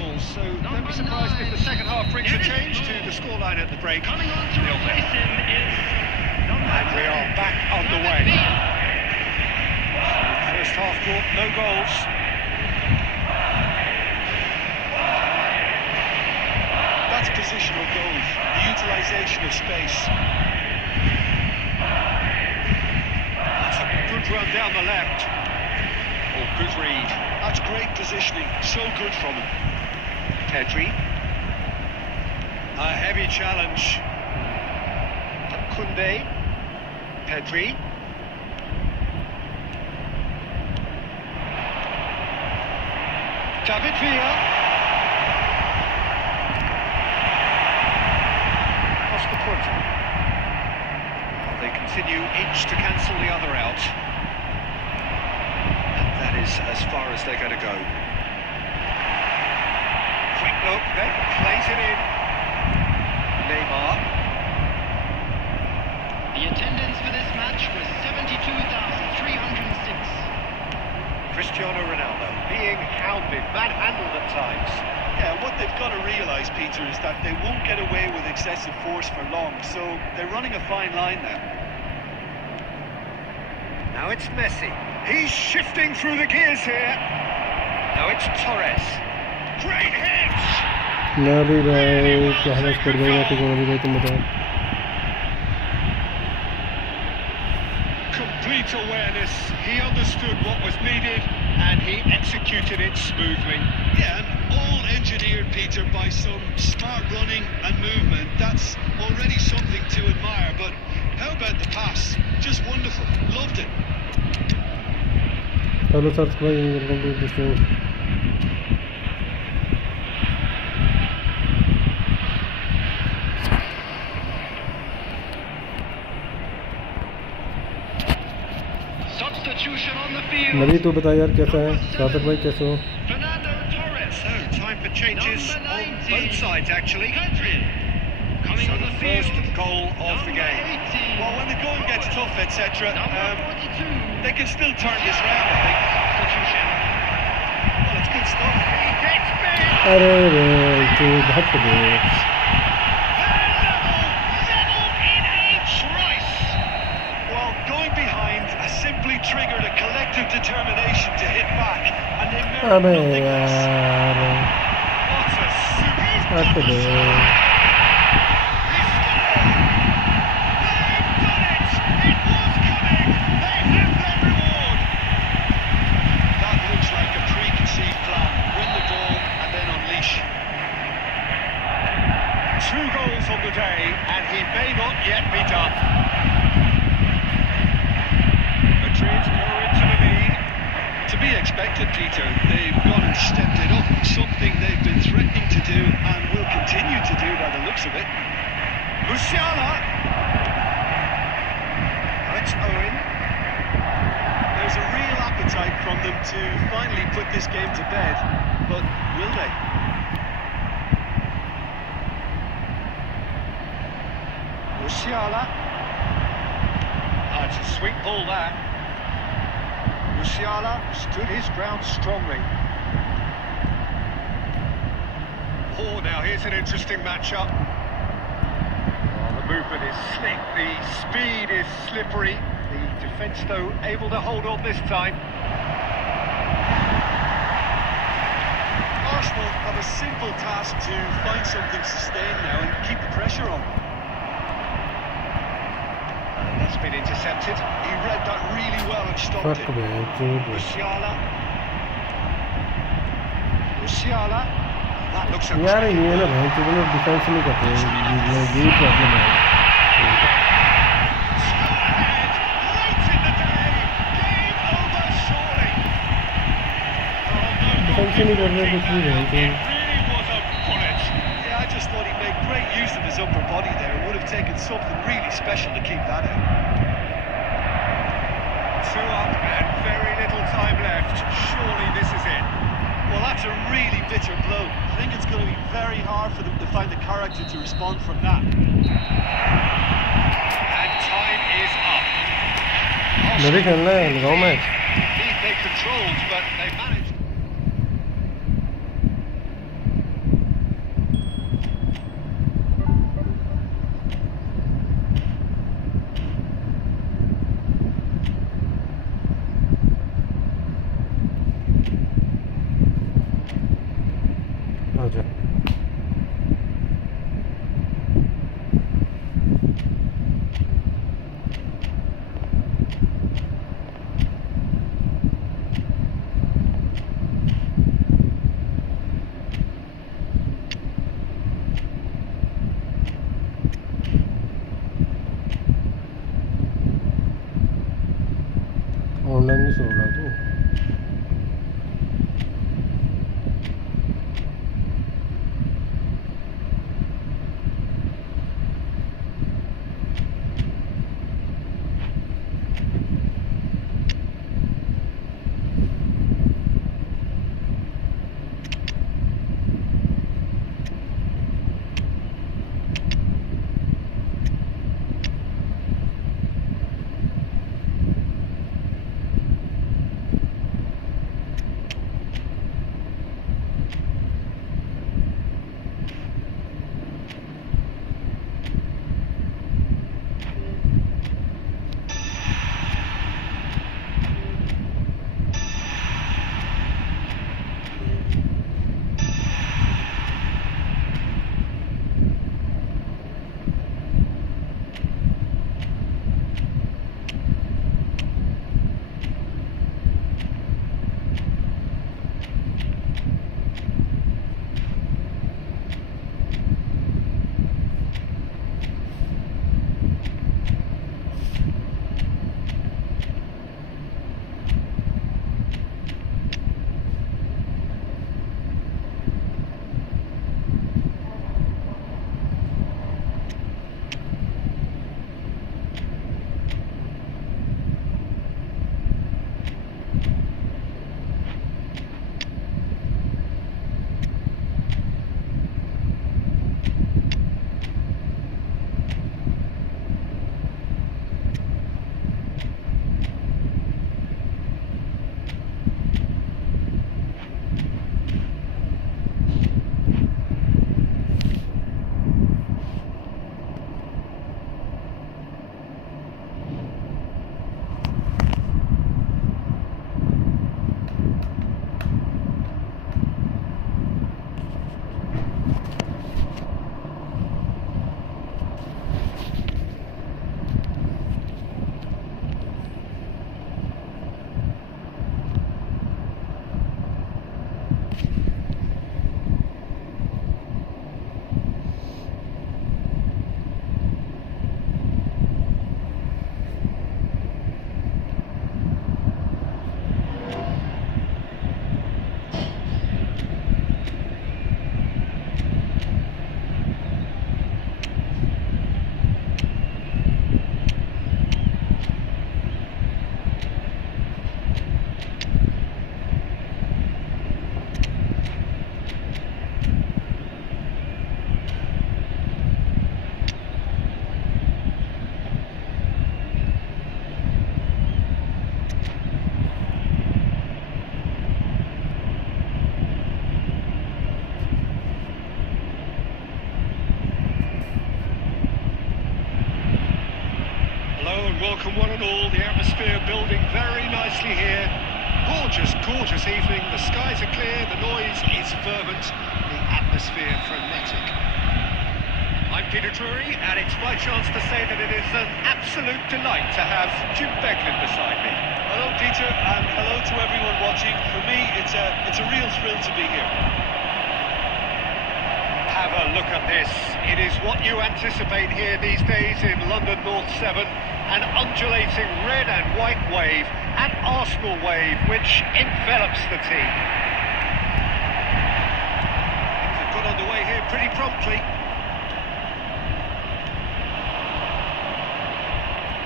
goals, so don't be surprised if the second half brings a change to the scoreline at the break. Coming on to replace him is And we are back on the way. First half brought no goals. That's positional goals, the utilisation of space. That's a good run down the left. Oh, good read. That's great positioning, so good from him. Pedri. A heavy challenge. Kunde. Pedri. David Villa. Off the foot. They continue each to cancel the other out. And that is as far as they're going to go. Quick look, then plays it in. Neymar. the attendance for this match was 72,306. Cristiano Ronaldo being hounded, manhandled at times. Yeah, what they've got to realise, Peter, is that they won't get away with excessive force for long, so they're running a fine line now. Now it's Messi. He's shifting through the gears here. Now it's Torres. Great hit! ना भी भाई क्या है score देगा तो भी भाई तुम बताओ. Complete awareness. He understood what was needed and he executed it smoothly. Yeah, and all engineered, Peter, by some smart running and movement. That's already something to admire, but how about the pass? Just wonderful. Loved it. Hello, subscribe. Welcome to the show. Substitution on the field. नबी तो बता यार कैसा है सादर भाई कैसे हो? Fernando Torres. So, time for changes on both sides, actually. Pedri. Coming So on the the field. first goal of the Number game. 18. Well, when the going gets tough, etc., Number 42. they can still turn this round, I think. Substitution. Well, it's good stuff. He gets big. अरे भाई तो बहुत बढ़िया. Level in a trice. Well, going behind has simply triggered a collective determination to hit back, and they merit अबे nothing less. यार What a super. हट दे. Two goals on the day, and he may not yet be done. Madrid go into the lead. To be expected, Peter. They've gone and stepped it up. Something they've been threatening to do and will continue to do by the looks of it. Musiala. Now it's Owen. There's a real appetite from them to finally put this game to bed, but will they? Musiala. It's a sweet ball there. Musiala stood his ground strongly. Oh, now here's an interesting matchup. Oh, the movement is slick, the speed is slippery. The defence, though, able to hold on this time. Arsenal have a simple task to find something sustained now and keep the pressure on. That's been intercepted. He read that really well and stopped Fuck it. man, Musiala. Musiala. That looks a यार ये ना भाई तो लोग defence नहीं करते हैं. ये प्रॉब्लम है. डिफेंस नहीं कर रहे कुछ नहीं है. I just thought he made great use of his upper body there. It would have taken something really special to keep that out. 2 up and very little time left. Surely this is it. Well, that's a really bitter blow. I think it's going to be very hard for them to find the character to respond from that. And time is up. नबी खेलना है लगाओ match. They controlled, but they managed. जा। Online नहीं सुन रहा तू? Welcome one and all, the atmosphere building very nicely here. Gorgeous, gorgeous evening, the skies are clear, the noise is fervent, the atmosphere frenetic. I'm Peter Drury, and it's my chance to say that it is an absolute delight to have Jim Beglin beside me. Hello, Peter, and hello to everyone watching. For me, it's a real thrill to be here. Have a look at this. It is what you anticipate here these days in London North 7. An undulating red and white wave, an Arsenal wave which envelops the team. Things have got underway here pretty promptly.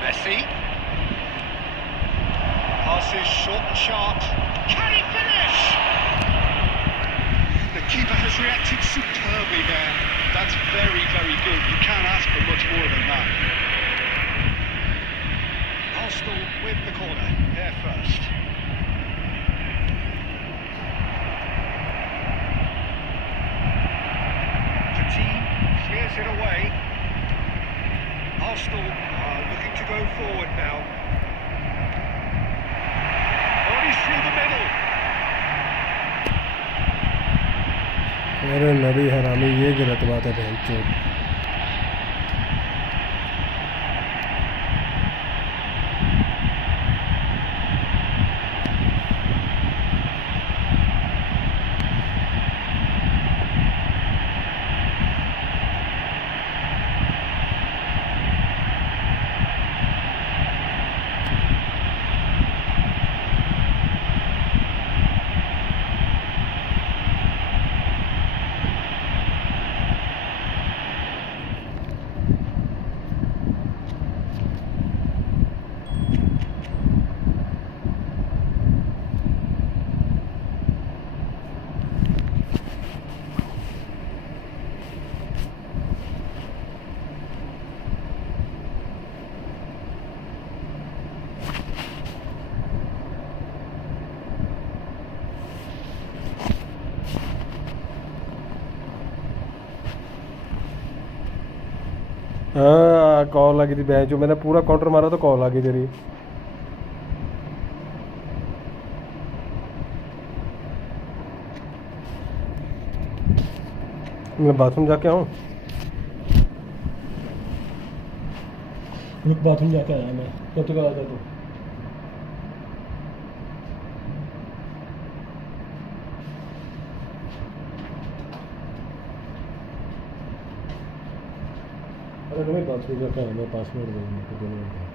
Messi. Passes short and sharp. Can he finish? The keeper has reacted superbly there. That's very, very good. You can't ask for much more than that. Arsenal with the corner, there first. Petit clears it away. Arsenal are looking to go forward now. Oh, he's through the middle. अरे नबी हरामी, ये गलत बात है बहन चोद। हाँ call आ गई थी बहन जो, मैंने पूरा काउंटर मारा तो कॉल आ गई तेरी। मैं बाथरूम जाके आऊँ? रुक, बाथरूम जाके आया मैं, कब तक आ जाता तू? अरे नहीं, बाथरूम जाके आया मैं, 5 मिनट देंगे, 2 मिनट।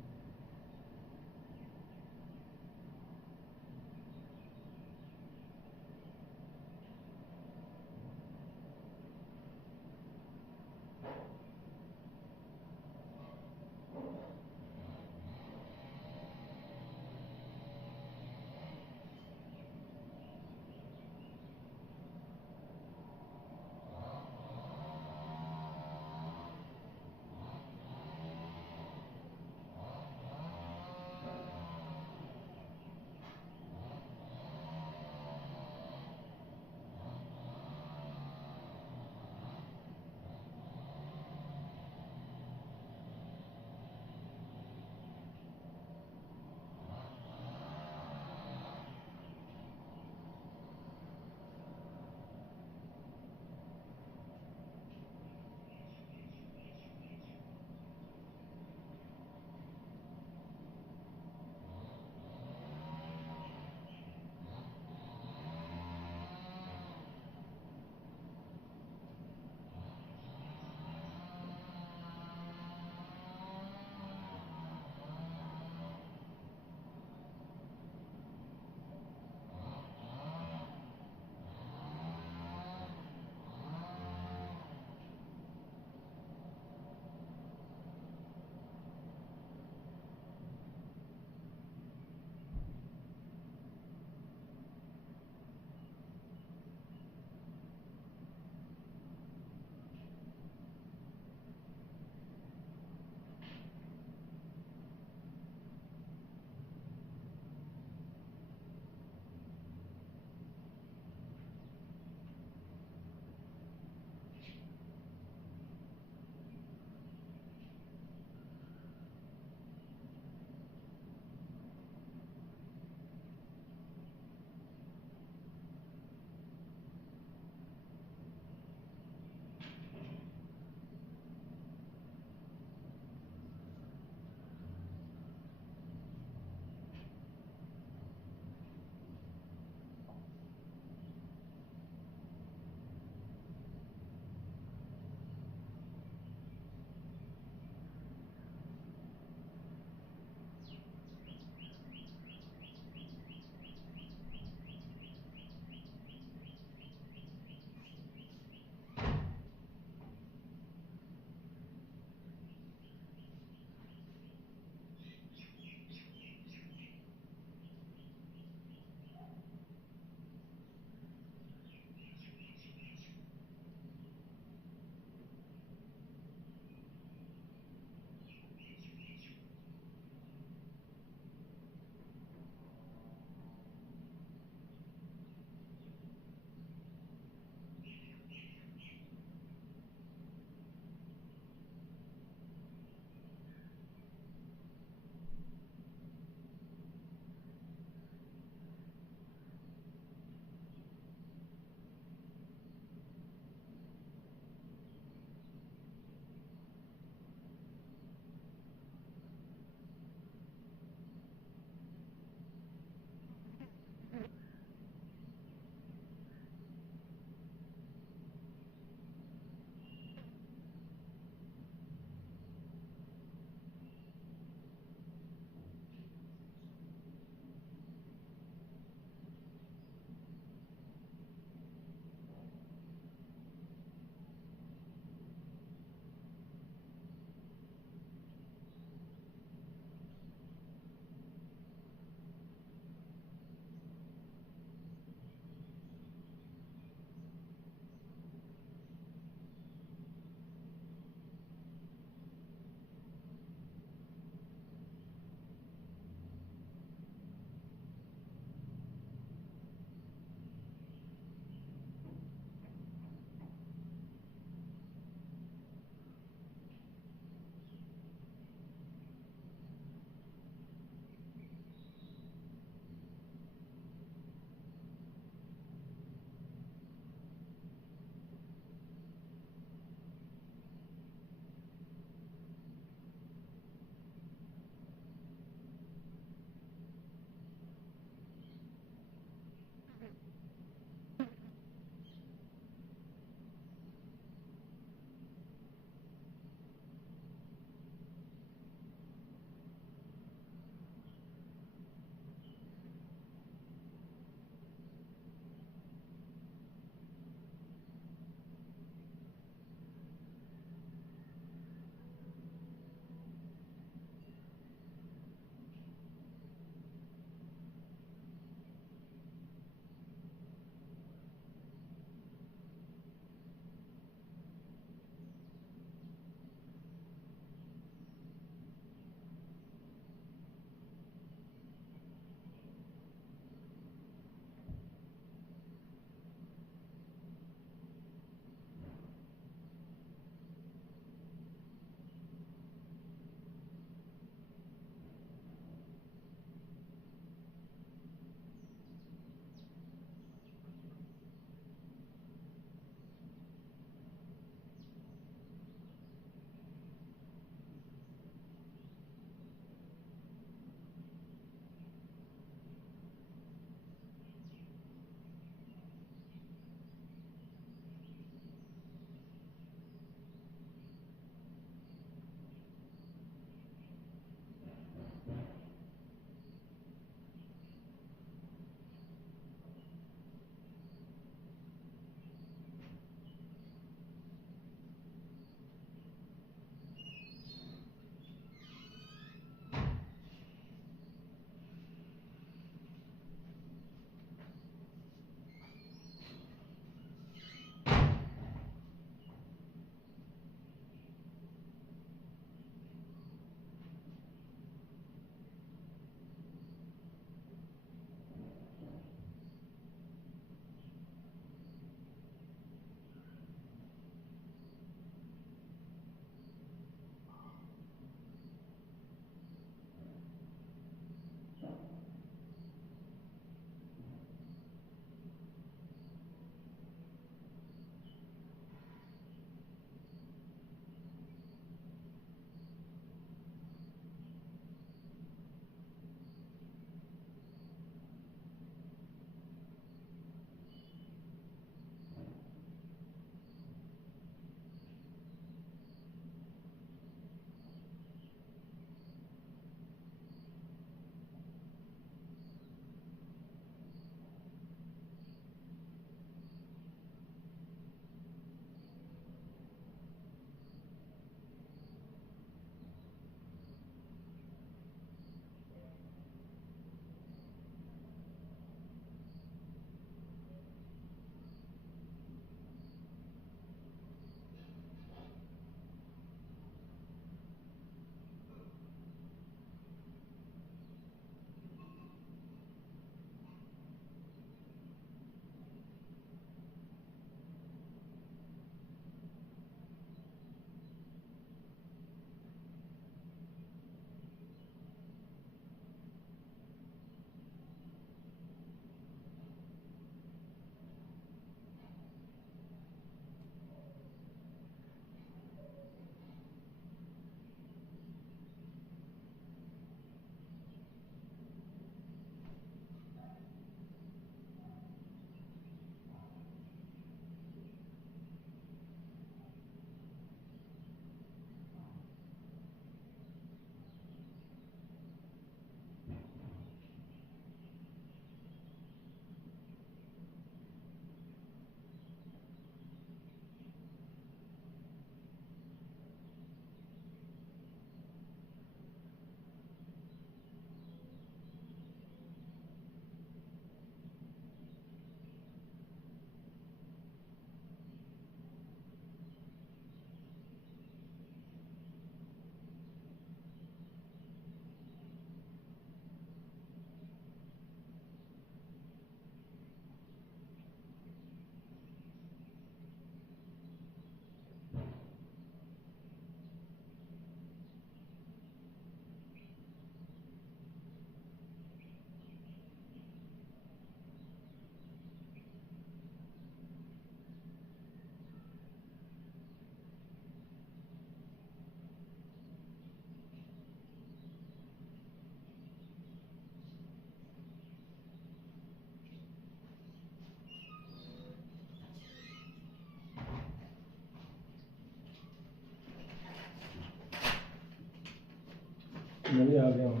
मैं भी आ गया हूँ।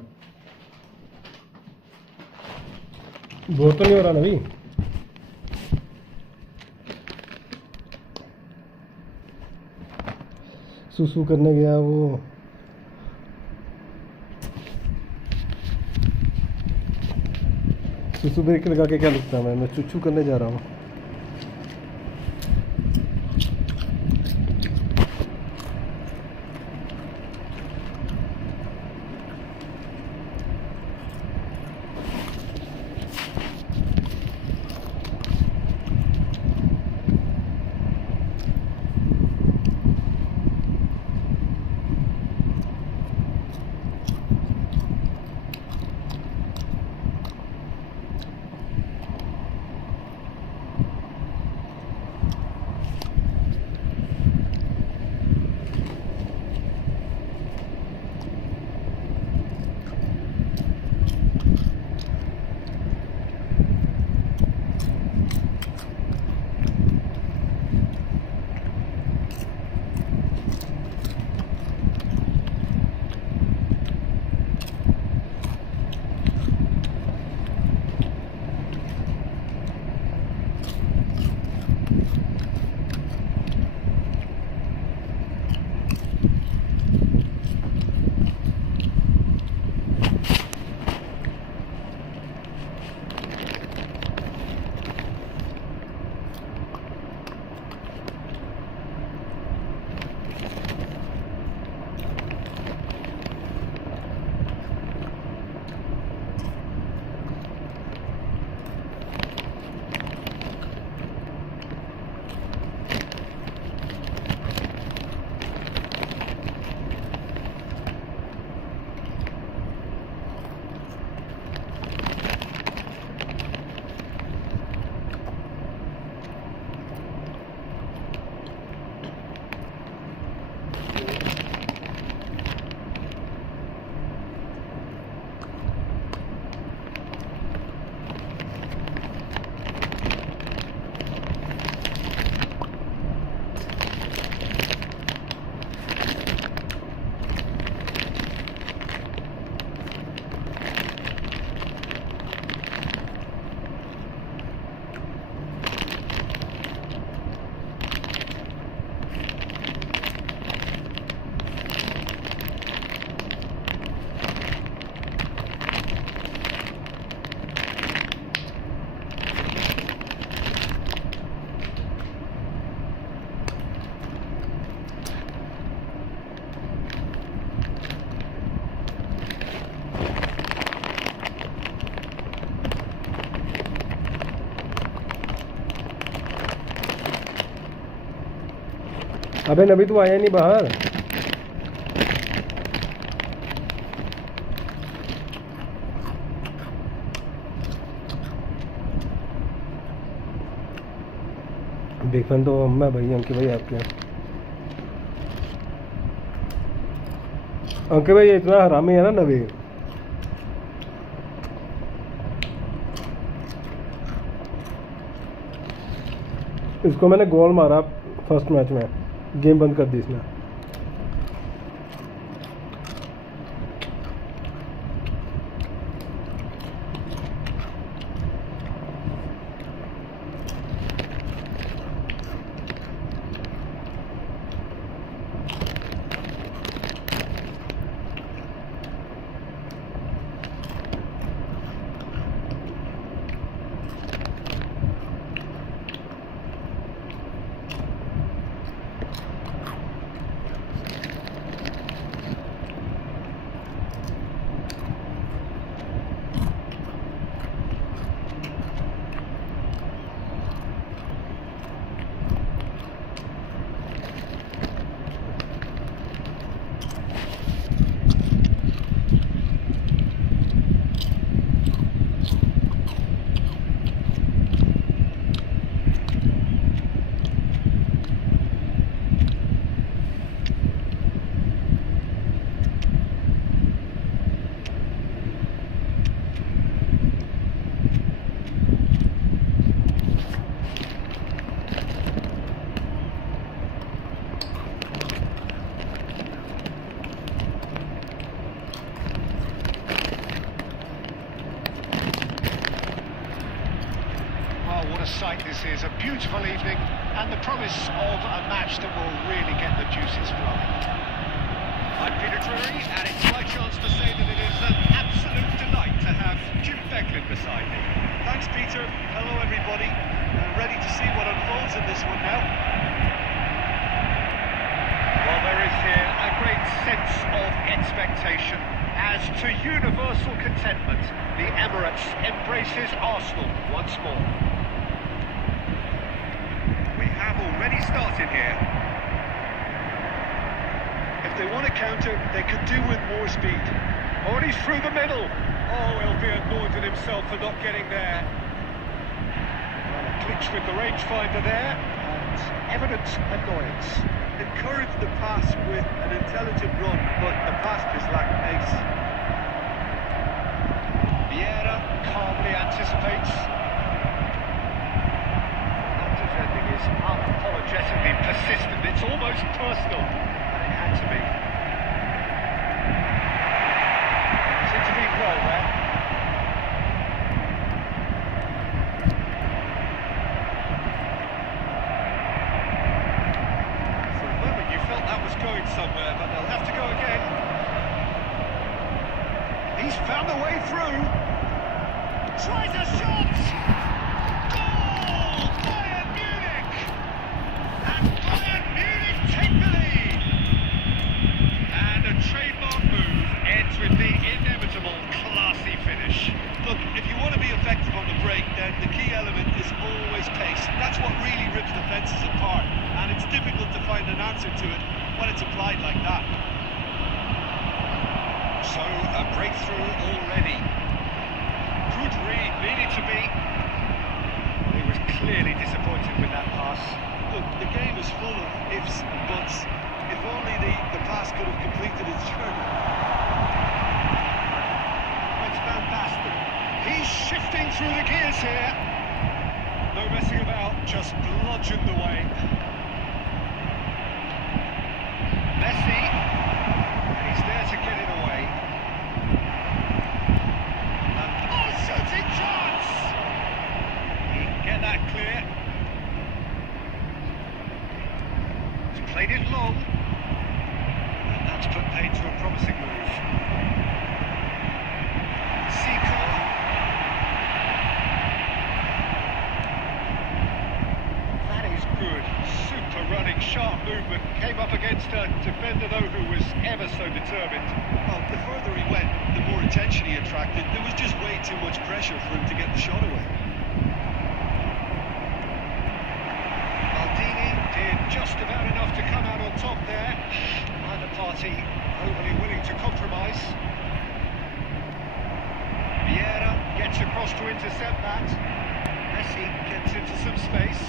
बहुत तो नहीं हो रहा नवी। सुसु करने गया वो। सुसु ब्रेक लगा के क्या लिखता है, मैं चुचू करने जा रहा हूँ। अबे नबी तू आया नहीं बाहर। बिग फैन तो मैं भाई अंकित भाई आपके। अंकित भाई इतना हरामी है ना नबी। इसको मैंने गोल मारा फर्स्ट मैच में, गेम बंद कर दी इसने। beautiful evening and the promise of a match that will really get the juices flowing. I'm Peter Drury, and it's my chance to say that it is an absolute delight to have Jim Becklin beside me. Thanks, Peter. Hello, everybody. Ready to see what unfolds in this one now. Well, there is here a great sense of expectation. As to universal contentment, the Emirates embraces Arsenal once more. We have already started here. If they want to counter, they could do with more speed. Oh, and he's through the middle. Oh, he'll be annoyed at himself for not getting there. Well, a glitch with the rangefinder there, and evident annoyance. Encourage the pass with an intelligent run, but the pass just lacked pace. Vieira calmly anticipates. That defending is unapologetically persistent. It's almost personal, and it had to be. Seems to be well there. For a moment you felt that was going somewhere, but they'll have to go again. He's found a way through. Tries a shot! Goal! Bayern Munich! And Bayern Munich take the lead! And a trademark move ends with the inevitable classy finish. Look, if you want to be effective on the break, then the key element is always pace. That's what really rips defences apart, and it's difficult to find an answer to it when it's applied like that. So, a breakthrough already. Good read, needed to be. He was clearly disappointed with that pass. Look, the game is full of ifs and buts. If only the pass could have completed its journey. It's Van Basten. He's shifting through the gears here. No messing about, just bludgeoned away. Messi. And he's there to get it away. And, oh, shooting chance! He can get that clear. He's played it long. And that's put paid to a promising move. Seco. That is good. Super running, sharp movement. Came up against a defender, though, who was ever so determined. Well, the further he went, the more attention he attracted. There was just way too much pressure for him to get the shot away. Maldini did just about enough to come out on top there. Neither party overly willing to compromise. Vieira gets across to intercept that. Messi gets into some space.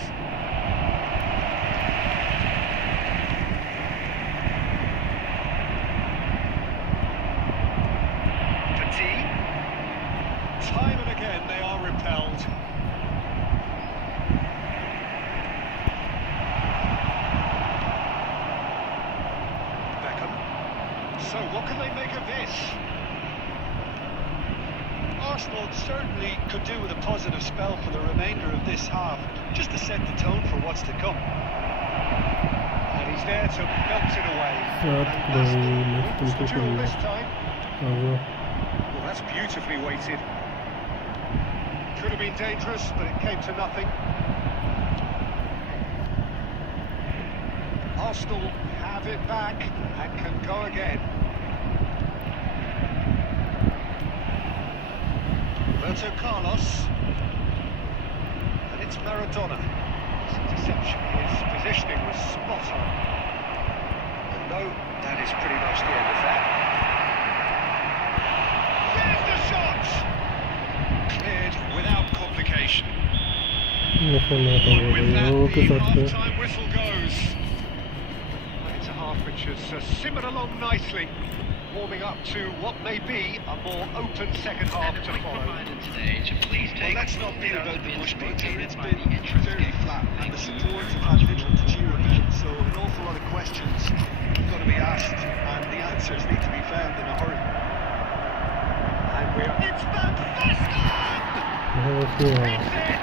Petit. Time and again they are repelled. Beckham. So what can they make of this? Arsenal certainly could do with a positive spell for the remainder of this half, just to set the tone for what's to come. And he's there to melt it away. Not And the Basten wins the duel this most time. Also, Well, that's beautifully weighted. Could have been dangerous, but it came to nothing. Arsenal have it back and can go again. Roberto Carlos. And it's Maradona. His interception, his positioning was spot on. And no, that is pretty much the end of that. There's the shot! Cleared without complication. On with that, the half-time whistle goes. And it's a half which has simmered along nicely, warming up to what may be a more open second half to follow. Well, let's not beat about the bush, Peter. It's been very flat, and the support have had little to cheer about, so an awful lot of questions have got to be asked, and the answers need to be found in a hurry. And we're... It's Van Basten! okay. It's it!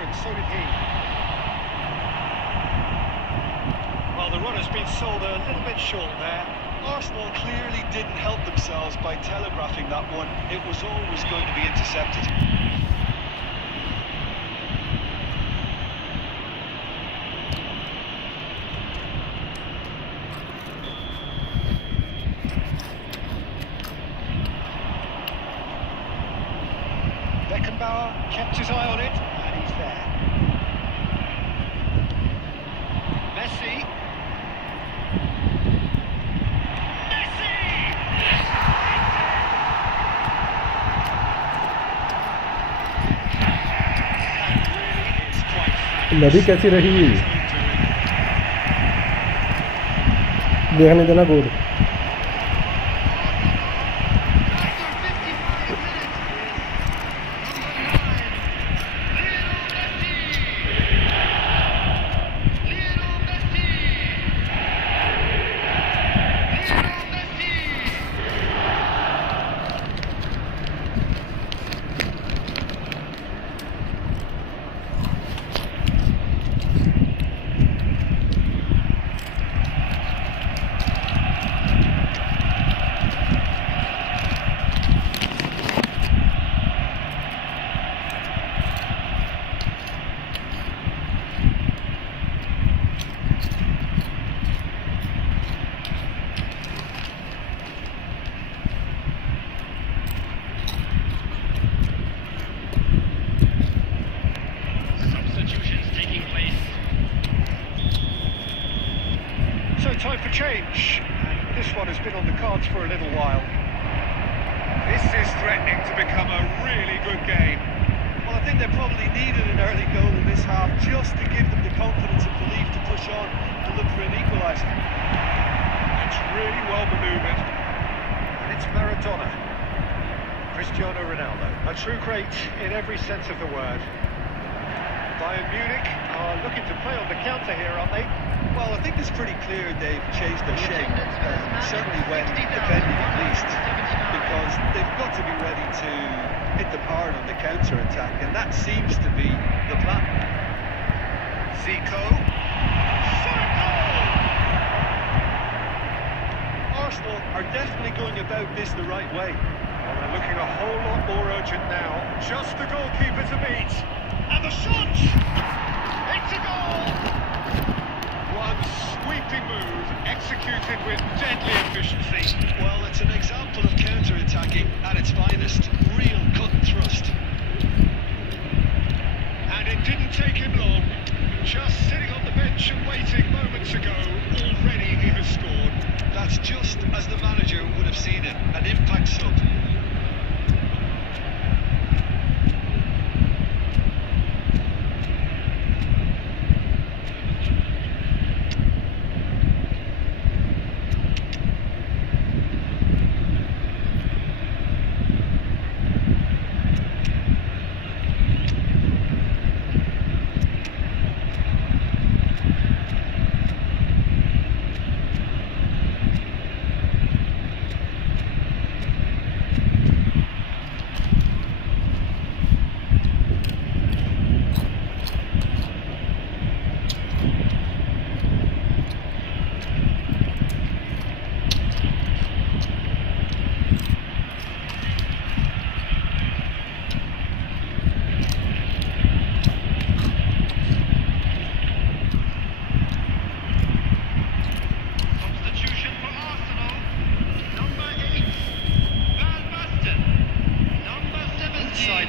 and so did he. Well, the run has been sold a little bit short there. Arsenal clearly didn't help themselves by telegraphing that one. It was always going to be intercepted. Beckenbauer kept his eye on it, and he's there. Messi. नदी कैसी रही देखने देना गोल Time for change. This one has been on the cards for a little while. This is threatening to become a really good game. Well, I think they probably needed an early goal in this half just to give them the confidence and belief to push on and look for an equaliser. It's really well manoeuvred. And it's Maradona. Cristiano Ronaldo. A true great in every sense of the word. Bayern Munich are looking to play on the counter here, aren't they? Well, I think it's pretty clear they've changed their shape, certainly when defending at least, because they've got to be ready to hit them hard on the counter-attack, and that seems to be the plan. Zico. Arsenal are definitely going about this the right way. Well, they're looking a whole lot more urgent now. Just the goalkeeper to beat. And the shot! It's a goal! One sweeping move, executed with deadly efficiency. Well, it's an example of counter-attacking at its finest. Real cut and thrust. And it didn't take him long. Just sitting on the bench and waiting moments ago, already he has scored. That's just as the manager would have seen it, an impact sub.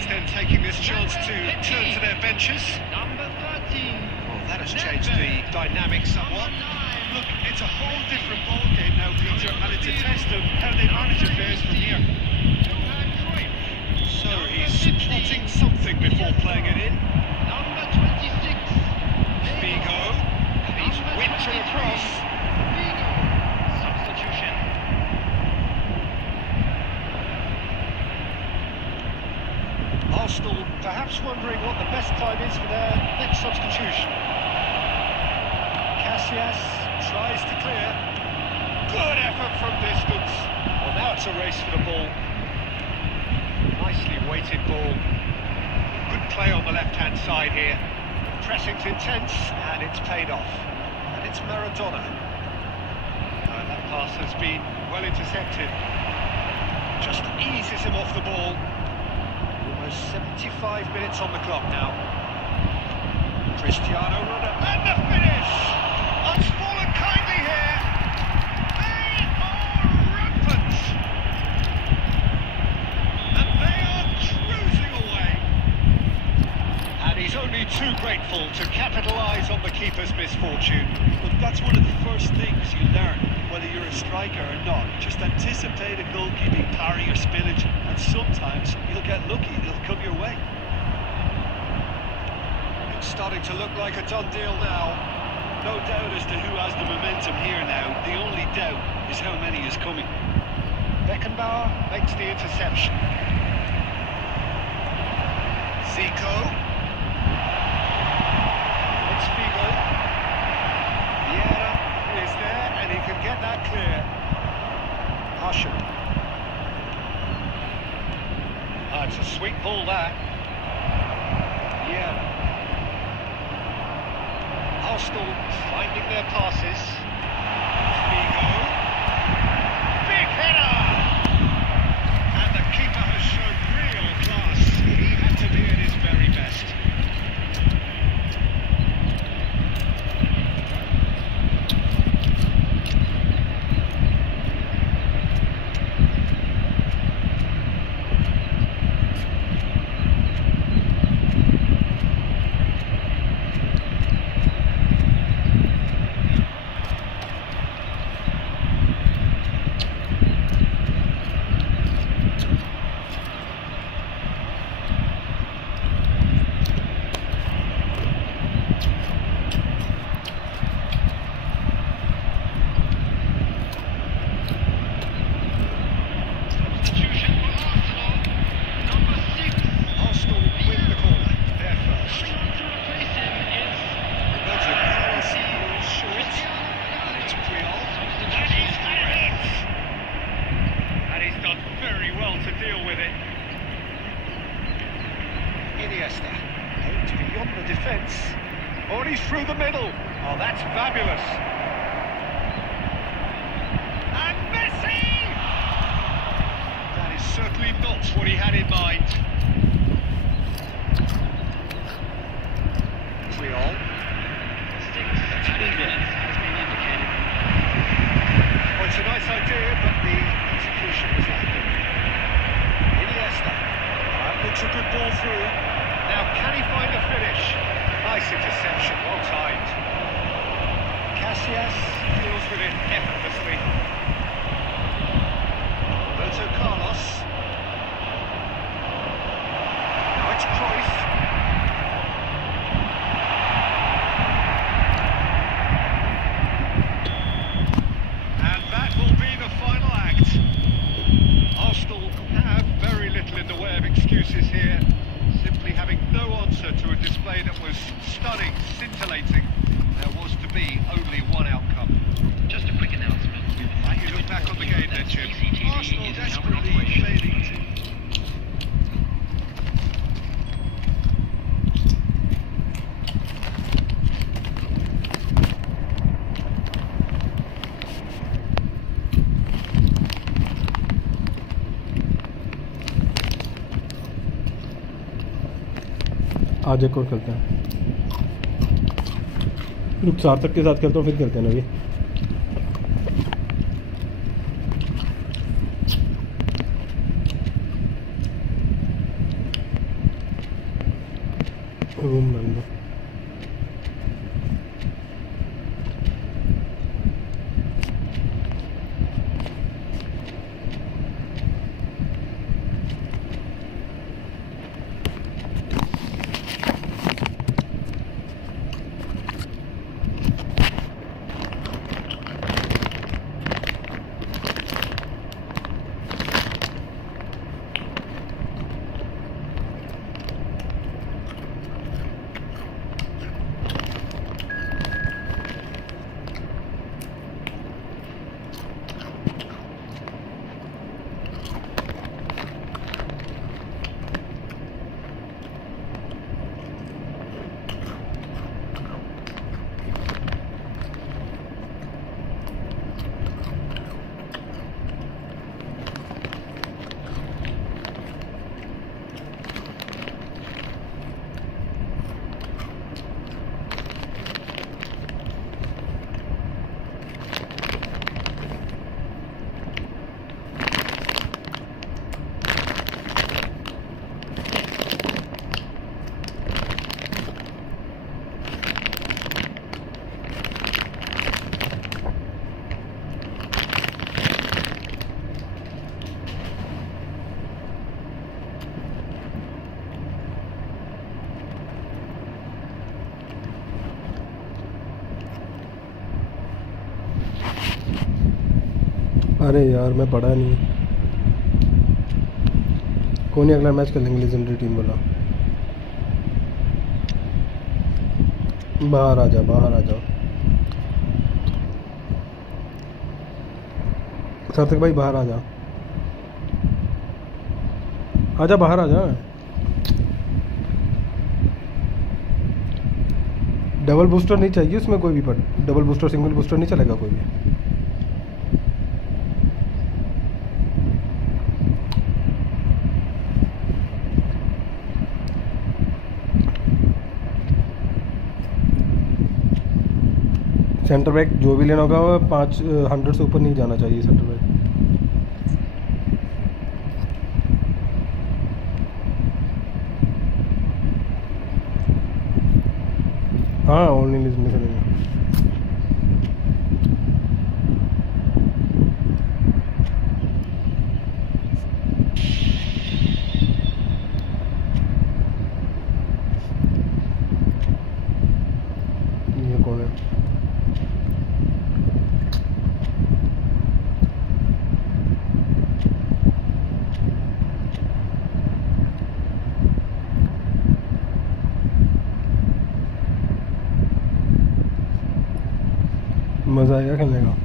Then taking this chance to turn to their benches. Number 13. Well, that has changed the dynamic somewhat. Look, it's a whole different ballgame now, Peter, and it's a test of how they manage affairs from here. So he's plotting something before playing it in. Number 26. Vigo. He's whipped her across. Vigo. Substitution. Arsenal perhaps wondering what the best time is for their next substitution. Casillas tries to clear. Good effort from distance. Well, now it's a race for the ball. Nicely weighted ball. Good play on the left-hand side here. Pressing's intense, and it's paid off. And it's Maradona. That pass has been well intercepted. Just eases him off the ball. Almost 75 minutes on the clock now. Cristiano Ronaldo, and the finish! Unspoiled kindly here. They are rampant. And they are cruising away. And he's only too grateful to capitalise on the keeper's misfortune. Look, that's one of the first things you learn, whether you're a striker or not. Just anticipate a goalkeeping parry or spillage, and sometimes you'll get lucky, it'll come your way. It's starting to look like a done deal now. No doubt as to who has the momentum here now. The only doubt is how many is coming. Beckenbauer makes the interception. Zico. It's Figo. Vieira is there, and he can get that clear. Usher. Ah, it's a sweet ball there. Vieira. Arsenal finding their passes. Figo. Big header! And the keeper has shown real class. He had to be at his very best. Aimed beyond the defence. Oh, he's through the middle. Oh, that's fabulous. And Messi! That is certainly not what he had in mind. Creole. 2 minutes has been indicated. Well, it's a nice idea, but the execution was lacking. Iniesta. That looks a good ball through. Now, can he find a finish? Nice interception, well timed. Casillas deals with it effortlessly. Roberto Carlos. Now it's Cruyff. And that will be the final act. Arsenal have very little in the way of excuses here. Simply having no answer to a display that was stunning, scintillating. There was to be only one outcome. Just a quick announcement. You look back on the game then, Jim. Arsenal desperately failing to... आज एक और खेलते हैं। रुक सार्थक के साथ खेलता हूँ, फिर खेलते हैं अभी। रूम नंबर अरे यार मैं पढ़ा नहीं। कौन ही अगला मैच कर लेंगे लेजेंडरी टीम वाला। बाहर आ जा, बाहर आ जा सार्थक भाई, बाहर आ जा, आजा बाहर आ जा। डबल बूस्टर नहीं चाहिए उसमें कोई भी, पर डबल बूस्टर सिंगल बूस्टर नहीं चलेगा कोई भी। सेंटर बैक जो भी लेना होगा वो 500 से ऊपर नहीं जाना चाहिए सेंटर बैक। हाँ ओनली लिस्ट में चलेगा। ये कौन है? मज़ा आएगा खेलने का।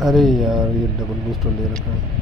अरे यार ये डबल बूस्टर ले रखा है।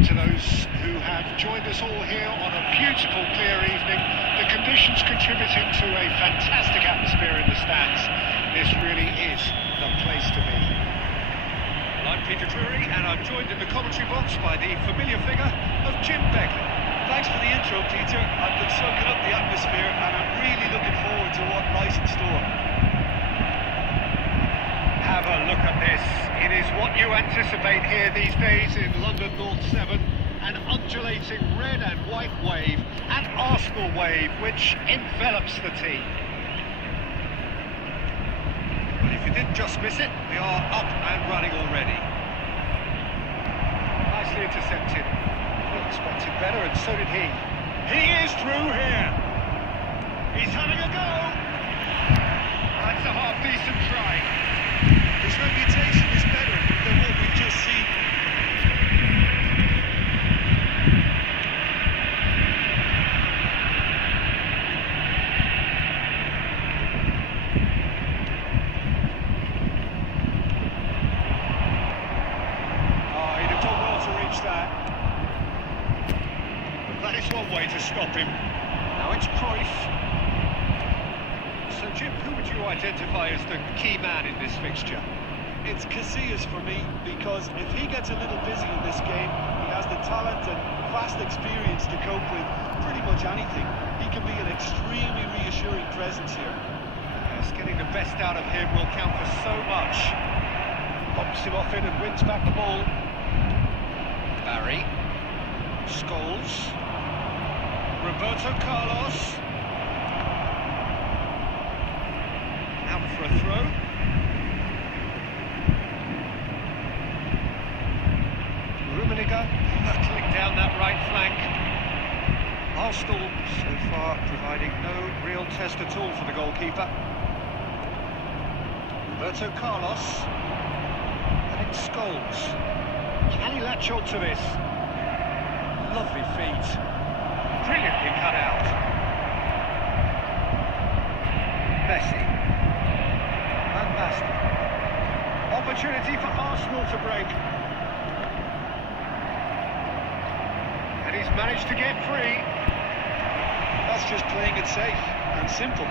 To those who have joined us all here on a beautiful clear evening, the conditions contributing to a fantastic atmosphere in the stands. This really is the place to be. Well, I'm Peter Drury, and I'm joined in the commentary box by the familiar figure of Jim Begley. Thanks for the intro, Peter. I've been soaking up the atmosphere and I'm really looking forward to what lies in store. Have a look at this. It is what you anticipate here these days in London North 7. An undulating red and white wave, an Arsenal wave, which envelops the team. But if you didn't just miss it, we are up and running already. Nicely intercepted. We expected better, and so did he. He is through here. He's having a go. That's a half-decent try. His reputation is better than what we've just seen. That is one way to stop him. Now it's Cruyff. So Jim, who would you identify as the key man in this fixture? It's Casillas for me, because if he gets a little busy in this game, he has the talent and vast experience to cope with pretty much anything. He can be an extremely reassuring presence here. Yes, getting the best out of him will count for so much. Bumps him off in and wins back the ball. Barry. Scholes. Roberto Carlos. Out for a throw. Rummenigge hurtling down that right flank. Arsenal so far providing no real test at all for the goalkeeper. Roberto Carlos. And it's Scholes. Can he latch on to this? Lovely feet. Brilliantly cut out. Messi. Van Basten. Opportunity for Arsenal to break. And he's managed to get free. That's just playing it safe and simple.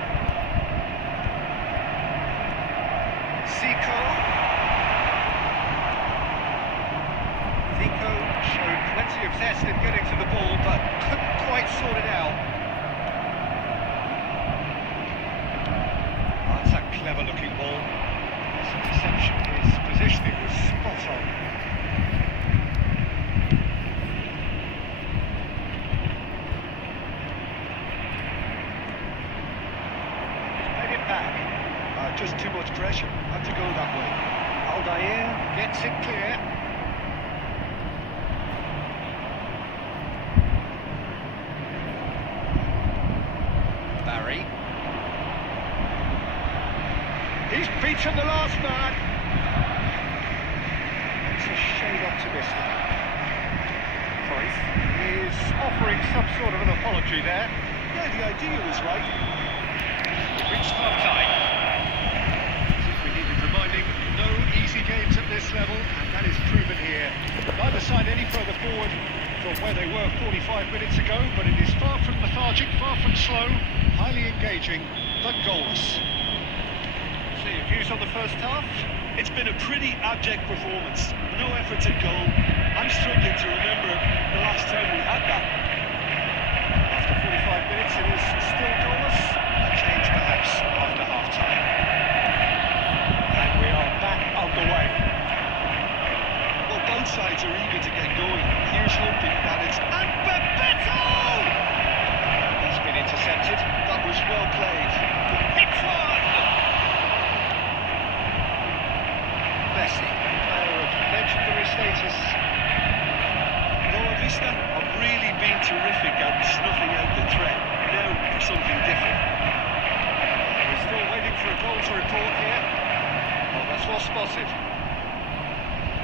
Zico showed plenty of zest in getting to the ball, but couldn't quite sort it out. Oh, that's a clever-looking ball. His interception, his positioning was spot on. He's played it back. Just too much pressure. Had to go that way. Aldair gets it clear. Barry. He's beaten the last man. It's a shade optimistic. Cruyff is offering some sort of an apology there. Yeah, the idea was right. We've reached half-time. We needed reminding, no easy games at this level, and that is proven here. Neither side any further forward from where they were 45 minutes ago, but it is far from lethargic, far from slow, highly engaging, but goalless. So your views on the first half? It's been a pretty abject performance. No effort at goal. I'm struggling to remember the last time we had that. After 45 minutes, it is still goalless. A change perhaps after half-time. And we are back underway. Well, both sides are eager to get going. Here's hoping that it's... And Bebeto! He's been intercepted. That was well played. Hits one! Messi, player of legendary status. Boa Vista have really been terrific at snuffing out the threat. Now for something different. We're still waiting for a goal to report here. Oh, that's well spotted.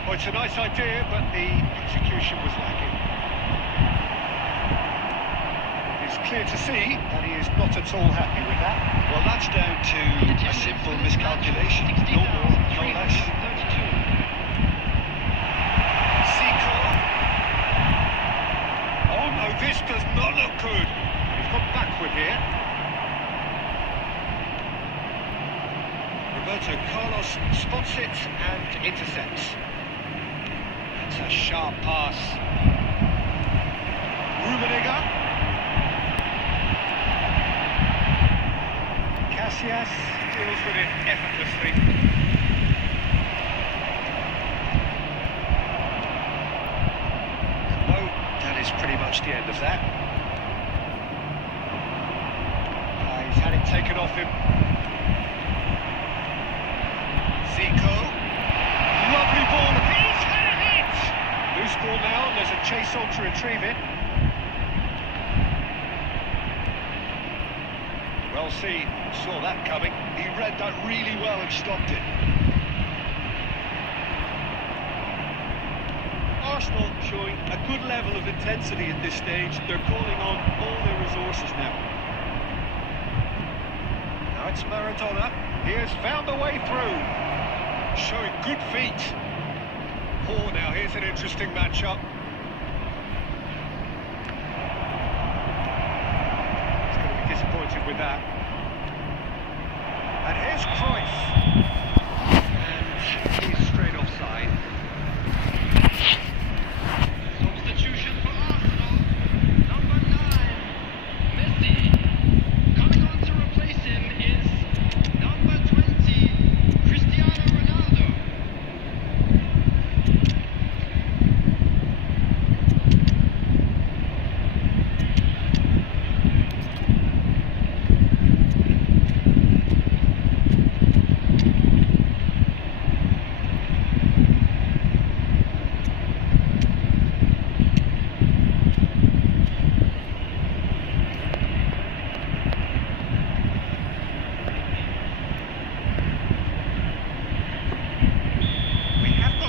Well, it's a nice idea, but the execution was lacking. It's clear to see that he is not at all happy with that. Well, that's down to a simple miscalculation. No more, no less. Zico. Oh no, this does not look good. He's gone backward here. spots it and intercepts. It's a sharp pass. Rummenigge. Casillas deals with it effortlessly. No, that is pretty much the end of that. He's had it taken off him. Zico. Lovely ball. He's had a hit! Loose ball now, and there's a chase on to retrieve it. Well, saw that coming. He read that really well and stopped it. Arsenal showing a good level of intensity at this stage. They're calling on all their resources now. Now it's Maradona. He has found a way through. Showing good feet. Oh, now here's an interesting matchup. He's going to be disappointed with that. And here's Cruyff. And he's straight offside. Substitution for Arsenal. Number 9, Messi. Coming on to replace him is number 20, Cristiano Ronaldo.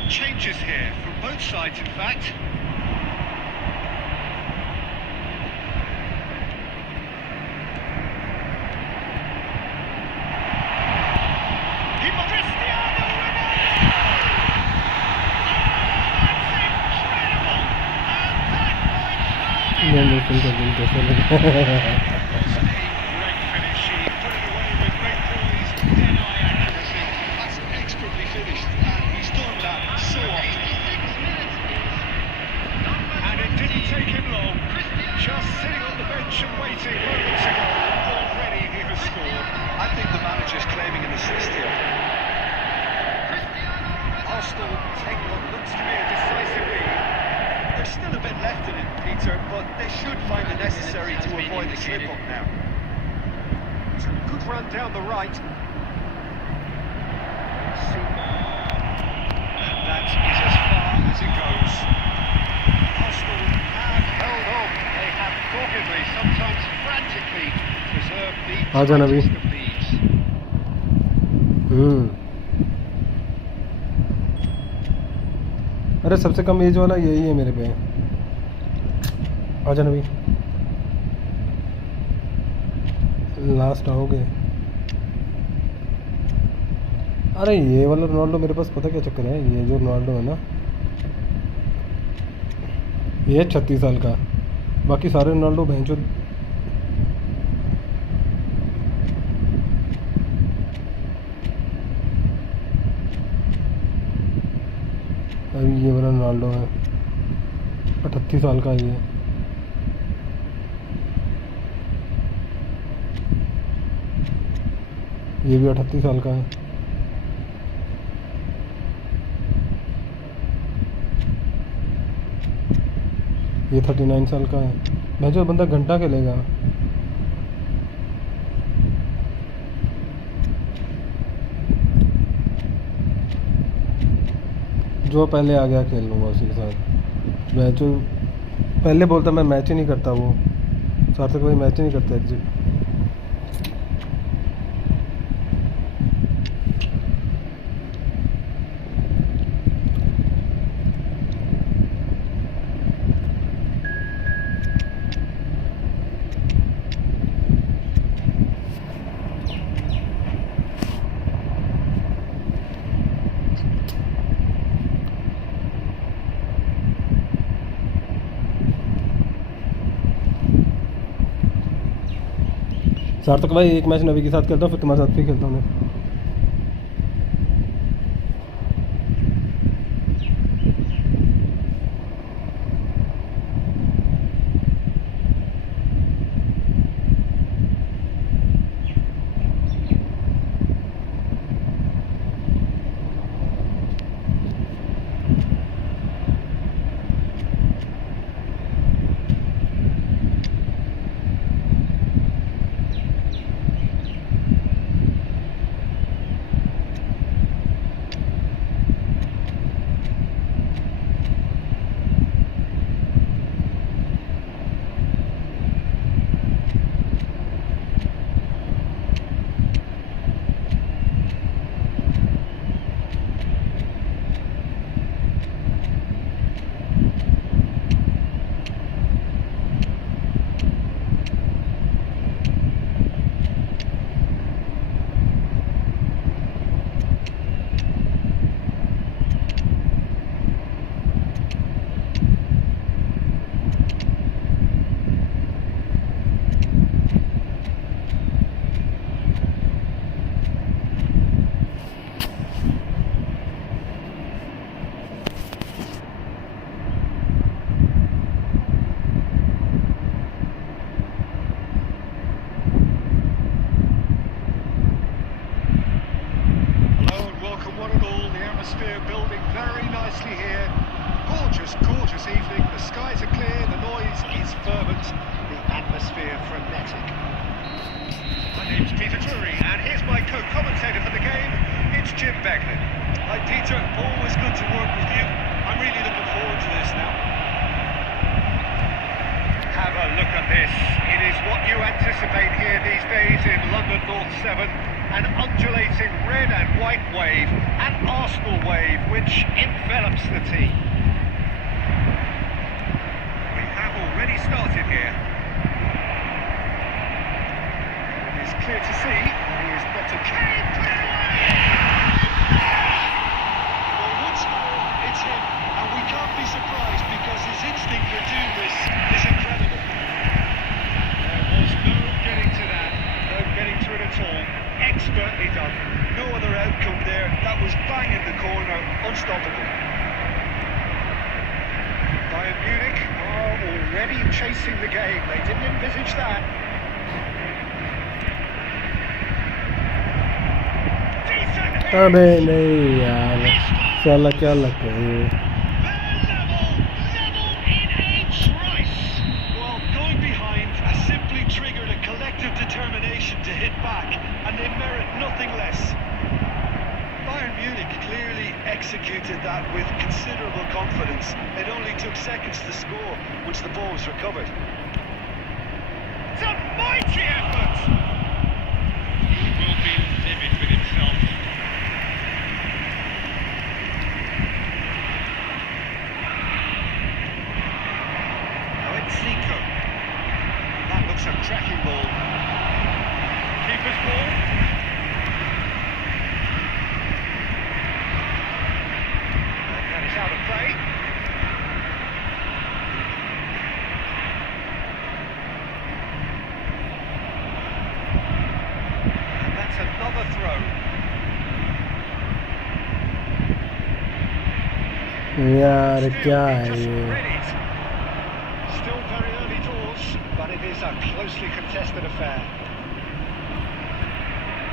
Changes here from both sides, in fact. Cristiano Ronaldo! That's incredible! And that great finish. He put it away with great poise, dead-eye accuracy. That's expertly finished, and he's done that so often. And it didn't take him long. Just sitting on the bench and waiting moments ago. Already he has scored. I think the manager's claiming an assist here. Arsenal take what looks to be a decisive lead. There's still a bit left in it, Peter, but they should find it necessary to avoid the slip-up now. It's a good run down the right. And that is as far as it goes. Arsenal have held on. They have doggedly, sometimes frantically, preserved the tightest of leads. अरे सबसे कम as वाला यही है मेरे पे। आजा नबी, last आओगे। अरे ये वाला रोनाल्डो मेरे पास पता क्या चक्कर है, ये जो रोनाल्डो है ना, ये 36 साल का, बाकी सारे रोनाल्डो भैंचो अभी ये वाला रोनाल्डो है 38 साल का, ये भी 38 साल का है। ये 39 साल का है। मैं जो बंदा घंटा खेलेगा। जो पहले आ गया खेल लूँगा उसी के साथ। मैं जो पहले बोलता मैं मैच ही नहीं करता, वो सार्थक भाई मैच ही नहीं करता एग्जिट। सार्थक भाई एक मैच नवी के साथ खेलता हूँ, फिर तुम्हारे साथ भी खेलता हूँ मैं। atmosphere building very nicely here. Gorgeous, gorgeous evening. The skies are clear, the noise is fervent, the atmosphere frenetic. My name's Peter Drury, and here's my co-commentator for the game. It's Jim Beglin. Hi Peter, always good to work with you. I'm really looking forward to this now. Have a look at this. It is what you anticipate here these days in London North 7. An undulating red and white wave, an Arsenal wave which envelops the team. We have already started here. It is clear to see he is not a Kane, put it away! Well, once more, it's him, and we can't be surprised because his instinct for doing this is incredible. There was no getting to that, no getting to it at all. Expertly done. No other outcome there. That was bang in the corner, unstoppable. Bayern Munich are already chasing the game. They didn't envisage that. Decent hit. अबे नहीं यार साला क्या लगता है ये Level in a trice. Well, going behind has simply triggered a collective determination to hit back, and they merit nothing less. Bayern Munich clearly executed that with considerable confidence. It only took seconds to score once the ball was recovered. It's a mighty effort. He will be livid with himself. Now it's Zico. That looks a cracking ball. Keeper's ball. And that is out of play. And that's another throw. यार क्या है Just ये read it. Still very early doors, but it is a closely contested affair.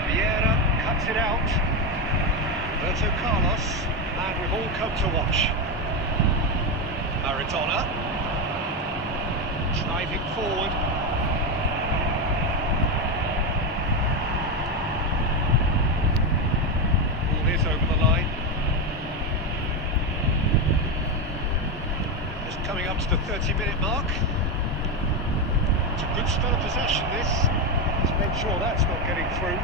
Vieira cuts it out. Roberto Carlos, and we've all come to watch. Maradona driving forward. Ball is over the line. Just coming up to the 30-minute mark. It's a good spell of possession, this. Let's make sure that's not getting through.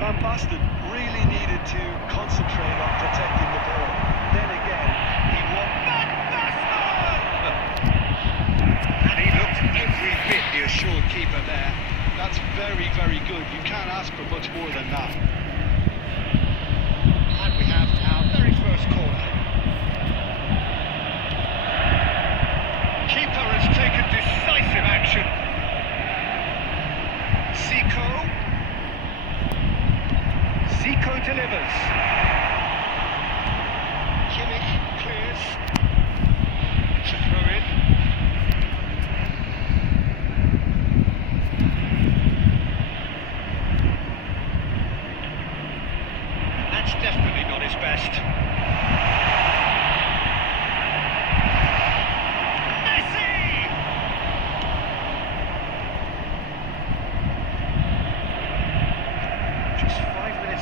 Van Basten really needed to concentrate on protecting the ball. Then again, he won. Van Basten! And he looked every bit the assured keeper there. That's very, very good. You can't ask for much more than that. And we have our very first corner. Keeper has taken decisive action. Zico delivers. Kimmich clears. It's a throw in. That's definitely not his best.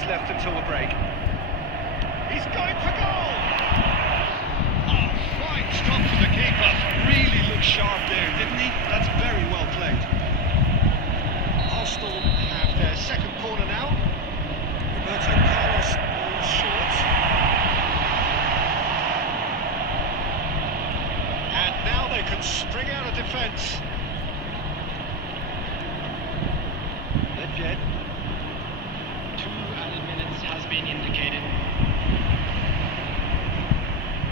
Left until the break. He's going for goal! Oh, fine stop from the keeper. Really looked sharp there, didn't he? That's very well played. Arsenal have their second corner now. Roberto Carlos falls short. And now they can spring out of defence. Legend. 2 added minutes has been indicated.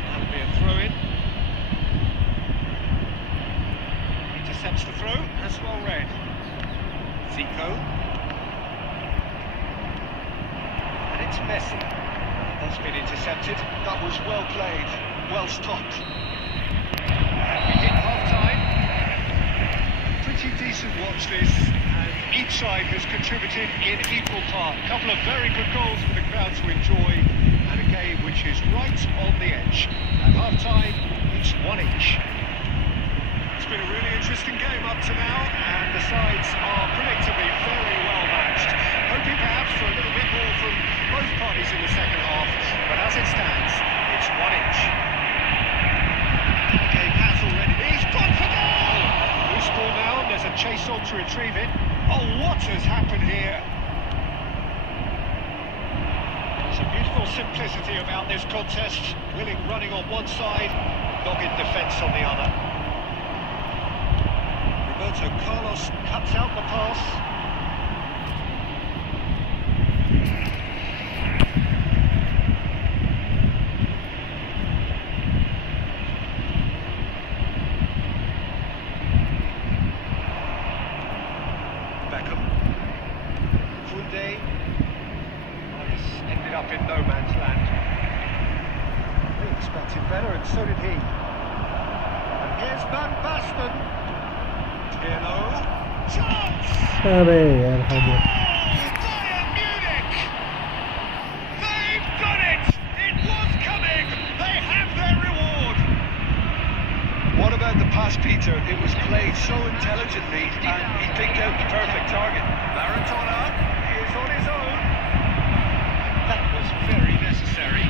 That'll be a throw-in. Intercepts the throw. That's well read. Zico. And it's Messi. That's been intercepted. That was well played. Well stopped. And we hit half-time. Pretty decent watch this. And each side has contributed in equal part. A couple of very good goals for the crowd to enjoy, and right on the edge. At half-time, it's 1 each. It's been a really interesting game up to now, and the sides are predictably very well matched. Hoping perhaps for a little bit more from both parties in the second half, but as it stands, it's 1 each. The game has already... He's gone for goal! Loose ball now, and there's a chase on to retrieve it. Oh, what has happened here? There's a beautiful simplicity about this contest. Willing running on one side, dogged defence on the other. Roberto Carlos cuts out the pass. Ended up in no man's land. We expected better, and so did he. And here's Van Basten. Hello. Chance! अरे यार हो गया. Bayern Munich! They've done it! It was coming! They have their reward! What about the pass, Peter? It was played so intelligently, and he picked out the perfect target. Maradona is on his own. That was very necessary.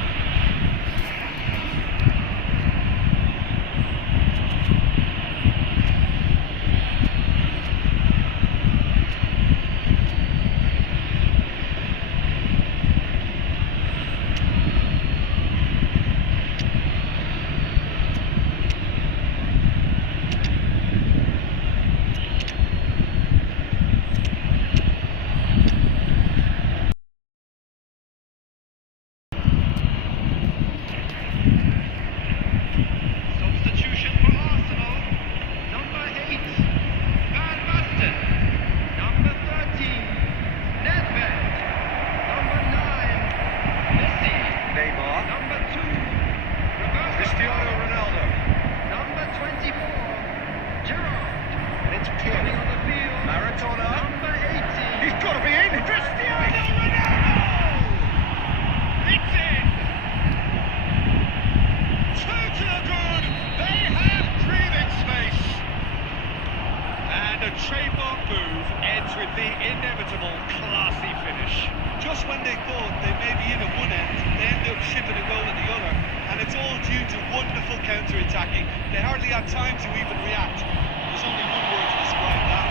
Trademark move ends with the inevitable classy finish. Just when they thought they may be in at one end, they end up shipping a goal at the other, and it's all due to wonderful counter-attacking. They hardly had time to even react. There's only one word to describe that: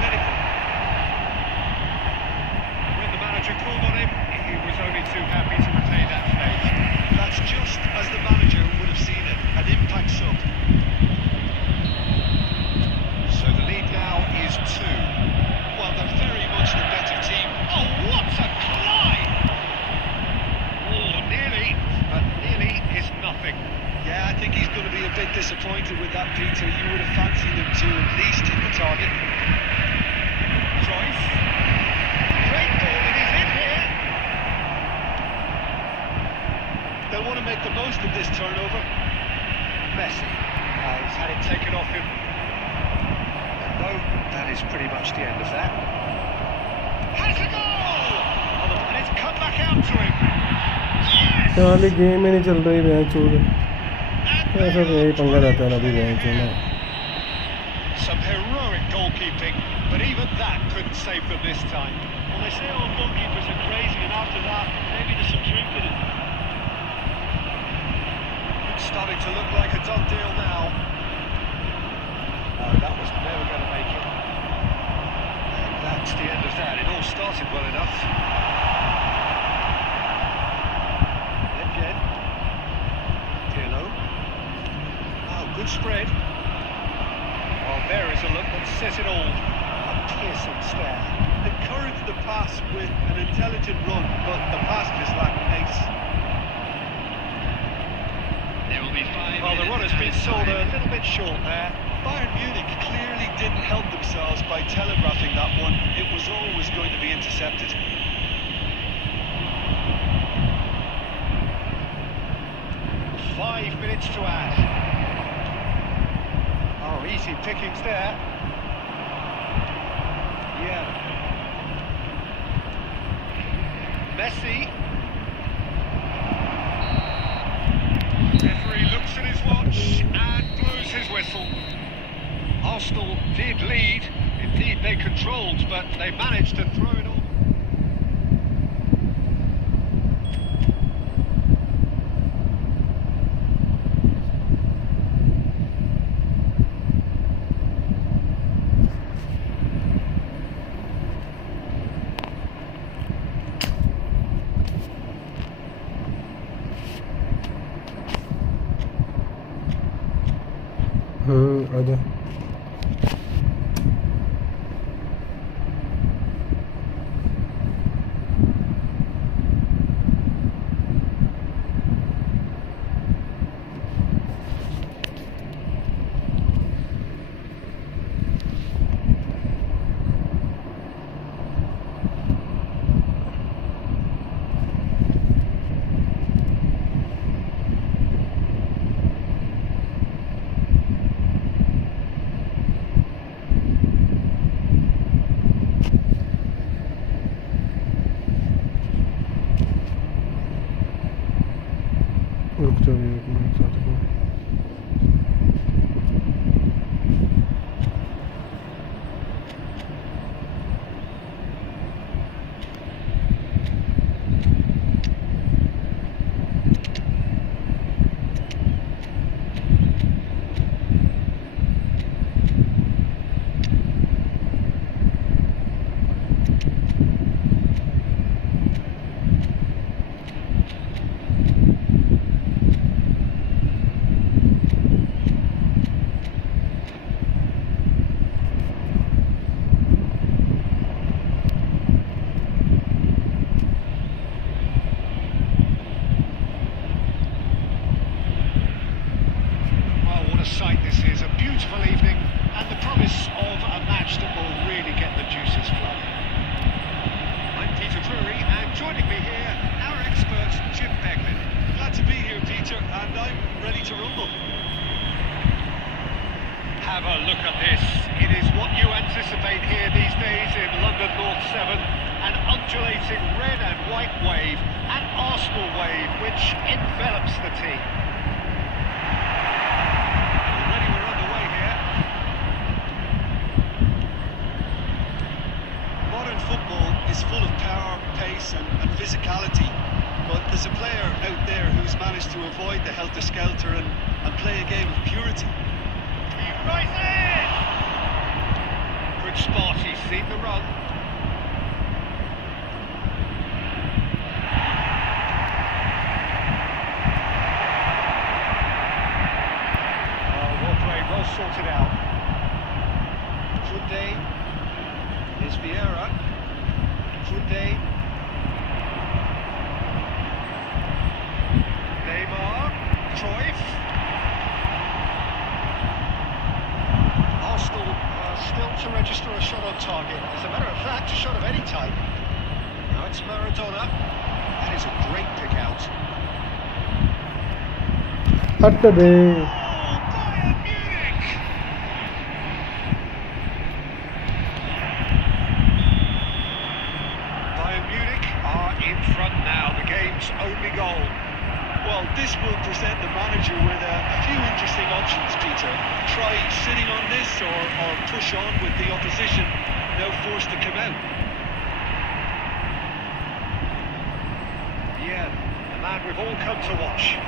clinical. When the manager called on him, he was only too happy to retain that stage. That's just as the manager would have seen it, an impact sub. So the lead now is 2. Well, they're very much the better team. Oh, what a climb! Oh, nearly, but nearly is nothing. Yeah, I think he's going to be a bit disappointed with that, Peter. You would have fancied him to at least hit the target. Cruyff. Great ball, and he's in here. They'll want to make the most of this turnover. Messi. He's had it taken off him. No, that is pretty much the end of that. Has a goal! And it's come back out to him. Yes! वाली game ही नहीं चल रही match छोड़. ऐसा तो यही पंगा रहता है ना अभी मैच में. Some heroic goalkeeping, but even that couldn't save them this time. Well, they say all goalkeepers are crazy, and after that, maybe there's some truth in it. It's starting to look like a done deal now. No, that was never going to make it. And that's the end of that. It all started well enough. Again. Pirlo. Oh, good spread. Oh, there is a look that says it all. A piercing stare. Encouraged the pass with an intelligent run, but the pass just lacked pace. There will be 5 Well, the run has been minutes sold added a little bit short there. Bayern Munich clearly didn't help themselves by telegraphing that one. It was always going to be intercepted. Five minutes to add. Oh, easy pickings there. Yeah. Messi. Arsenal did lead, indeed they controlled, but they managed to throw it all. आजा रुक जाओ एक minute साथ में Sight this is, a beautiful evening and the promise of a match that will really get the juices flowing. I'm Peter Drury and joining me here, our expert Jim Beglin. Glad to be here, Peter, and I'm ready to rumble. Have a look at this. It is what you anticipate here these days in London North 7, an undulating red and white wave, an Arsenal wave which envelops the team. Is full of power, pace and physicality, but there's a player out there who's managed to avoid the helter-skelter and play a game of purity. He rises! Good spot, he's seen the run. Well played, well sorted out. Funde, there's Vieira. Funde, Neymar, Cruyff. Arsenal are still to register a shot on target. As a matter of fact, a shot of any type. Now it's Maradona. That is a great pick out. हट दे only goal. Well, this will present the manager with a few interesting options, Peter. Try sitting on this or push on with the opposition now forced to come out. Yeah, the man we've all come to watch.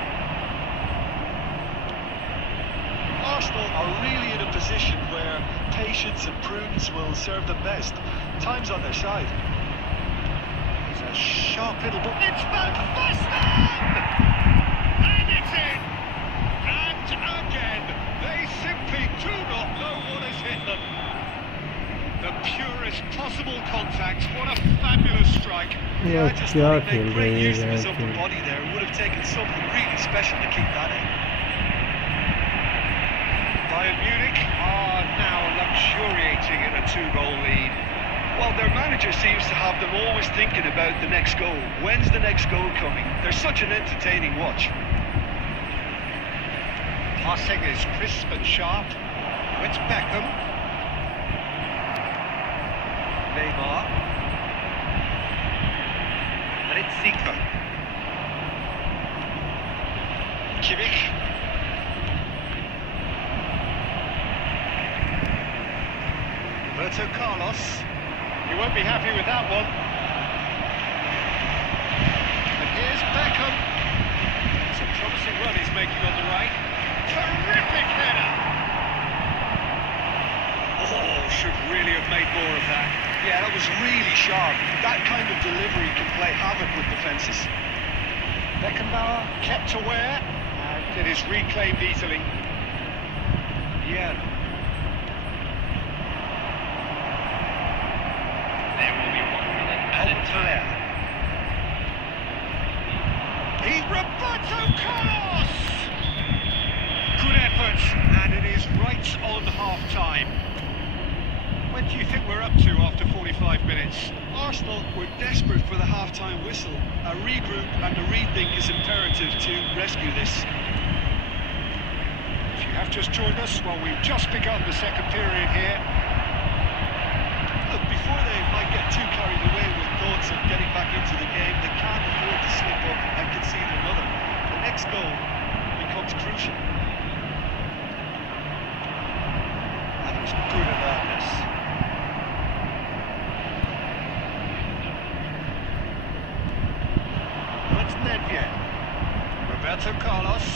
Arsenal are really in a position where patience and prudence will serve them best. Time's on their side. A sharp little ball. It's Van Basten! And it's in! And again, they simply do not know what has hit them. The purest possible contact. What a fabulous strike. Yeah, I just thought he made great use of his upper body there. It would have taken something really special to keep that in. Bayern Munich are now luxuriating in a 2-goal lead. Well, their manager seems to have them always thinking about the next goal. When's the next goal coming? They're such an entertaining watch. Passing is crisp and sharp. It's Beckham. Neymar. And it's Zico. Kimmich. Roberto Carlos. He won't be happy with that one. And here's Beckham. It's a promising run he's making on the right. Terrific header! Oh, should really have made more of that. Yeah, that was really sharp. That kind of delivery can play havoc with defences. Beckenbauer kept aware, and it is reclaimed easily. Yeah. There will be 1 minute added time. Roberto Carlos! Good effort, and it is right on half-time. When do you think we're up to after 45 minutes? Arsenal were desperate for the half-time whistle. A regroup and a rethink is imperative to rescue this. If you have just joined us, well, we've just begun the second period here. Look, before they might get too carried away with thoughts of getting back into the game, they can't afford to slip up and concede another. The next goal becomes crucial. That was good awareness. That's Nedved. Roberto Carlos.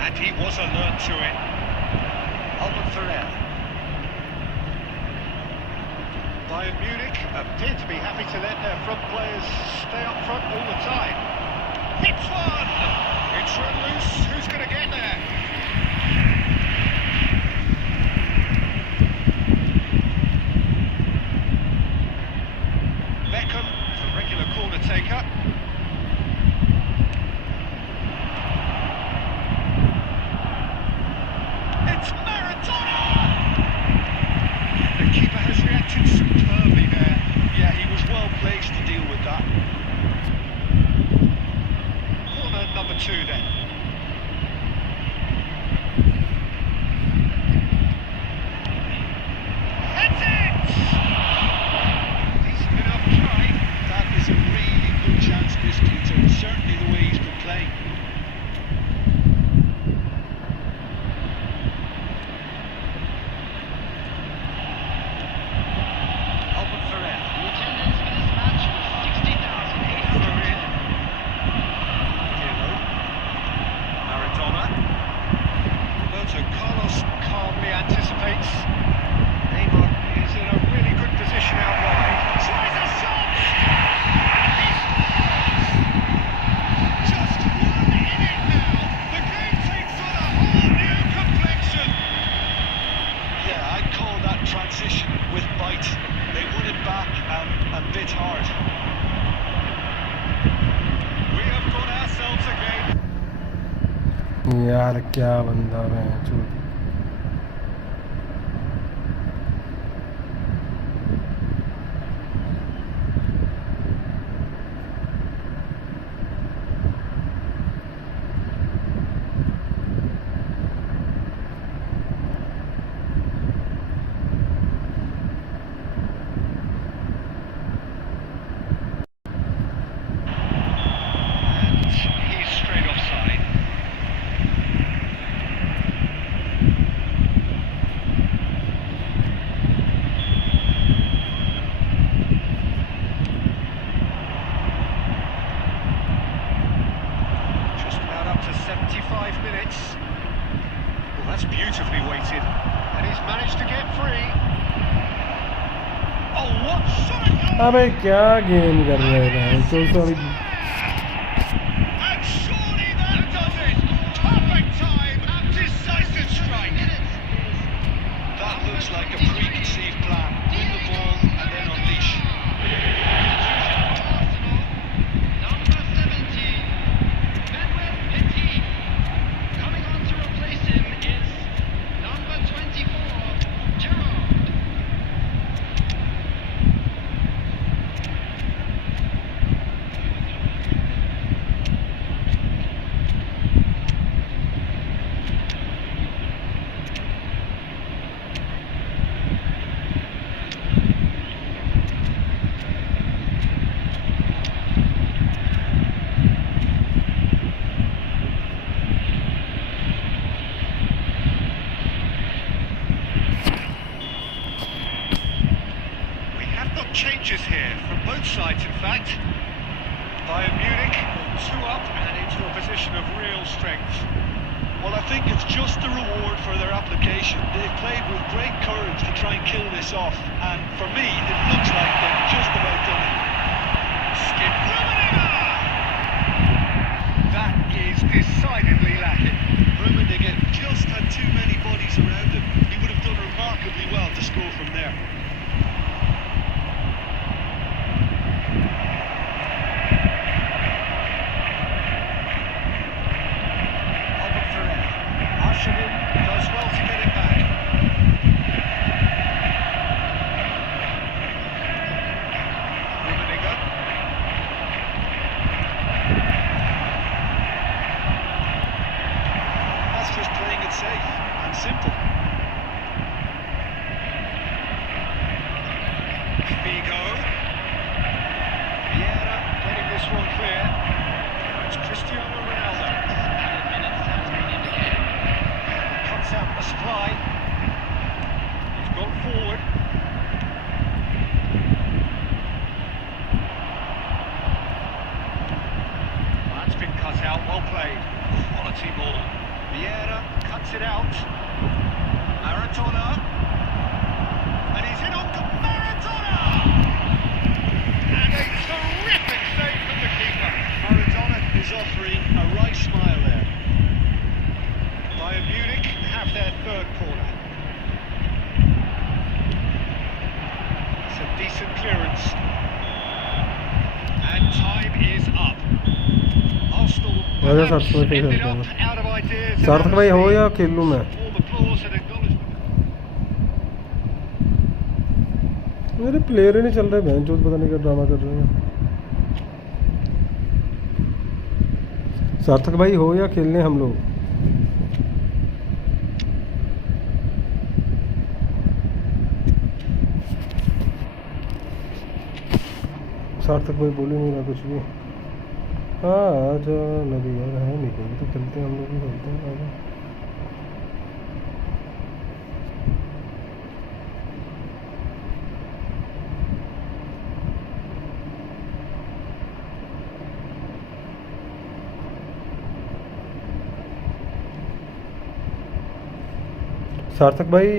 And he was alert to it. Albert Ferrer. Bayern Munich appear to be happy to let their front players stay up front all the time. Hits one! It's run loose. Who's going to get there? Beckham, the regular corner taker. It's Maradona! The keeper has reacted superbly there. Yeah, he was well placed to deal with that. Corner number 2 then. That's it! Decent enough try. That is a really good chance, this Peter. Certainly the way he's been playing. Albert Ferrer. The attendance for this match was 60,800. Pirlo. Maradona. Roberto Carlos calmly anticipates. Neymar is in a really good position out wide. Tries a shot! Just 1 in it now. The game takes on a whole new complexion. Yeah, I'd call that transition with bite. They won it back and bit hard. We have got ourselves a game. यार क्या बंदा है चूत And he's straight offside. Just about up to 75 minutes. Well, that's beautifully weighted. And he's managed to get free. Oh, what sort of goal! अबे क्या game कर रहे हैं तो sorry And surely that does it! Perfect time and decisive strike! That looks like a preconceived plan. Win the ball and then unleash. Number 17, Manuel Petit. Coming on to replace him is number 24, Gerrard. challenges here from both sides, in fact. Bayern Munich go 2 up and into a position of real strength. Well, I think it's just the reward for their application. They've played with great courage to try and kill this off, and for me, it looks like they've just about done it. Skip Rummenigge! That is decidedly lacking. Rummenigge just had too many bodies around him. He would have done remarkably well to score from there. Does well to get it back. Rummenigge. That's just playing it safe and simple. Figo. Vieira getting this one clear. It's Cristiano Ronaldo. Added minutes has been indicated. Cuts out the supply. He's gone forward. That's been cut out, well played. Quality ball. Vieira cuts it out. Maradona. And he's in on Maradona! And a terrific save from the keeper. Maradona is offering a right smile there. Bayern Munich have their third corner. It's a decent clearance. And time is up. Arsenal perhaps ended up out of ideas. सार्थक भाई हो या खेल लूँ मैं? All applause and acknowledgement. मेरे player ही नहीं चल रहे, बहन चोद पता नहीं क्या ड्रामा कर रहे हैं। सार्थक भाई हो या खेलने हम लोग? सार्थक भाई बोल ही नहीं रहा कुछ भी। हाँ आज नदी यार है नहीं कोई, तो खेलते हैं हम लोग भी, खेलते हैं आगे। सार्थक भाई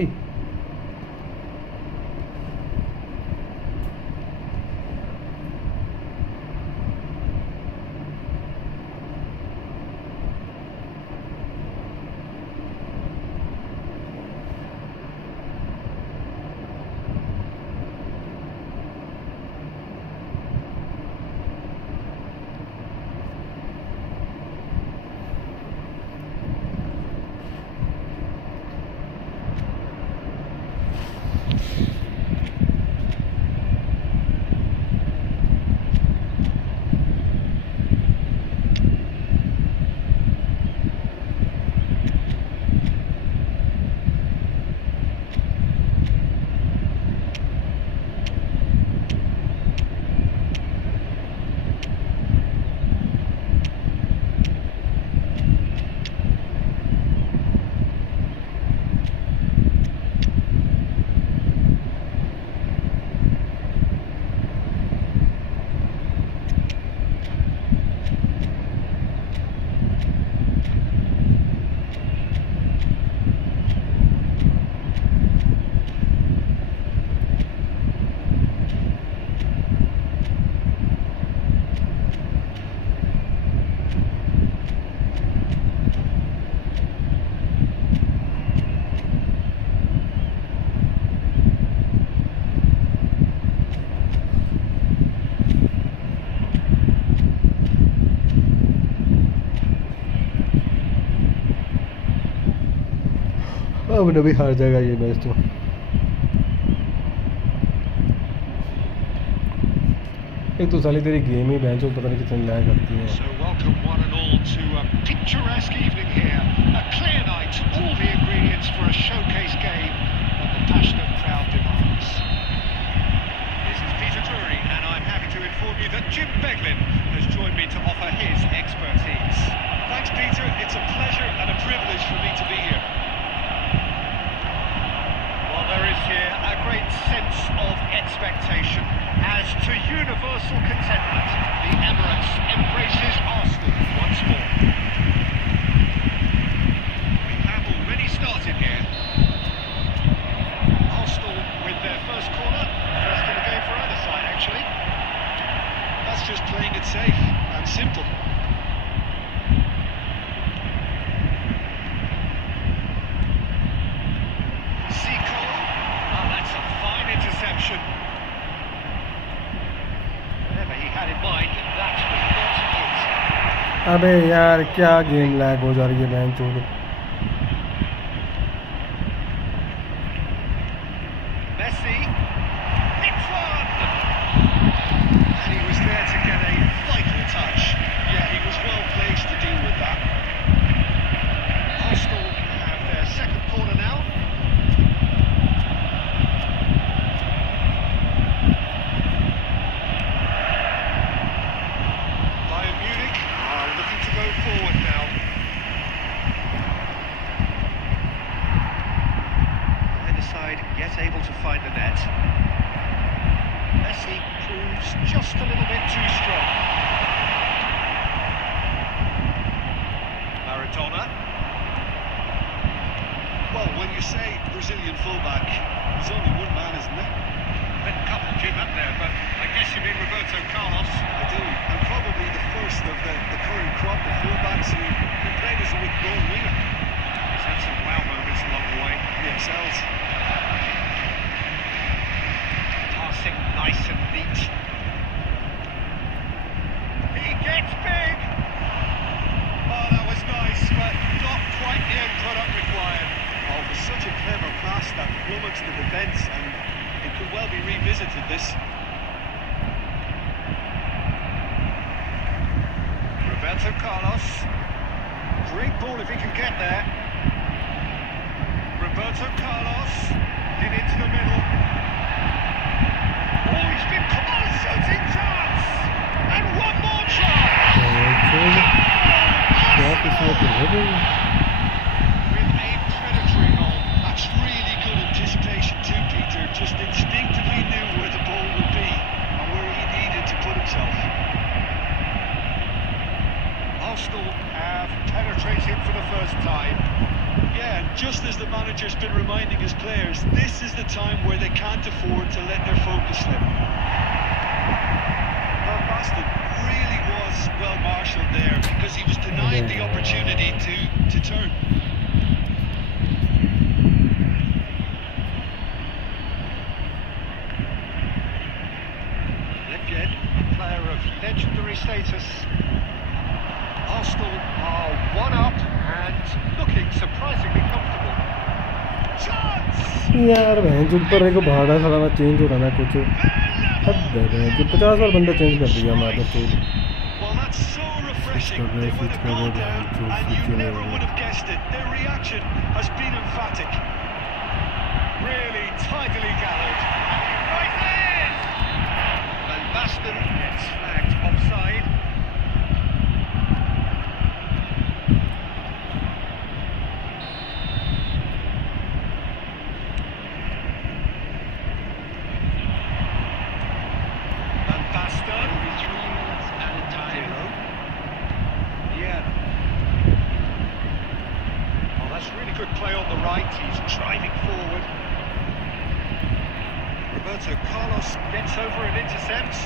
अब नबी हार जाएगा ये मैच तो। एक तो साली तेरी गेम ही बेंच पता नहीं कितने लाया करती है। So welcome one and all to a picturesque evening here. A clear night, all the ingredients for a showcase game that the passionate crowd demands. This is Peter Drury, and I'm happy to inform you that Jim Beglin has joined me to offer his expertise. Thanks, Peter. It's a pleasure and a privilege for me to be here. Well, there is here a great great sense of expectation. As to universal contentment, the Emirates embraces Arsenal once more. We have already started here. Arsenal with their first corner, first in the game for either side actually. That's just playing it safe and simple. Interception. Whatever he had in mind, that was not it. अबे यार क्या game lag हो जा रही है match चोद. Messi, it's one, and he was there to get a vital touch. Yeah, he was well placed to deal with that. Arsenal have their second corner now. Forward now. Either side yet able to find the net. Messi proves just a little bit too strong. Maradona. Well, when you say Brazilian fullback, there's only one man, isn't there? A couple Jim up there, but I guess you mean Roberto Carlos. I do, and probably the first of the current crop of fullbacks who played as a withdrawn winger. He's had some wow moments along the way. He excels. Passing nice and neat. He gets big. Oh, that was nice, but not quite the end product required. Oh, it was such a clever pass that plummets the defence, and it could well be revisited, this. Roberto Carlos. Great ball if he can get there. Roberto Carlos. In into the middle. Oh, he's been close. Shooting chance. And one more chance. With a predatory goal. That's really good anticipation too, Peter. Just instinctively knew where the ball would be and where he needed to put himself. Arsenal have penetrated for the first time. Yeah, and just as the manager's been reminding his players, this is the time where they can't afford to let their focus slip. Well, Boston really was well marshalled there because he was denied the opportunity to turn. Lipjed, a player of legendary status. Arsenal are one up and looking surprisingly comfortable. Chance! यार बहन जो ऊपर को भाड़ा सारा change हो रहा है कुछ हद है जो 50 बार बंदा चेंज कर दिया हमारे तो. Well, that's so refreshing. They went a goal down and you never would have guessed it. Their reaction has been emphatic. Really tidily gathered. Right in! And Baston gets flagged offside. Good play on the right, he's driving forward. Roberto Carlos gets over and intercepts.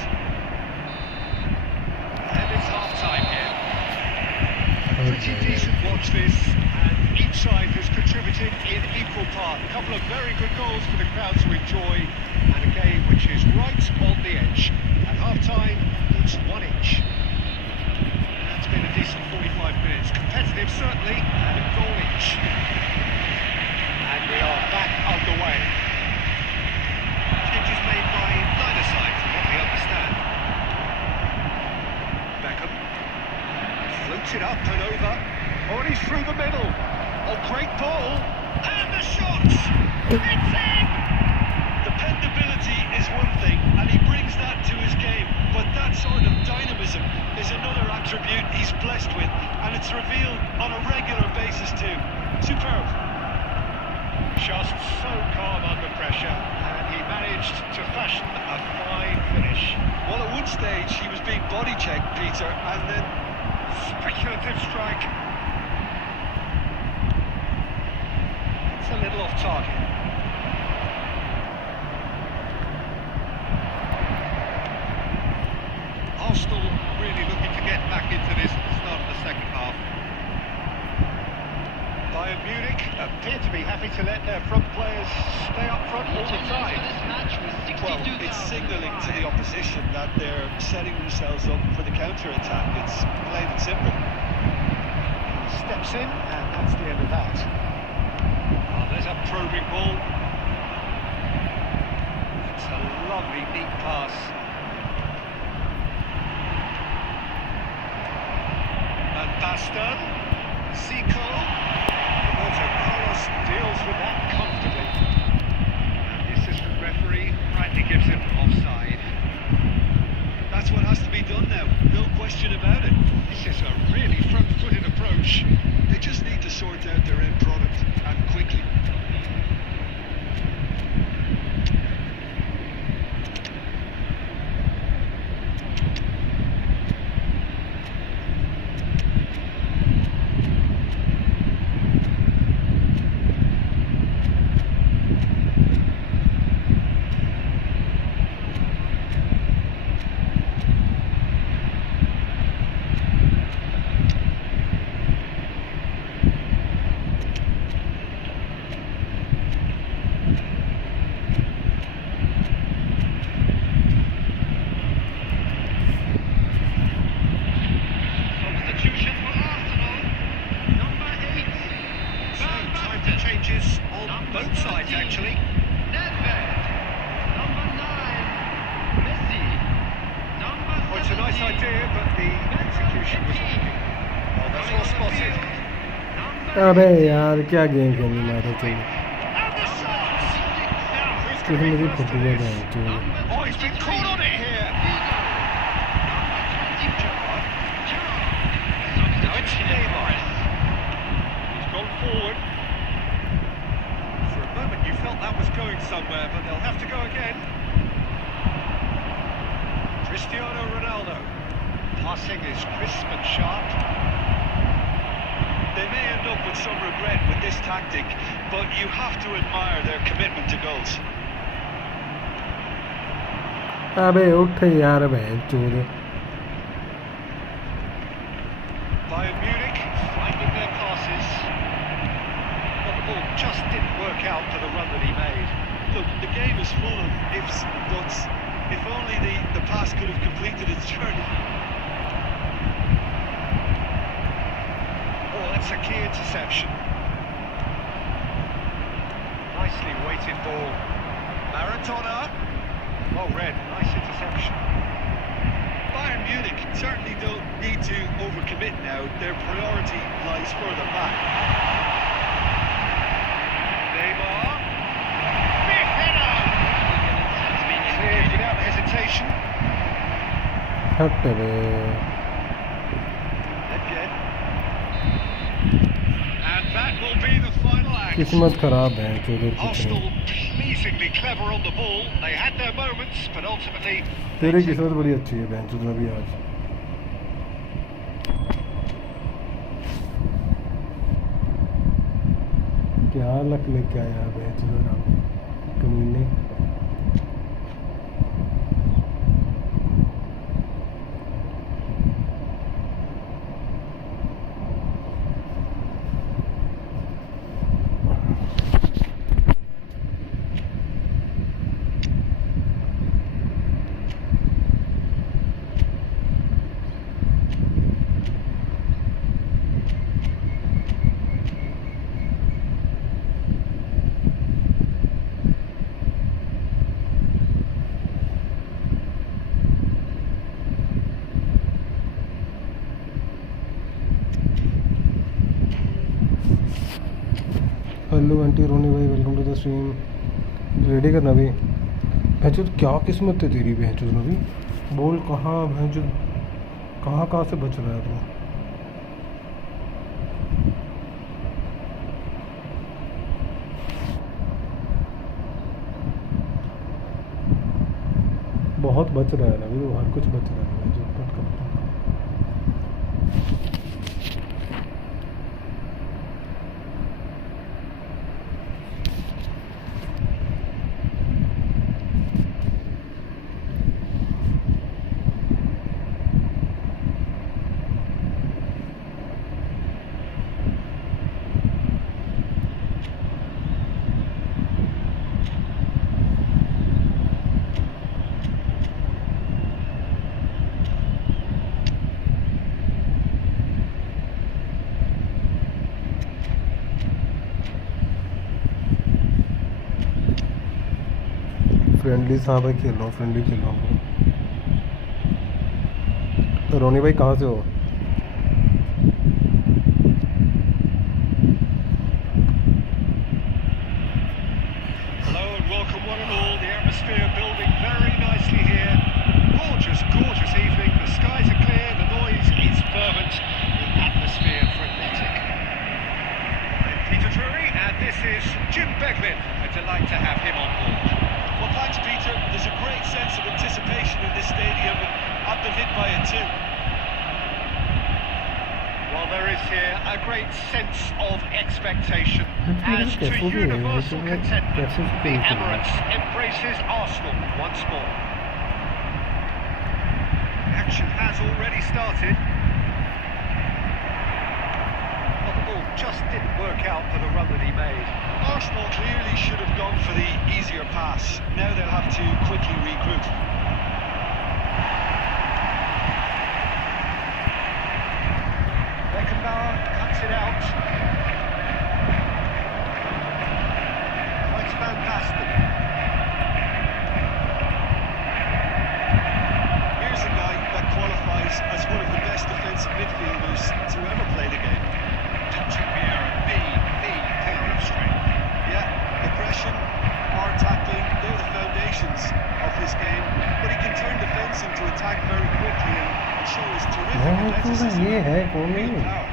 And it's half-time here. A pretty decent watch this, and each side has contributed in equal part. A couple of very good goals for the crowd to enjoy, and a game which is right on the edge. At half-time, it's 1-1. It's been a decent 45 minutes. Competitive, certainly, and a goal each. And we are back underway. Changes made by neither side, from what we understand. Beckham floats it up and over. Oh, and he's through the middle. Oh, great ball. And the shot! It's in! Dependability is one thing, and he brings that to his game. But that sort of dynamism is another attribute he's blessed with, and it's revealed on a regular basis too. Superb. Just so calm under pressure, and he managed to fashion a fine finish. Well, at one stage he was being body checked, Peter, and then Speculative strike. It's a little off target. Arsenal really looking to get back into this at the start of the second half. Bayern Munich appear to be happy to let their front players stay up front all the time. well, it's signalling to the opposition that they're setting themselves up for the counter-attack. It's plain and simple. Steps in, and that's the end of that. Oh, there's a probing ball. It's a lovely, neat pass. And Baston, Zico, Roberto Carlos deals with that comfortably. And the assistant referee rightly gives him offside. That's what has to be done now, no question about it. This is a really front-footed approach. They just need to sort out their end product, and quickly. Substitution for Arsenal. Number 8. Time for changes on both sides, actually. Nedved. Number 9. Messi. Number 17. Well, it's a nice idea, but the execution was lacking. Oh, that's well spotted. अबे यार क्या game खेलने में आता चाहिए And the shot! Who's किसी going to मुझे be foot close to गया this? था Oh, he's been caught on it here. Now it's Neymar. He's gone forward. For a moment you felt that was going somewhere, but they'll have to go again. Cristiano Ronaldo. Passing is crisp and sharp. They may end up with some regret with this tactic, but you have to admire their commitment to goals. अबे उठ यार बहन चोद Bayern Munich finding their passes. But the ball just didn't work out for the run that he made. Look, the game is full of ifs and buts. If only the pass could have completed its journey. Oh, that's a key interception. Nicely weighted ball. Maradona. Well read, nice interception. Bayern Munich certainly don't need to overcommit now. Their priority lies further back. Neymar. Big header! Cleared without hesitation. हट बे Again. And that will be the final act. किस्मत खराब है चोद Arsenal pleasingly clever on the ball. They had their moments, but ultimately तेरी किस्मत बड़ी अच्छी है बहन चोद भी आज क्या लक लेके आया बहन चोद कमीने हेलो आंटी रोनी भाई welcome to the stream ready करना भी भैंचो क्या किस्मत है तेरी भैंचो नबी बोल कहाँ भैंचो कहाँ से बच रहा है तू बहुत बच रहा है ना, अभी तो हर कुछ बच रहा है जो कट करता है। फ्रेंडली हाँ भाई खेल रहा हूँ, फ्रेंडली खेल रहा हूँ। रोनी भाई कहाँ से हो? Hello and welcome one and all. The atmosphere building very nicely here. Gorgeous, gorgeous evening. The skies are clear, the noise is fervent, the atmosphere frenetic. I'm Peter Drury and this is Jim Beglin. A delight to have him on board. Well, thanks, Peter. There's a great sense of anticipation in this stadium, and I've been hit by it too. Well, there is here a great sense of expectation as to universal contentment, the Emirates embraces Arsenal once more. Action has already started. Well, the ball just didn't work out for the run that he made. Arsenal clearly should have gone for the easier pass. Now they'll have to quickly regroup. Beckenbauer cuts it out. Likes Van Basten. Here's a guy that qualifies as one of the best defensive midfielders to ever play the game. Patrick Vieira, the pillar of strength. Yeah, aggression, hard tackling, they're the foundations of this game. But he can turn defence into attack very quickly and show his terrific athleticism. ये है कौन नहीं? Power.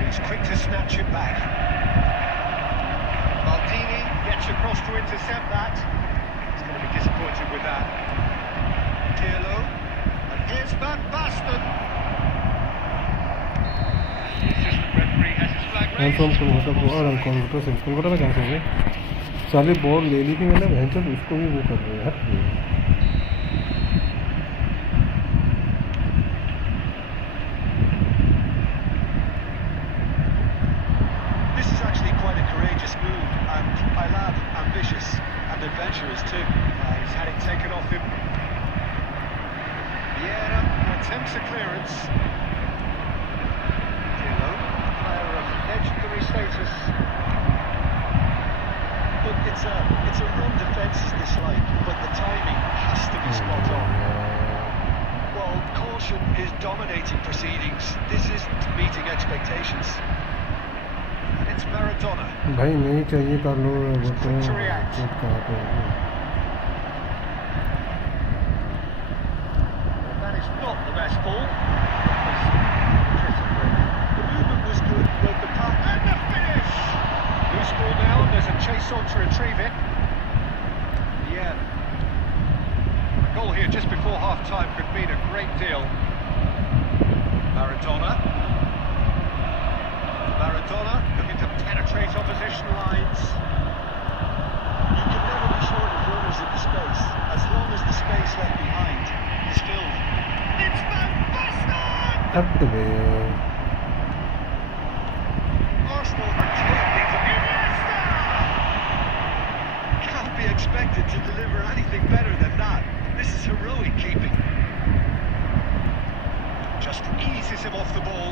He's quick to snatch it back. Maldini gets across to intercept that. He's going to be disappointed with that. Pirlo, and here's Van Basten. The assistant referee has his flag I'm from raised. Kolkata और हम कोलकाता से कहाँ से हुए? साली ball ले ली थी मैंने, भैंचो उसको भी वो कर रहे हैं यार। This is actually quite a courageous move, and I love ambitious and adventurous too. He's had it taken off him. Vieira attempts a clearance. Pirlo, player of legendary status. Look, it's a run defence is dislike, but the timing has to be spot on. Well, caution is dominating proceedings. This isn't meeting expectations. And it's Maradona. भाई नहीं चाहिए कर लो वो तो Quick to react. Check करा तो Well, that is not the best ball. The movement was good, but the pass. And the finish! Loose ball now, and there's a chase on to retrieve it. Yeah. A goal here just before half-time could mean a great deal. Maradona. Maradona looking to penetrate opposition lines. You can never be short of runners in the space, as long as the space left behind is filled. It's Van Basten! तक बे Arsenal attempting to Iniesta! Can't be expected to deliver anything better than that. This is heroic keeping. Just eases him off the ball.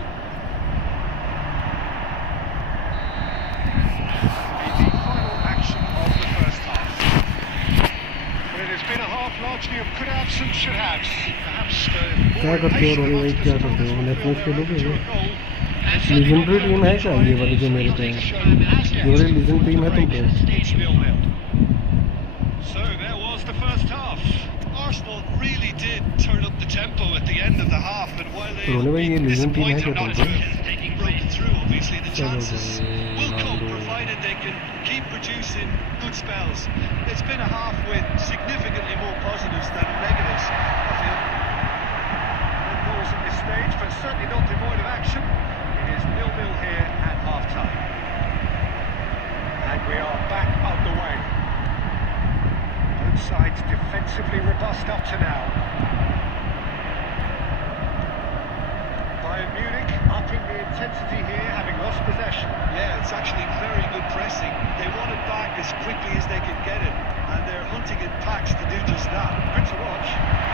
The final action of the first half. But it has been a half largely of could haves and should haves. Perhaps क्या करते हो रोनी भाई, क्या करते हो? Netflix पे लोगे legendary team है क्या ये वाली जो मेरे पे है? ये वाली लीजेंड टीम है तुम पे? So there was the first half. Arsenal really did turn up the tempo at the end of the half, and while they रोनी भाई ये लीजेंड टीम है क्या तुम पे? taking broken through, obviously. The chances will come, provided they can keep producing good spells. It's been a half with significantly more positives than negatives, I feel. No goals at this stage, but certainly not devoid of action. It is 0-0 here at half-time. And we are back underway. Both sides defensively robust up to now. Bayern Munich upping the intensity here, having lost possession. Yeah, it's actually very good pressing. They want it back as quickly as they can get it, and they're hunting in packs to do just that. Good to watch.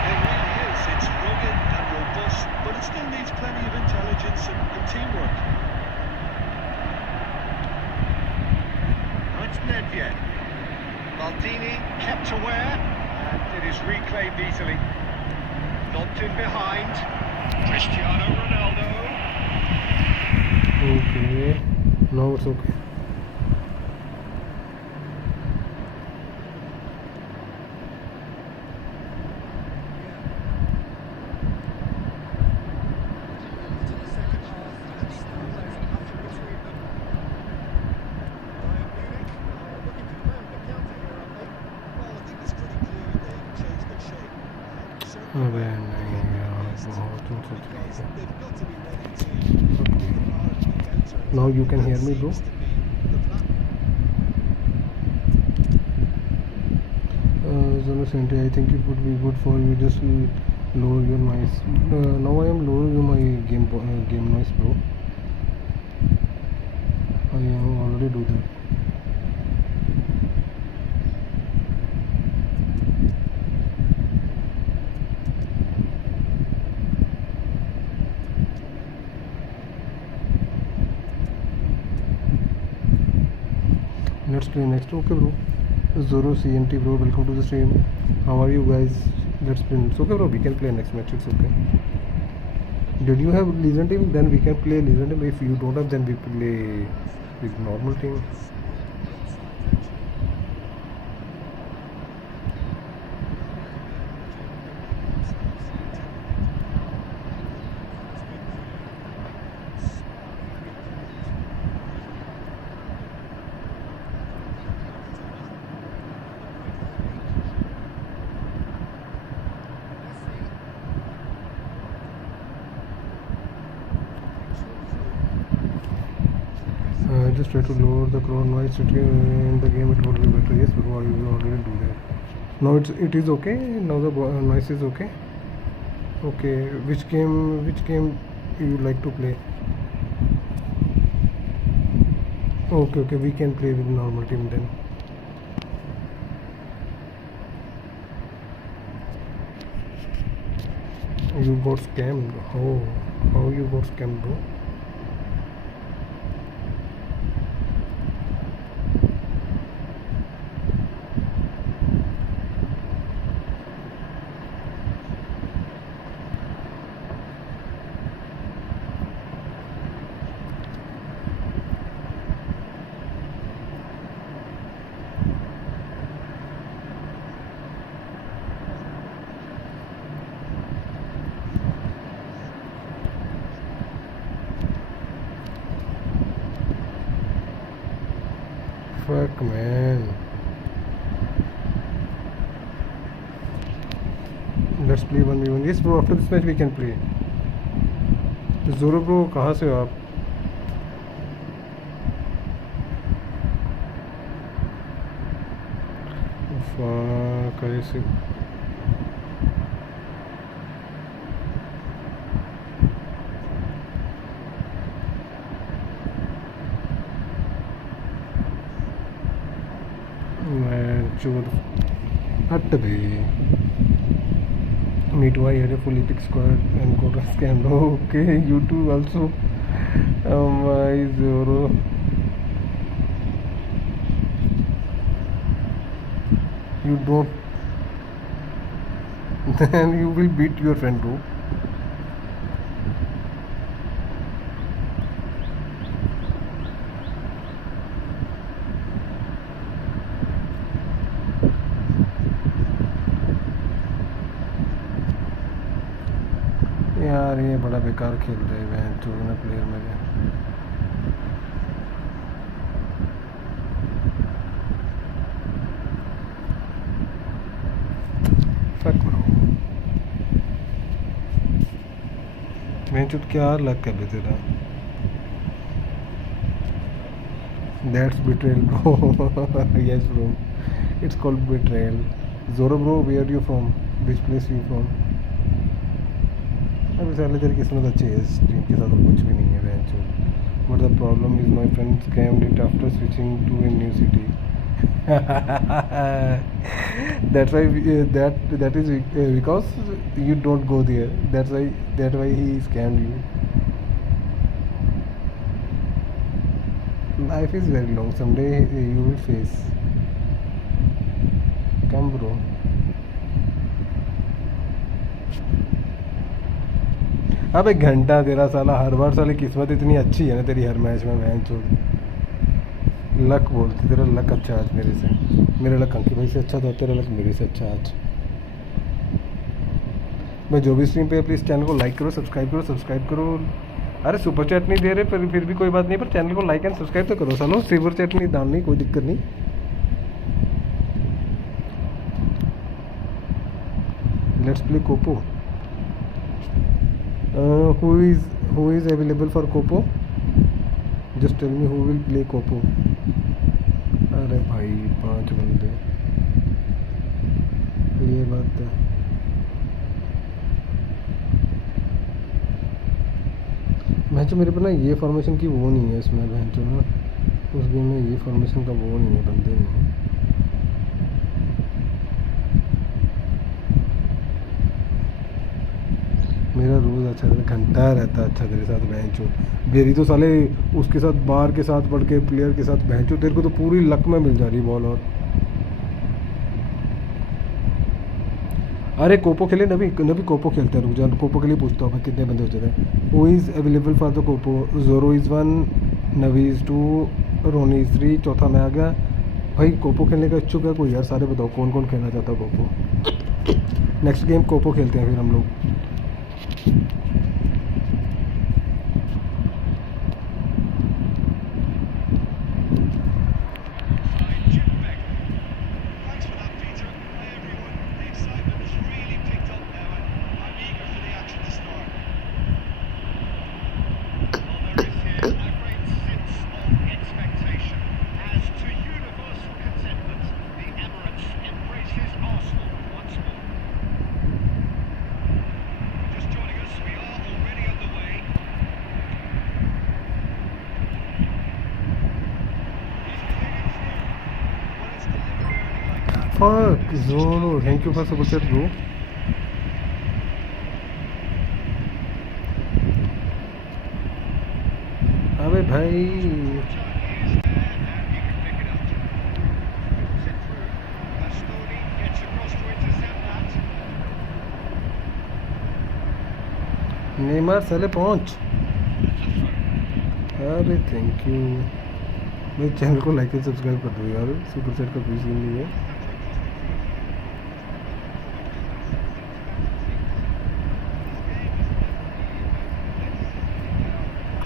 It really is. It's rugged and robust, but it still needs plenty of intelligence and teamwork. That's Nedved. Maldini kept aware, and it is reclaimed easily. Knocked in behind. Cristiano Ronaldo. Okay, now it's okay. अबे नहीं यार बहुत Now you can hear me, bro. I think it would be good for you just lower your noise. Now I am lowering my game noise, bro. I am already do that. Let's play next. Okay, bro. Zoro CNT, bro. Welcome to the stream. How are you guys? Let's play. It's okay, bro. We can play next match. It's okay. Did you have Legion team? Then we can play Legion team. If you don't have, then we play with normal team. Just try to lower the crowd noise in the game. It would be better. Yes, bro, I will already do that. Now it is okay. Now the noise is okay. Okay, which game you like to play? Okay, we can play with normal team then. You got scammed. How you got scammed, bro? Fuck, man. Let's play 1v1. Yes, bro. After this match, we can play. Zoro, bro, कहाँ से हो आप? Fuck, ऐसे. Hut me too, I had a full epic squad and got scammed. Okay, you too also. My Zoro. You don't. Then you will beat your friend, bro. यार ये बड़ा बेकार खेल रहे हैं चोरना प्लेयर मेरे मैं चुप क्या लग कर तेरा That's betrayal, bro. Yes, bro. It's called betrayal. Zoro, bro, where are you from? Which place are you from? अभी साले तेरी किस्मत अच्छी है स्ट्रीम के साथ और कुछ भी नहीं है बहन. But the problem is my friend scammed it after switching to a new city. That's why that is because you don't go there. That's why he scammed you. Life is very long. Someday you will face. Come, bro. अब एक घंटा तेरा साला हर बार साली किस्मत इतनी अच्छी है ना तेरी हर मैच में बहन चोद लक बोलती तेरा लक अच्छा आज मेरे से मेरा लक अंकित भाई से अच्छा था तेरा लक मेरे से अच्छा आज मैं जो भी स्ट्रीम पे प्लीज़ चैनल को लाइक करो सब्सक्राइब करो अरे सुपर चैट नहीं दे रहे फिर भी कोई बात नहीं पर चैनल को लाइक एंड सब्सक्राइब तो करो सालो सुपर चैट नहीं दान नहीं कोई दिक्कत नहीं लेट्स प्ले कोपो who is available for कोपो just tell me who will play कोपो अरे भाई 5 बंदे ये बात है मैं तो मेरे पर ना ये फॉर्मेशन की वो नहीं है इसमें बहन तो ना उस गेम में ये फॉर्मेशन का वो नहीं है बंदे नहीं मेरा रोज़ अच्छा घंटा रहता अच्छा तेरे साथ बहनचो मेरी तो साले उसके साथ बार के साथ पढ़ के प्लेयर के साथ बहनचो तेरे को तो पूरी लक में मिल जा रही बॉल और अरे कोपो खेले नबी कोपो खेलते हैं रुक जा कोपो के लिए पूछता हूँ मैं कितने बंदे हो जाते हैं who is available for the कोपो Zoro is 1 Navi is 2 Ronnie is 3 चौथा मैं आ गया भाई कोपो खेलने का इच्छुक है कोई यार सारे बताओ कौन कौन खेलना चाहता है कोपो नेक्स्ट गेम कोपो खेलते हैं फिर हम लोग Fuck, Zoro, thank you for super chat, bro. अबे भाई नेमार साले पहुंच अरे थैंक यू मेरे चैनल को लाइक एंड सब्सक्राइब कर दो यार सुपर चैट का कोई सीन नहीं है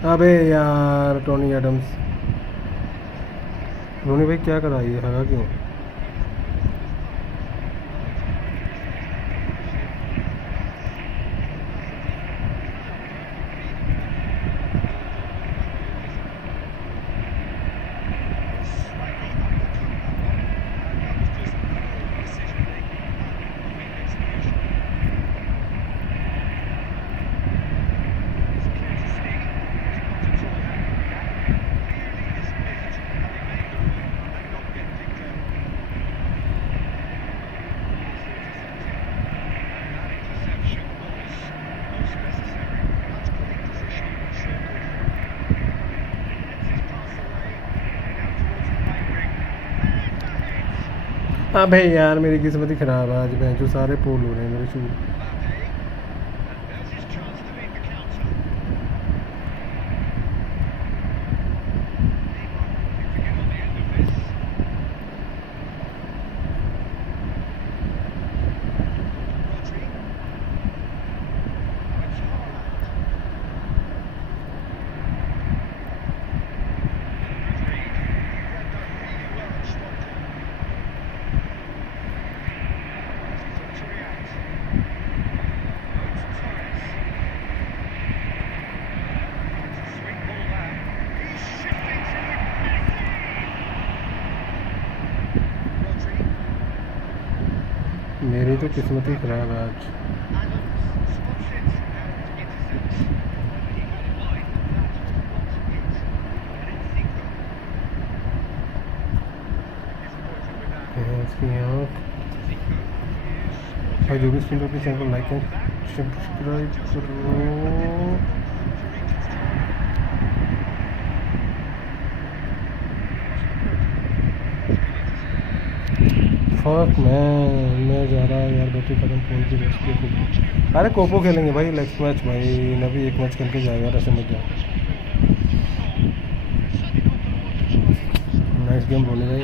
अबे यार टोनी एडम्स रोनी भाई क्या करा ये हगा क्यों हाँ भाई यार मेरी किस्मत ही ख़राब है आज मैं जो सारे पोल हो रहे हैं मेरे शूट मेरी तो किस्मत ही खराब है आज। इसकी आँख भाई, जो भी स्क्रीन पर चैनल को लाइक एंड सब्सक्राइब करो। फक मैं जा रहा यार, बैटरी खत्म फोन की। अरे कोपो खेलेंगे भाई, नेक्स्ट मैच भाई। नबी एक मैच खेल के जाएगा यार, ऐसे मत जाओ। नाइस गेम बोले भाई।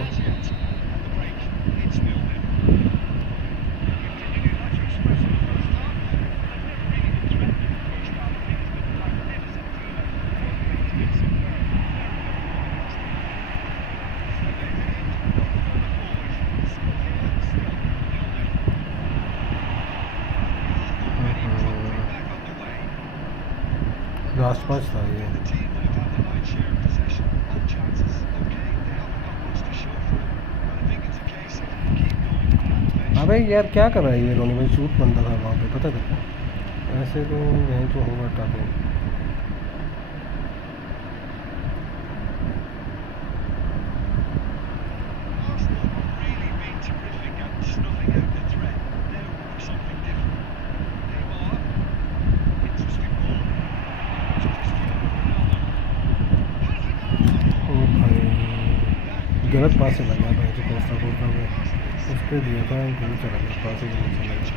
लास्ट पास था ये। अबे यार क्या कर रहा है ये रोनी भाई, शूट बंदा था वहाँ पे, पता था ऐसे तो यहीं तो होगा टापे। गलत पास से लगा भाई, जो कोस्टा कोस्टा में उस पर दिया था, गोल चला गया, पास से गोल चला गया।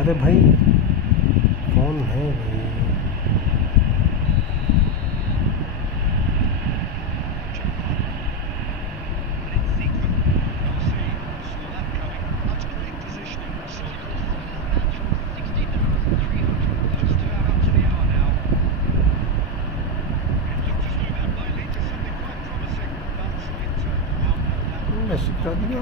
अरे भाई कौन है भाई? कर दिया।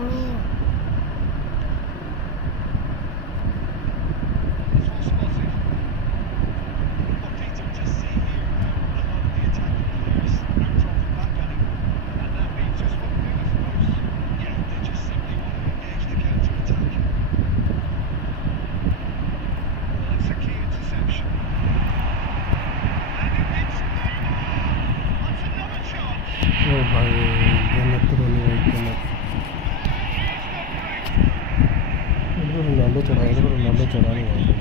भाई गलत तो नहीं भाई, गलत। रोनाल्डो चढ़ाएगा तो रोनाल्डो चढ़ा नहीं होगा।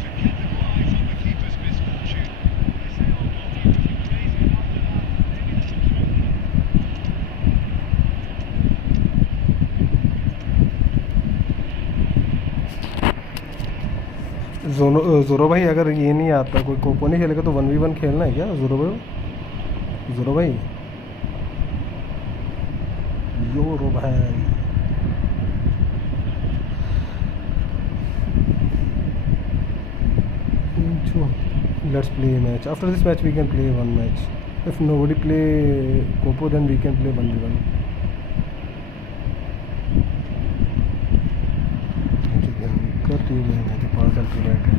जोरो भाई अगर ये नहीं आता, कोई कोपो नहीं खेलेगा तो 1v1 खेलना है क्या जोरो भाई? जोरो भाई, योरो भाई, let's play a match. After this match we can play one match. If nobody play Copo then we can play 1v1. कर टीम है मेरे पास अल्टीमेट है।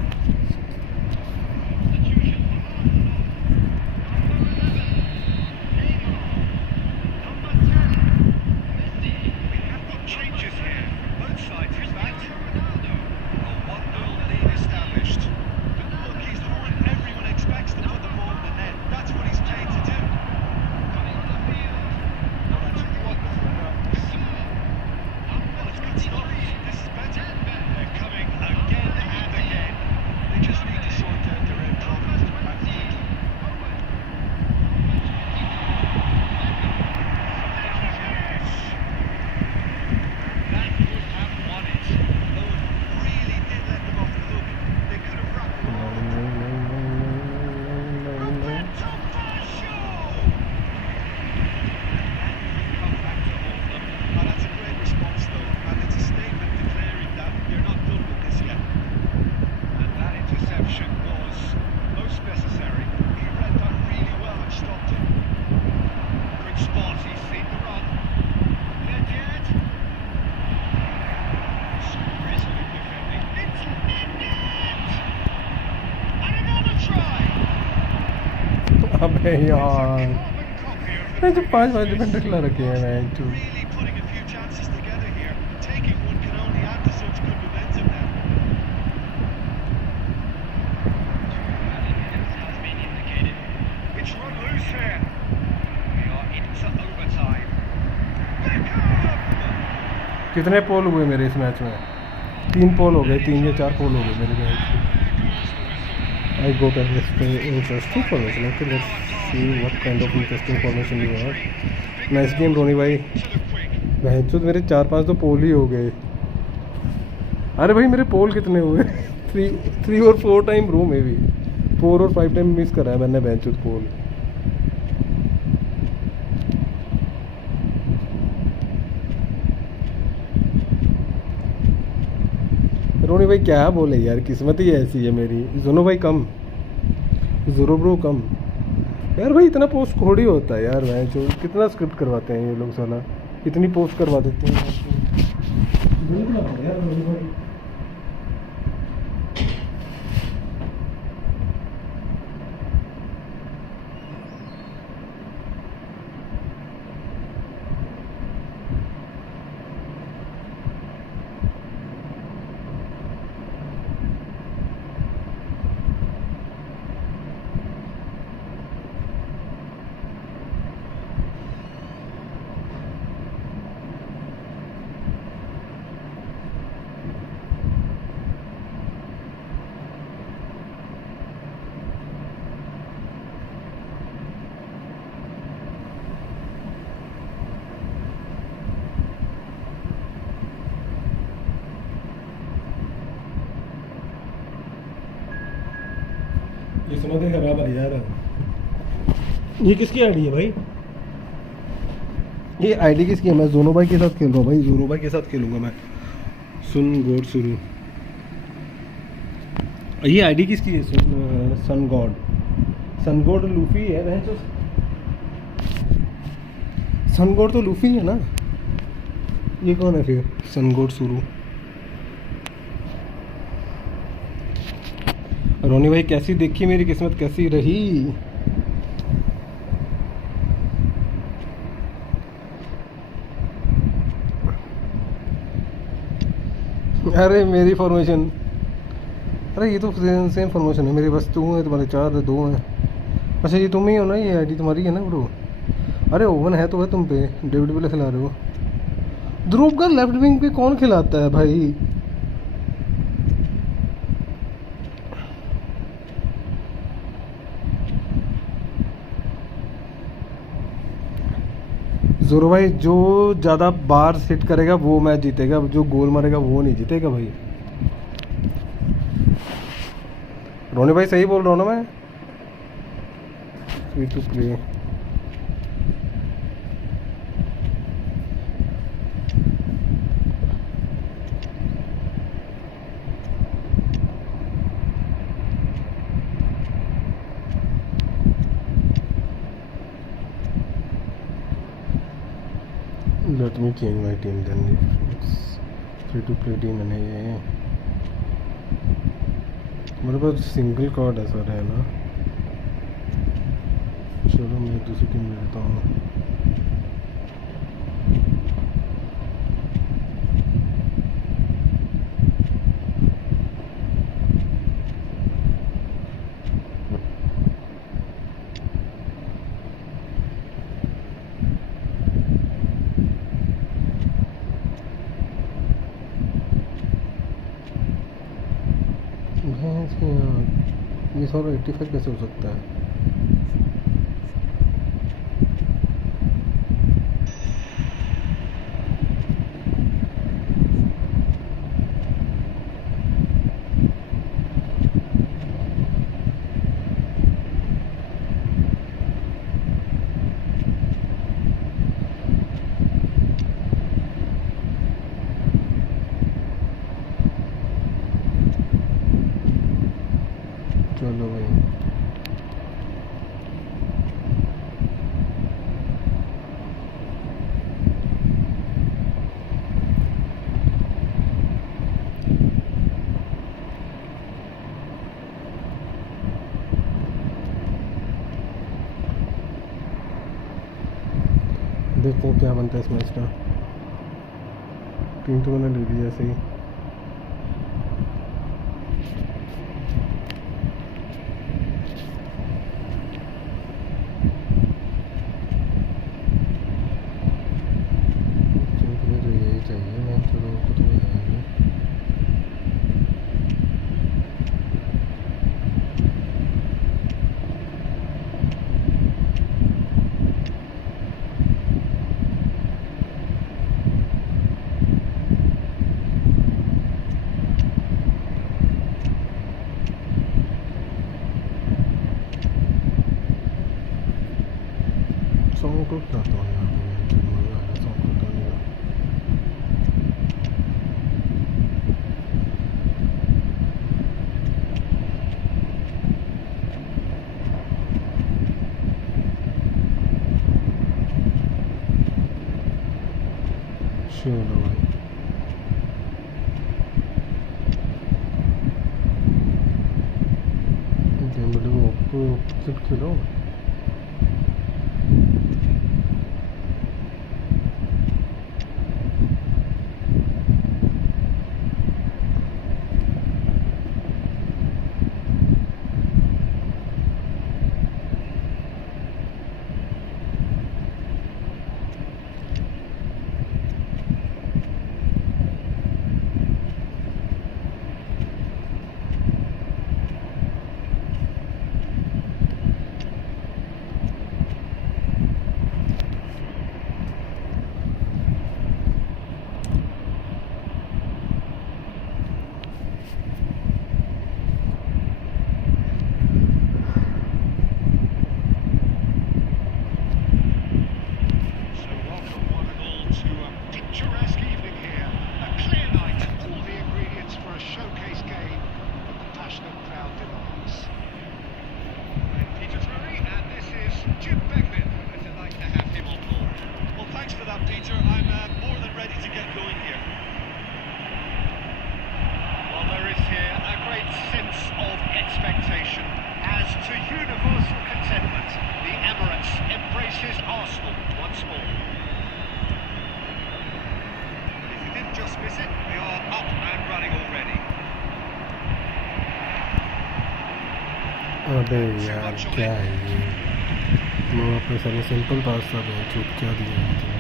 अबे यार जो 5 डिफेंडर खिला रखे हैं मैच तो Really putting a few chances together here. Taking one can only add to such good momentum now. Has been indicated. It's run loose here. We are into overtime. कितने पोल हुए मेरे इस मैच में? 3 पोल हो गए, 3 या 4 पोल हो गए मेरे मैच में। I got a interesting formation. Okay, let's see what kind of interesting formation you have. Nice game रोनी भाई। बहन चोद मेरे 4-5 तो पोल ही हो गए। अरे भाई मेरे पोल कितने हुए? 3 और 4 टाइम रो में भी 4 और 5 टाइम मिस करा है मैंने बहन चोद पोल। रोनी भाई क्या बोले यार, किस्मत ही ऐसी है मेरी। जोनो भाई कम, जोरो ब्रो कम यार। भाई इतना पोस्ट थोड़ी होता है यार, मैं जो कितना स्क्रिप्ट करवाते हैं ये लोग साला, इतनी पोस्ट करवा देते हैं यार रोनी भाई। ये समझ खराब है यार। ये किसकी आईडी है भाई? ये आईडी किसकी है? मैं जोनो भाई के साथ खेल रहा हूँ भाई, जोनो भाई के साथ खेलूंगा मैं। सुन गॉड शुरू। ये आईडी किसकी है? Sun god. Sun god Luffy है बहन चो। सन गॉड तो लूफी है ना। ये कौन है फिर? सन गॉड शुरू। रोनी भाई कैसी देखी मेरी किस्मत, कैसी रही? अरे मेरी फॉर्मेशन, अरे ये तो सेम फॉर्मेशन है मेरी, बस 2 है तुम्हारे 4 है 2 है। अच्छा ये तुम ही हो ना, ये आईडी तुम्हारी है ना ब्रो? अरे ओवन है तो है तुम पे, डेविड विला खिला रहे हो। ध्रुव का लेफ्ट विंग पे कौन खिलाता है भाई? जोरो भाई जो ज़्यादा बार हिट करेगा वो मैच जीतेगा, जो गोल मारेगा वो नहीं जीतेगा भाई। रोनी भाई सही बोल रहा हूँ ना मैं? Free to play. Let me change my team then if it's free to play team है ये। मेरे पास सिंगल कार्ड है सर, है ना? चलो मैं दूसरी टीम में रहता हूँ। ये सारा 85 कैसे हो सकता है? चलो भाई देखते हैं क्या बनता है इस मैच का। टीम तो मैंने ले ली ऐसे ही। सॉन्ग को बताता हूँ यहाँ पे मैं, मज़ा आ रहा सॉन्ग को बताने का। चलो भाई डेम्बले को ऑपोजिट खेलो। अबे यार क्या है ये, मैं अपने सारे सिंपल पास्ता में चुप क्या दिया मुझे।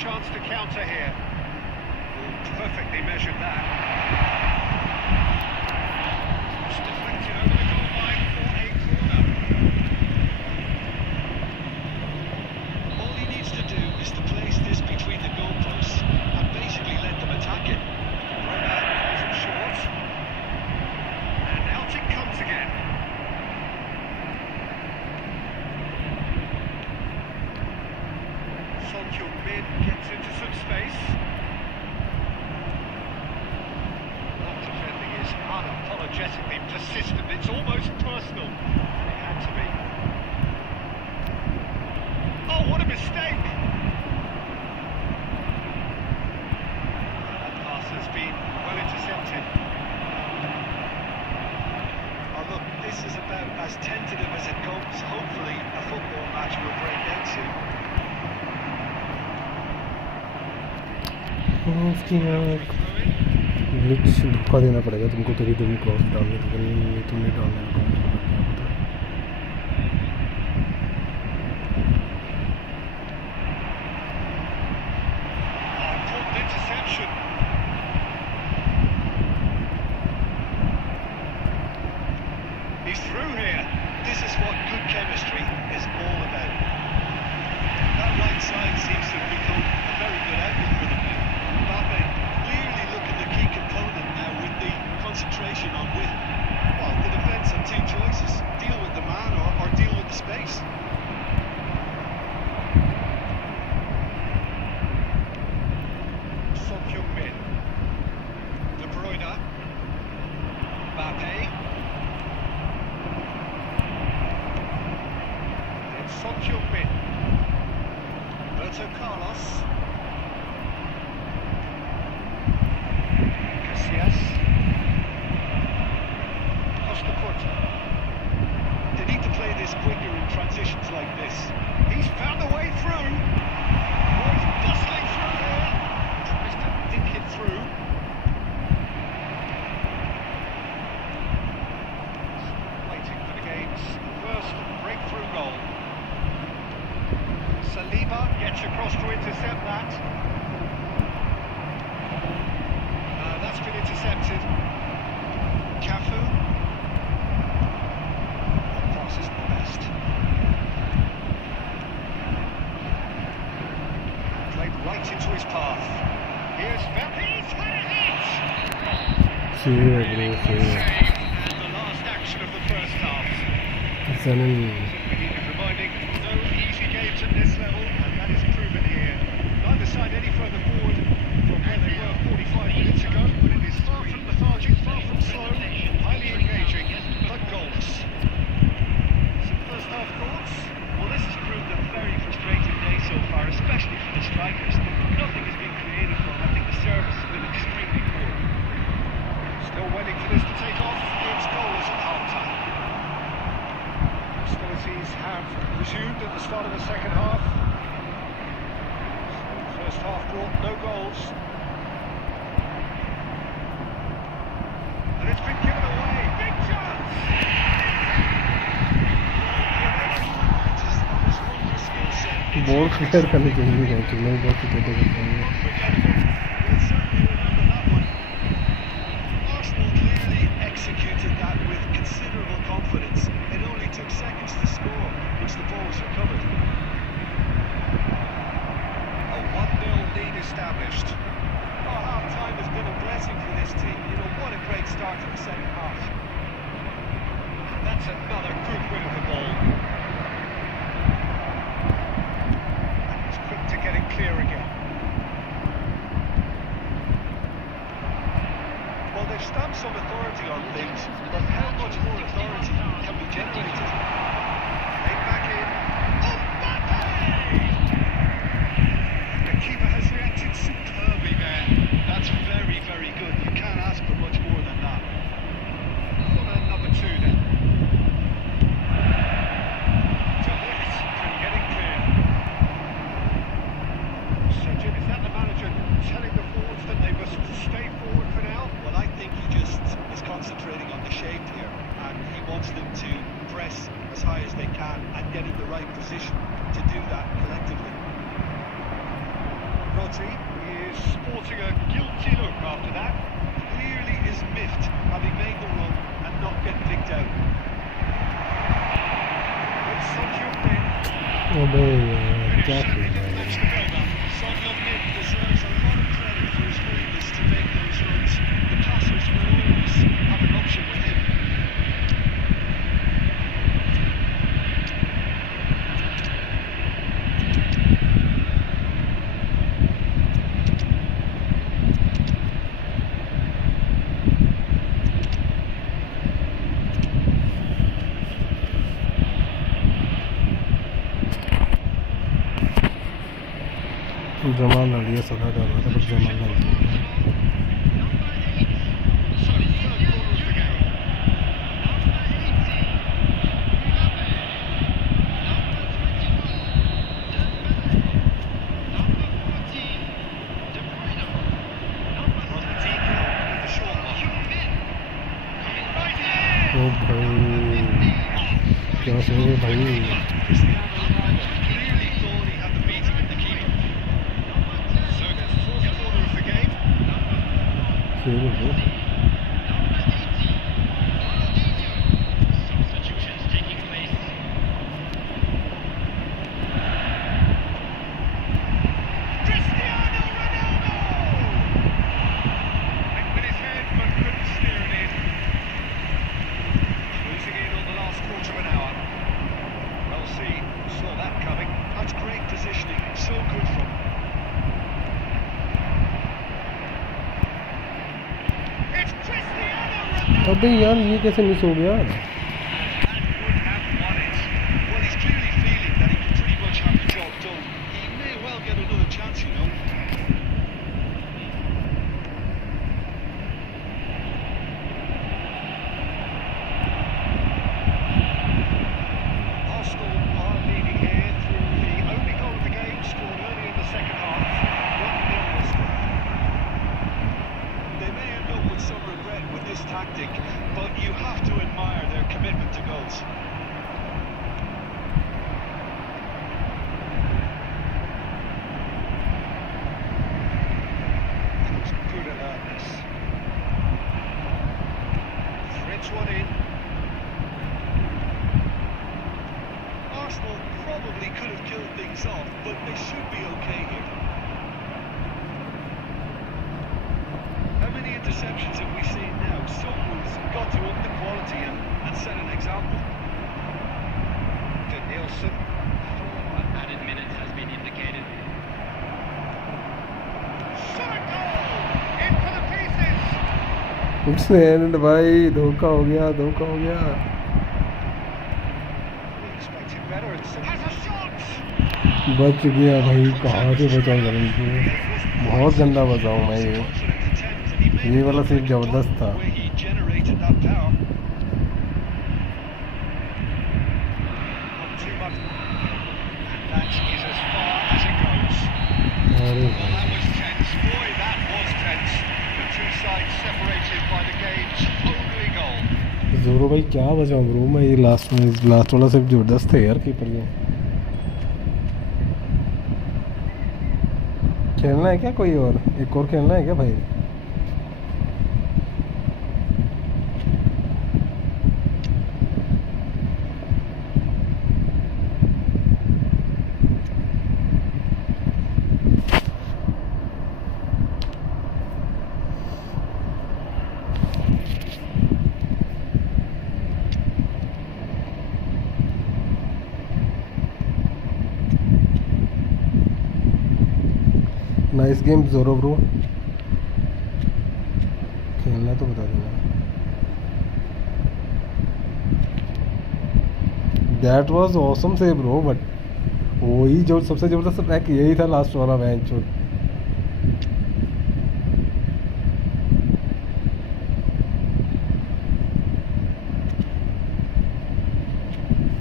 Chance to counter here. Perfectly measured that. Just deflected over the goal line for a corner. All he needs to do is to place this between the goalposts and basically let them attack it. Runner plays it short. And out it comes again. Mid gets into some space. That defending is unapologetically persistent. It's almost personal. It had to be. Oh, what a mistake! That pass has been well intercepted. Oh, look, this is about as tentative as it goes. Hopefully, a football match will break out soon. उसकी यहाँ glitch धोखा देना पड़ेगा तुमको, तभी तुम cross डालने तो नहीं, तुम नहीं डालने का He's through here. This is what good chemistry is all about. That right side seems to have become a very good outlet for them now. Clearly looking the key component now with the concentration on width. Well, the defence have two choices: deal with the man or deal with the space. Son Heung-min, De Bruyne, Mbappe. Then Son Heung-min, Roberto Carlos. See you, bro. See you. And the last action of the first half. Zanin. We need reminding, no easy games at this level, and that is proven here. Neither side any further forward from where they were 45 minutes ago, but it is far from lethargic, far from slow, highly engaging, but goalless. Some first half thoughts? Well, this has proved a very frustrating day so far, especially for the strikers. Nothing has been created from them. I think the service has been extremely poor. Still waiting for this to take off. It's goalless at half-time. Hostilities have resumed at the start of the second half. So first half brought no goals. And it's been given away. Big chance! बहुत clear करनी चाहिए है कि नहीं बहुत clear करते हैं Arsenal clearly executed that with considerable confidence. It only took seconds to score once the ball was recovered. A 1-0 lead established. Oh, half-time has been a blessing for this team. You know, what a great start to the second half. That's another good win of the ball. And he's quick to get it clear again. Well, they've stamped some authority on things, but how much more authority can be generated? Played back in. The keeper has reacted superbly there. That's very, very good. You can't ask for much more than that. And number 2 then. To lift and get it clear. So Jim, is that the manager telling the forwards that they must stay forward for now? Well, I think he just is concentrating on the shape here, and he wants them to press as high as they can and get in the right position to do that collectively. Rodri is sporting a guilty look after that. Clearly is miffed having made the run and not get picked out. It's Son Heung-min. अबे क्या Certainly खेल didn't रहा match है the build-up. Son Heung-min deserves a lot of credit for his willingness to make those runs. The passers will always have an option with him. Jamal ना लिया सदा डाला था बट जमाल ना लिया Sorry, third corner of the game. On the decal with the short one. Coming right in. ओ भाई क्या सही है भाई Cristiano Ronaldo clearly thought he had the beating of the keeper. So the fourth corner of the game. सही है bro Substitutions taking place. Cristiano Ronaldo! Went with his head but couldn't steer it in. Losing in on the last quarter of an hour. Well, see, saw that coming. That's great positioning, so good from him. It's Cristiano Ronaldo! अबे यार ये कैसे miss हो गया And would have won it. Well, he's clearly feeling that he can pretty much have the job done. He may well get another chance, you know. Arsenal are leading here through the only goal of the game, scored early in the second half. 1-0 the score. They may end up with some regret with this tactic, but you have to admire their commitment to goals. Shows good alertness. Threads one in. Arsenal probably could have killed things off, but they should be okay here. How many interceptions have we seen now? Wilson. 4 added minutes has been indicated. Shot a goal! In for the pieces! उसने and भाई धोखा हो गया We expected better. Has a shot! बच गया भाई कहाँ से बचाऊँ जरूर को बहुत गंदा बचाऊँ मैं ये वाला सिर्फ जबरदस्त था Where he generated that power. Not too much. And that is as far as it goes. अरे Well, that was tense. Boy, that was tense. The two sides separated by the game's only goal. जोरो भाई क्या बचाऊँ bro मैं ये last वाला सिर्फ जबरदस्त है यार कीपर ये खेलना है क्या कोई और एक और खेलना है क्या भाई नाइस गेम जोरो ब्रो खेलना तो बता देना दैट वाज ऑसम से ब्रो बट वही जो सबसे ज़बरदस्त अटैक यही था लास्ट वाला मैच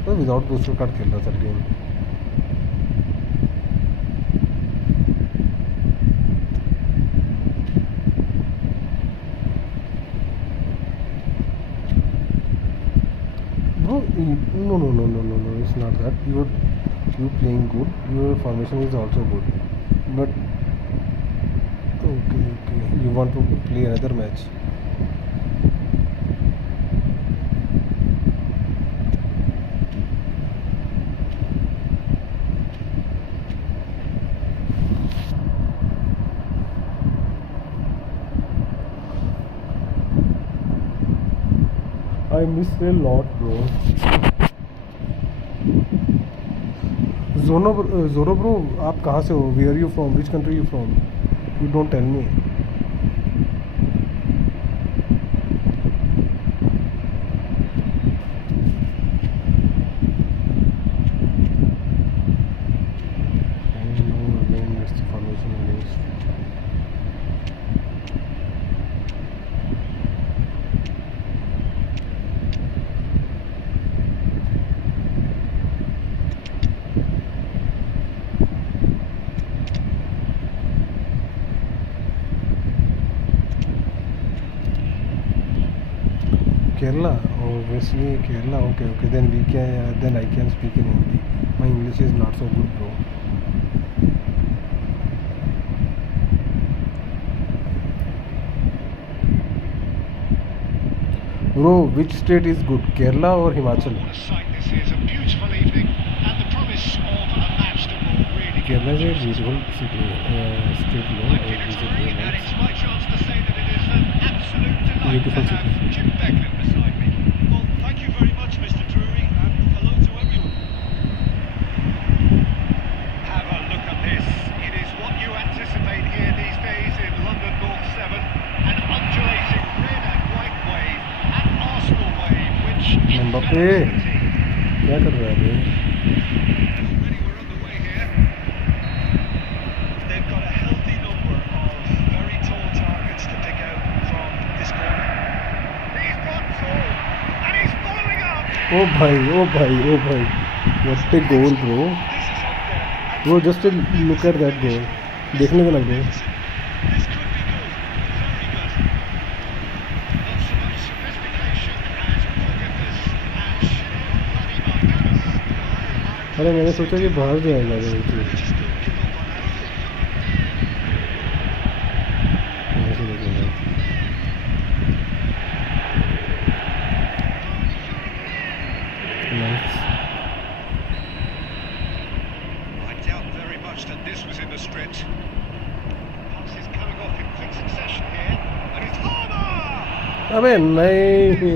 तो विदाउट बूस्टर कार्ड खेल रहा था game No, it's not that. You playing good. Your formation is also good. But okay. You want to play another match. I miss a lot, bro. Zoro bro, आप कहाँ से हो? Where are you from? Which country are you from? You don't tell me. Kerala, obviously Kerala. Okay. Then I can speak in Hindi. My English is not so good, bro. Bro, which state is good, Kerala or Himachal? What a sight this is! A beautiful evening, and the promise of a match that will really. Kerala is a beautiful city, state. And it's my chance to say that it is an absolute delight Beautiful to city. have Jim Beglin beside me. Well, thank you very much, Mr. Drury, and hello to everyone. Have a look at this. It is what you anticipate here these days in London North 7. An undulating red and white wave, an Arsenal wave, which Mbappe, क्या कर रहा है बे? Already we're underway here. They've got a healthy number of very tall targets to pick out from this corner. He's got tall, and he's following up. Oh भाई, what a goal, bro. This is up there. And Bro, just to look at that goal. देखने को लग रहा है. this could be good, very good. Not so much sophistication as forgiveness and sheer bloody mindedness. अरे मैंने सोचा कि बाहर जाएगा ये Just don't give up on anything. ऐसे लगेगा. Nice. I doubt very much that this was in the script. Passes coming off in quick succession here, and it's Harmer! अबे नहीं.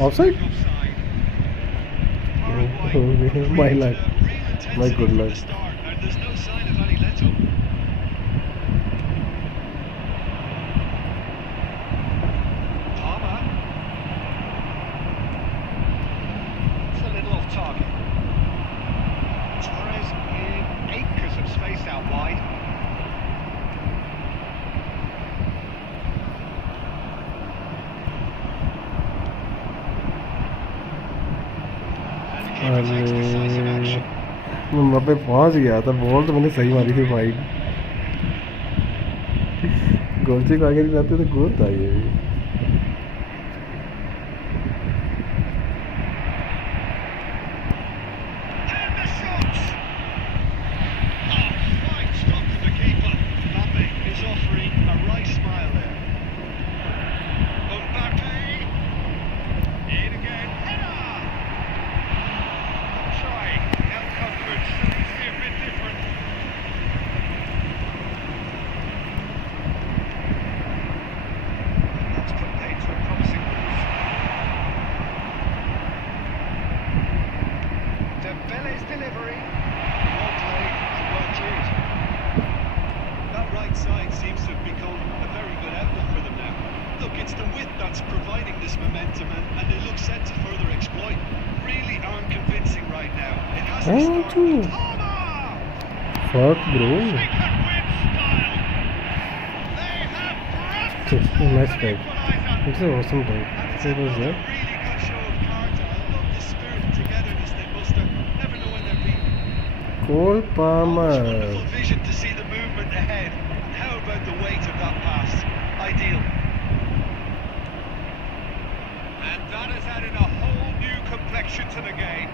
Offside. Offside? far and wide. Oh, my luck. My good luck. Start, and there's no sign of any let-up. Palmer. It's a little off target. Torres in acres of space out wide. मैं पे पहुंच गया था, ball तो मैंने सही मारी थी भाई। गोलची को आगे नहीं जाते तो गोल था ये भी। Fuck, bro. Nice strike. It's an awesome strike. What was that? Cole Palmer. Wonderful vision to see the movement ahead. And how about the weight of that pass? Ideal. And that has added a whole new complexion to the game.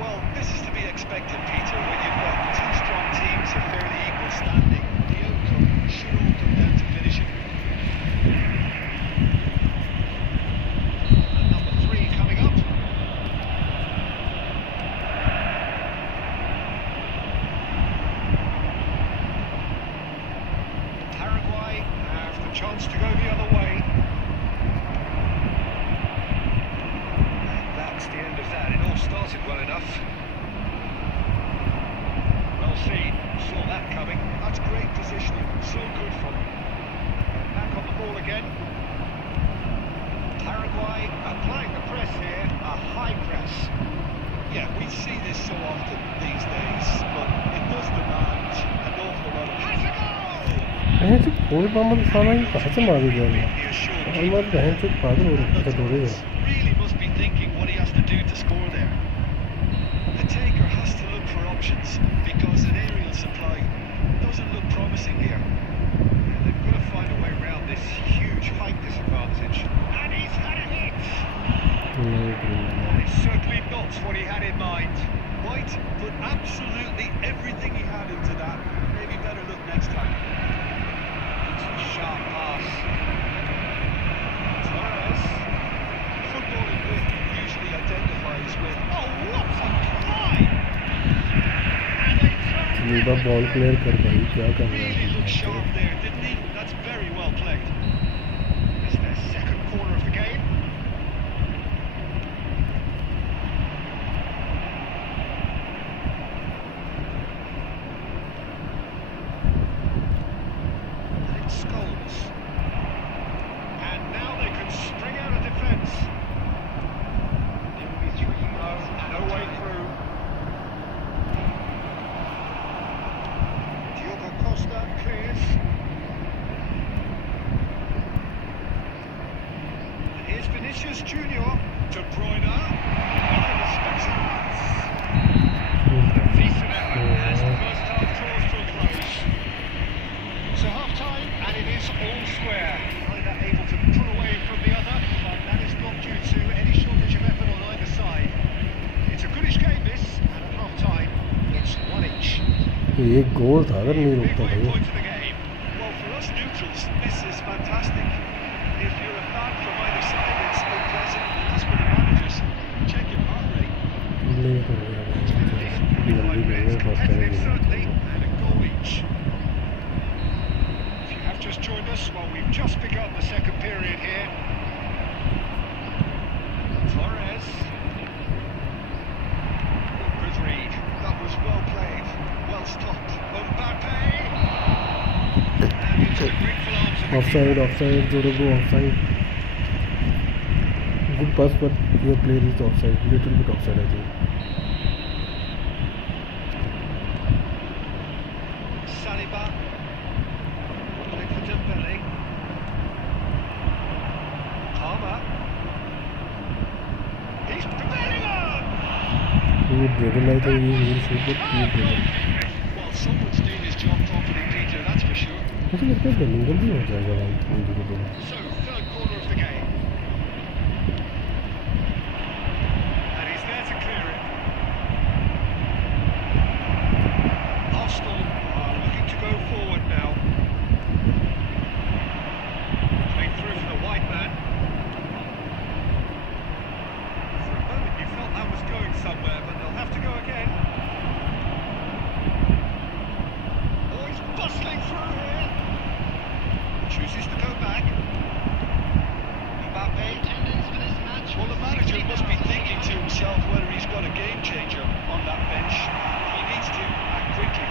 Well, this is to be expected, Peter, when you've got two strong teams of fairly equal standing. The outcome should all come down to finishing. And number 3 coming up. Paraguay have the chance to go the other way. And that's the end of that. It all started well enough. Well seen, saw that coming. That's great positioning, so good from him. Back on the ball again. Paraguay applying the press here, a high press. Yeah, we see this so often these days, but it does demand an awful lot of... Has a goal! I to Cole Palmer साला ये कहाँ से मार दिया है? Palmer बहन से पागल हो रहा है। Really must be thinking what he has to do to score there. The taker has to look for options because an aerial supply doesn't look promising here. Yeah, they've got to find a way around this huge height disadvantage. And he's had a hit! And it's certainly not what he had in mind. White put absolutely everything he had into that. Maybe better look next time. It's a sharp pass. Torres. Footballing with usually identifies with... Oh, what a climb! And they turn... नीदा ball clear कर भाई, क्या कर रहा Really है? looked sharp there, didn't he? That's very well played. It's their second corner of the game. And it's Scholes. And now they can spring out of defence. There will be 3 yards and No way through. Diogo Costa clears. And here's Vinicius Junior. De Bruyne. Look at the spectacles. decent effort as the first half draws to a close. So half time, and it is all square. Neither able to pull away from the other, but that is not due to any shortage of effort on either side. It's a goodish game this, and at half time, it's 1-1. ये गोल था अगर नहीं रोकता Midway भाई। point of the game. Well, for us neutrals, this is fantastic. If you're a fan from either side, it's unpleasant. As for the managers, check your heart rate. Late हो गया जल्दी भेजो पास Competitive करेंगे। certainly, and a goal each. If you have just joined us, well, we've just begun the second period here. Flores. Offside, Zoro bro, offside. Good pass, but your player is offside. Little bit offside, I think. Saliba. Looking for Dembele. Palmer. He's prevailing on! Good dribble, I think he will shoot, but good dribble. Well, someone's doing his job properly, Peter, that's for sure. मुझे लगता है बलिंगम भी हो जाएगा भाई धीरे-धीरे. So, third quarter of the game. And he's there to clear it. Arsenal are looking to go forward now. Playing through for the white man. For a moment you felt that was going somewhere, but they'll have to go again. Oh, he's bustling through here. Chooses to go back. Mbappe. Attendance for this match. Well, the manager must be thinking to himself whether he's got a game changer on that bench. He needs to act quickly.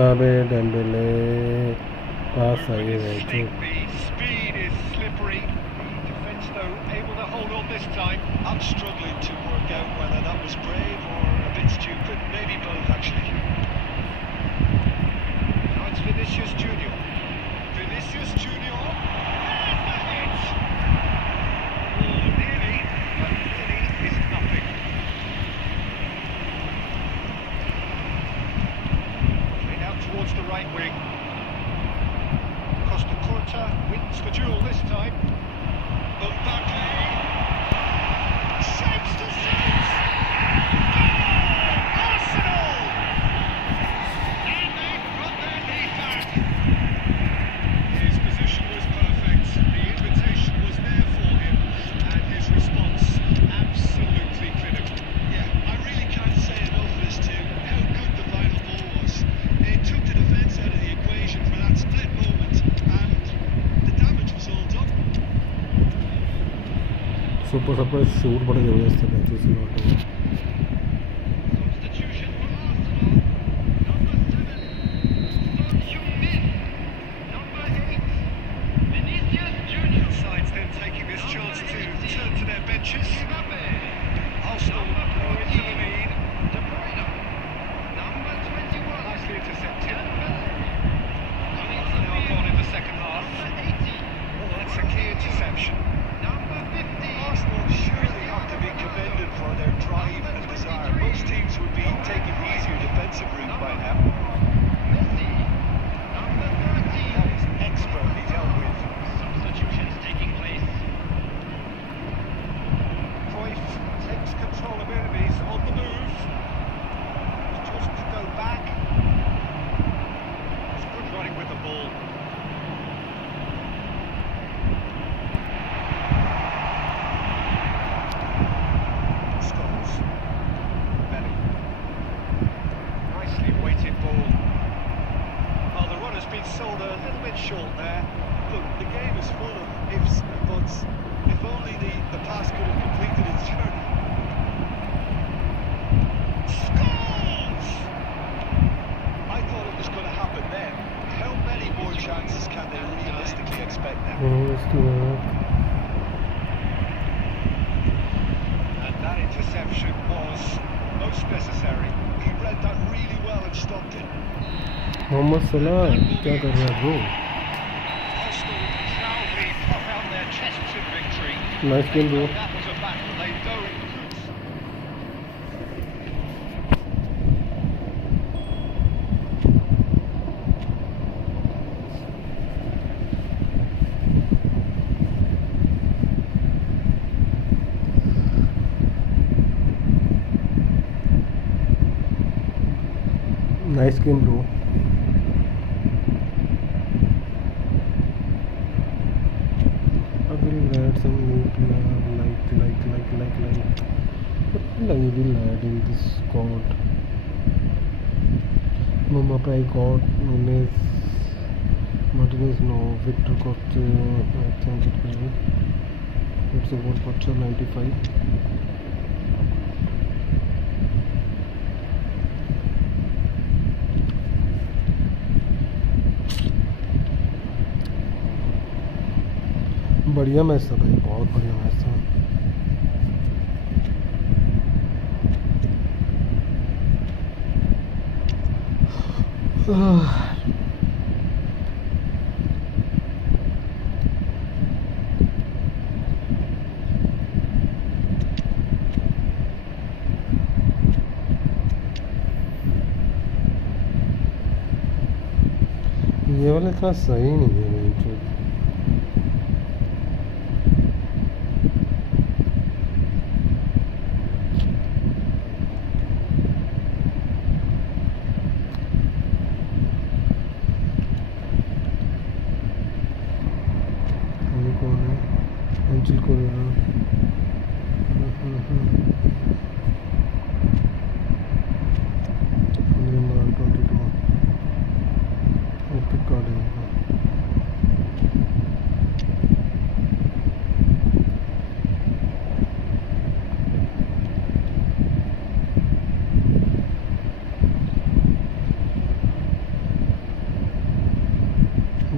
अबे Dembélé पास आई है The तो speed is slippery. Defence, though, able to hold on this time. I'm struggling to work out whether that was brave or a bit stupid. Maybe both, actually. Now it's Vinicius Junior. Vinicius Junior. There's the hit! Oh, nearly, but really is nothing. Played out towards the right wing. Costa Curta wins the duel this time. Mbappe. Shapes to shapes. Goal! Arsenal! And they've got their lead back. His position was perfect. The invitation was there for him. And his response absolutely clinical. Yeah, I really can't say enough as to how good the final ball was. It took the defence out of the equation for that split moment. And the damage was all done. Super super shoot बड़े जबरदस्त थे matches में auto में. Substitution for Arsenal. Number 7, Son Heung-min. Number 8, Vinicius Junior. Sides then taking this chance to turn to their benches. Mbappe. Arsenal go into the lead. De Bruyne. Number 21. Nicely intercepted. Coming to Now gone in the second half. Number 18. Oh, that's a key interception. Number 15. Arsenal surely have to be commended for their drive and desire. Most teams would be taking the easier defensive route by now. Messi. Number 13. That is expertly dealt with. Substitutions taking place. Cruyff takes control of enemies on the move. Just to go back. It's good running with the ball. Scholes. Belly. Nicely weighted ball. Well, the run has been sold a little bit short there. Look, the game is full of ifs and buts. If only the pass could have completed its journey. Scores! I thought it was going to happen then. How many more chances can they realistically expect now? And that interception was most necessary. He read that really well and stopped it. Mohammad सलाह क्या कर रहा है bro. Arsenal proudly puff out their chests in victory. Nice game bro. That was a battle they know it could. Nice game bro. I will add some new player like what will I will add in this code. Mama I got Martinez no Victor got I think it will be it's a goal for 95. बढ़िया match था भाई, बहुत बढ़िया match था। ये वाला इतना सही नहीं है मेरी चीज़। ये कौन है? एंजिल कोरेरा। नेमार 22 एपिक कार्ड है इनका।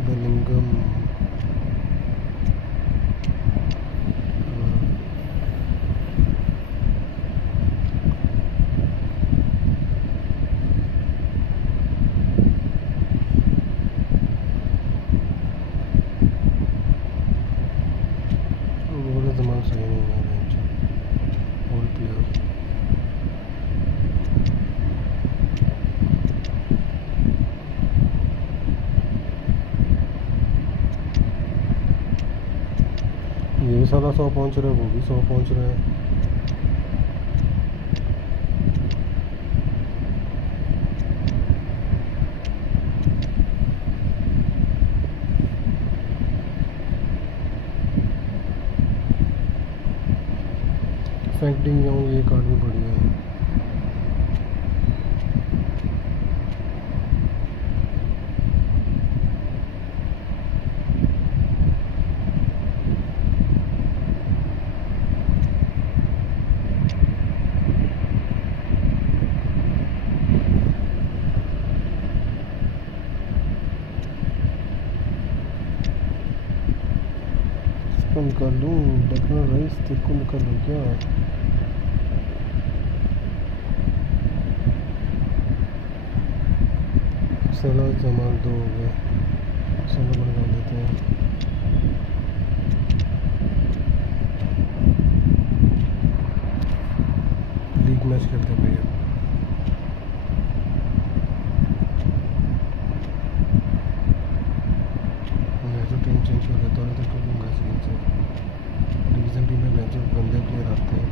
बेलिंगम। वो दिमाग सही नहीं है ओल्ड प्लेयर। ये भी साला 100 पहुंच रहा है, वो भी 100 पहुंच रहा है। फैक्टिंग ये कार्ड भी बढ़िया है। इसको निकाल लूँ, डेक्लर राइस तेरे को निकाल लूँ क्या? चलो जमाल 2 हो गए, चलो बना देते हैं। लीग मैच खेलते हैं भैया। मैं तो टीम चेंज कर देता हूँ, तो कर लूँगा इस गेम से। डिवीज़न टीम में बेंच बंदे प्लेयर आते हैं।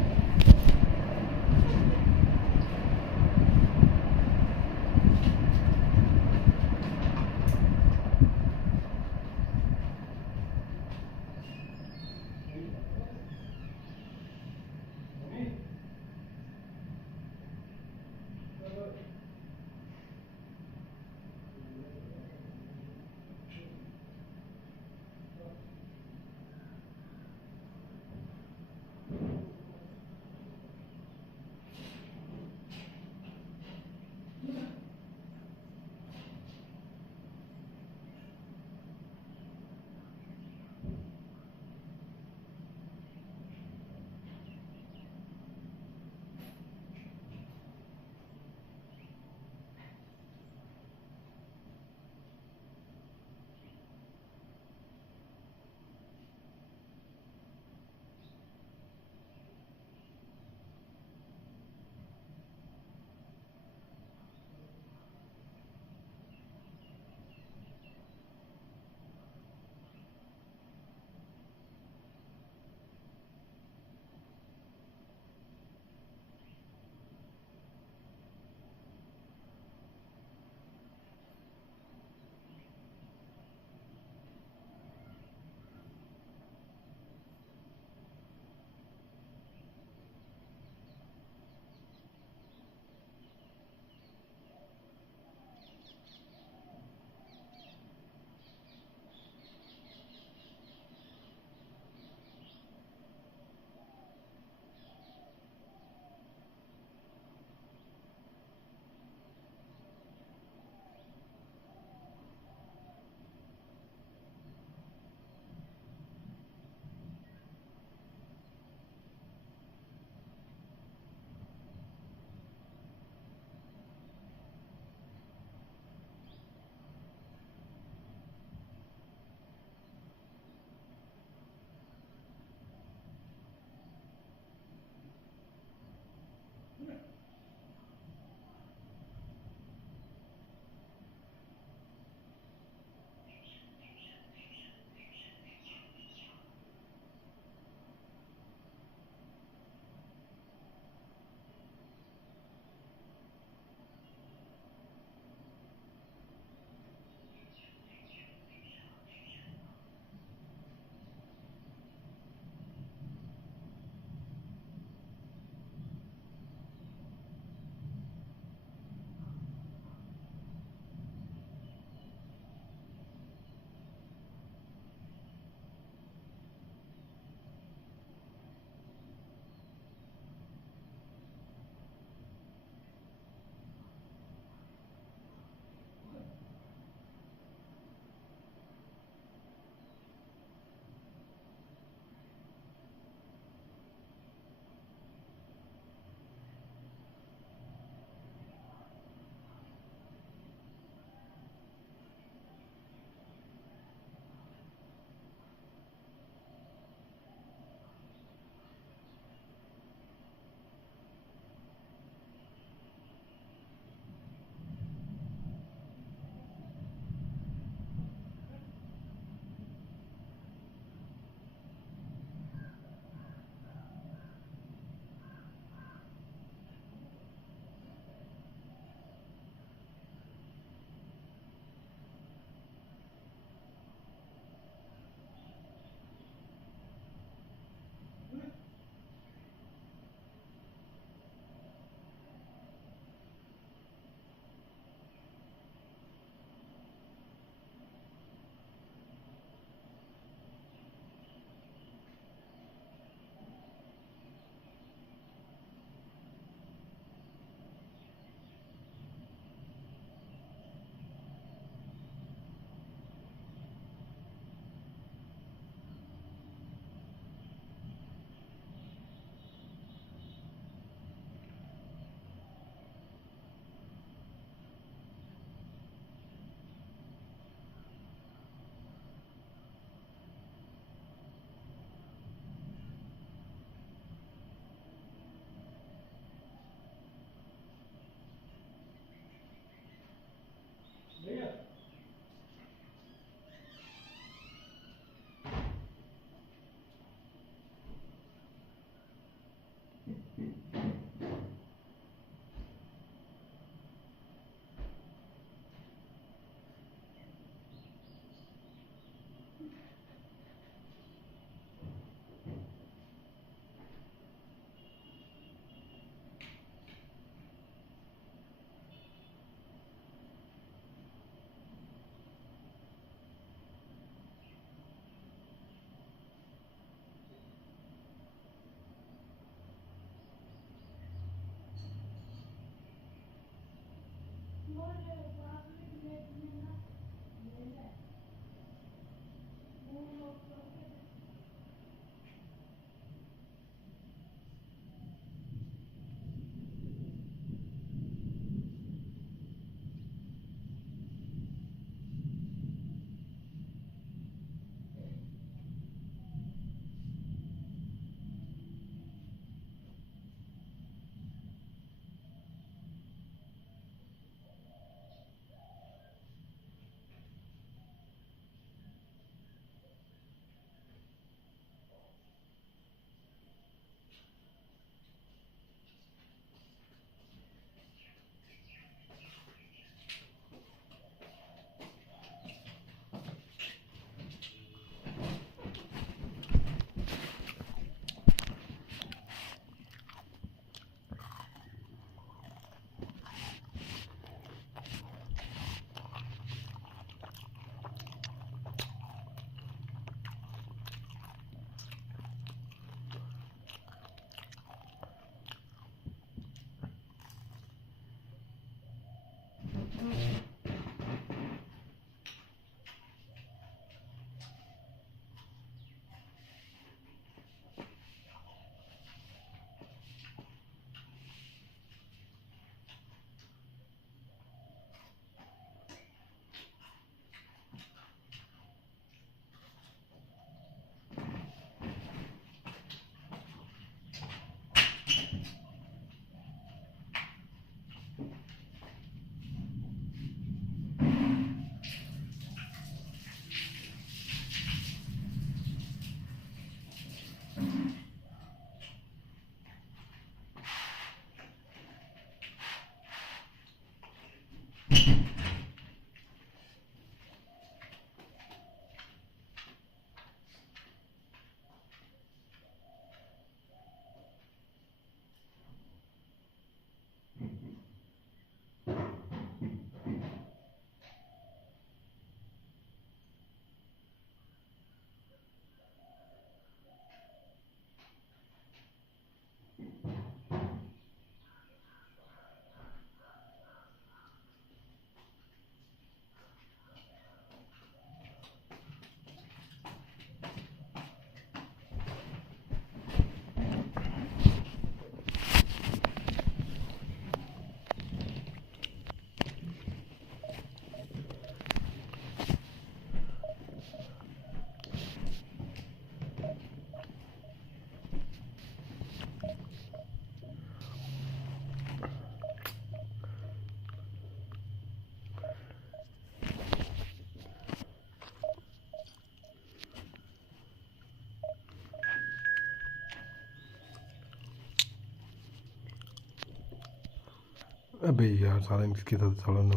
अबे यार साला इसके साथ साला ना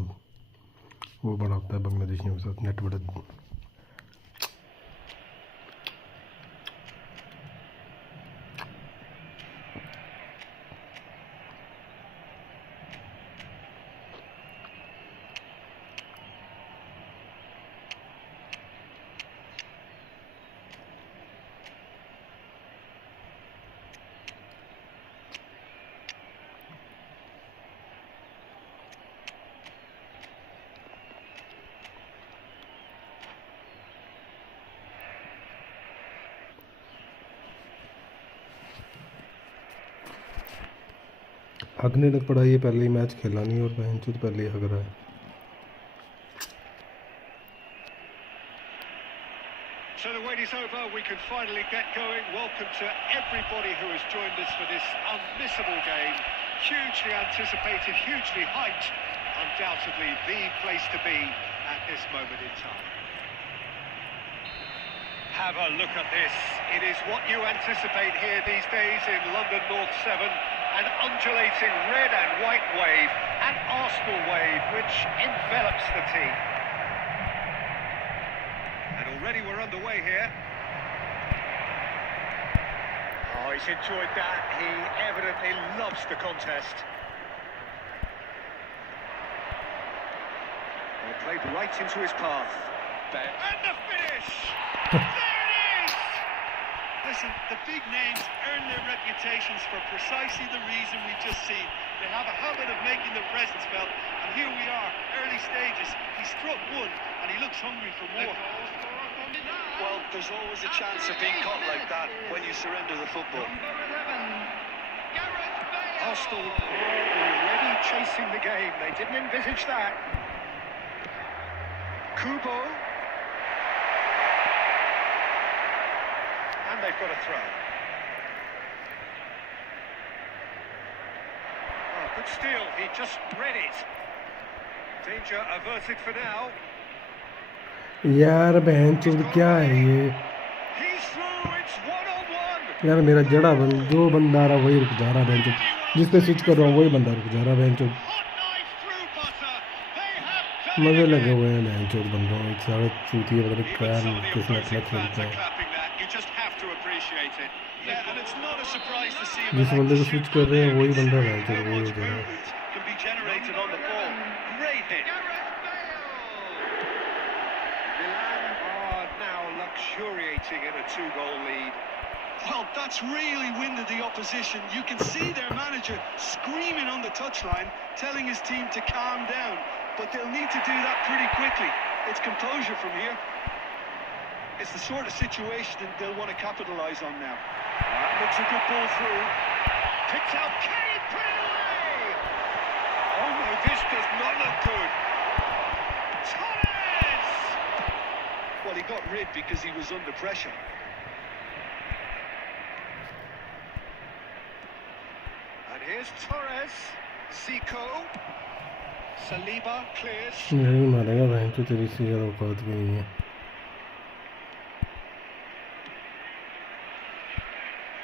वो बड़ा होता है बांग्लादेशियों के साथ नेट बड़ा हगने लग पड़ा ये पहले ही मैच खेला नहीं और बहन चोद पहले ही हग रहा है So the wait is over, we can finally get going. Welcome to everybody who has joined us for this unmissable game. Hugely anticipated, hugely hyped. Undoubtedly the place to be at this moment in time. Have a look at this. It is what you anticipate here these days in London North 7. An undulating red and white wave, an Arsenal wave which envelops the team. And already we're underway here. Oh, he's enjoyed that. He evidently loves the contest. Well, played right into his path. And the finish! There it is! Listen, the big names earn their reputations for precisely the reason we've just seen. They have a habit of making their presence felt, and here we are, early stages. He struck one, and he looks hungry for more. Well, there's always a chance of being caught like that when you surrender the football. Arsenal already chasing the game. They didn't envisage that. Kubo. And they've got a throw. Oh, good steal. He just read it. Danger averted for now. यार बहन चोद क्या है ये He's through. It's 1-on-1. यार मेरा जड़ा जो बंदा आ रहा वही रुक जा रहा बहन चोद जिस पे स्विच कर रहा हूँ वही बंदा रुक जा रहा बहन चोद Hot knife through butter. They have done मजे it. लगे हुए हैं बहन चोद बंदों में सारा चूती है पता नहीं क्या Some of the किसने अपना opposing fans खेलता are है clapping that. You just have to appreciate it. Yeah, and it's not a surprise to see him. जिस बंदे को स्विच कर रहे हैं वही बंदा बहन चोद How वही much हो जा रहा है movement can be generated on the ball. Great hit. Milan are now luxuriating in a 2-goal lead. Well, that's really winded the opposition. You can see their manager screaming on the touchline, telling his team to calm down. But they'll need to do that pretty quickly. It's composure from here. It's the sort of situation that they'll want to capitalise on now. That looks a good ball through. Picked out Kane, put it away! Oh no, this does not look good. Torres! Well, he got rid because he was under pressure. And here's Torres. Zico. Saliba clears. नहीं मारेगा बहन चोद तेरी से ज़्यादा औकात भी नहीं है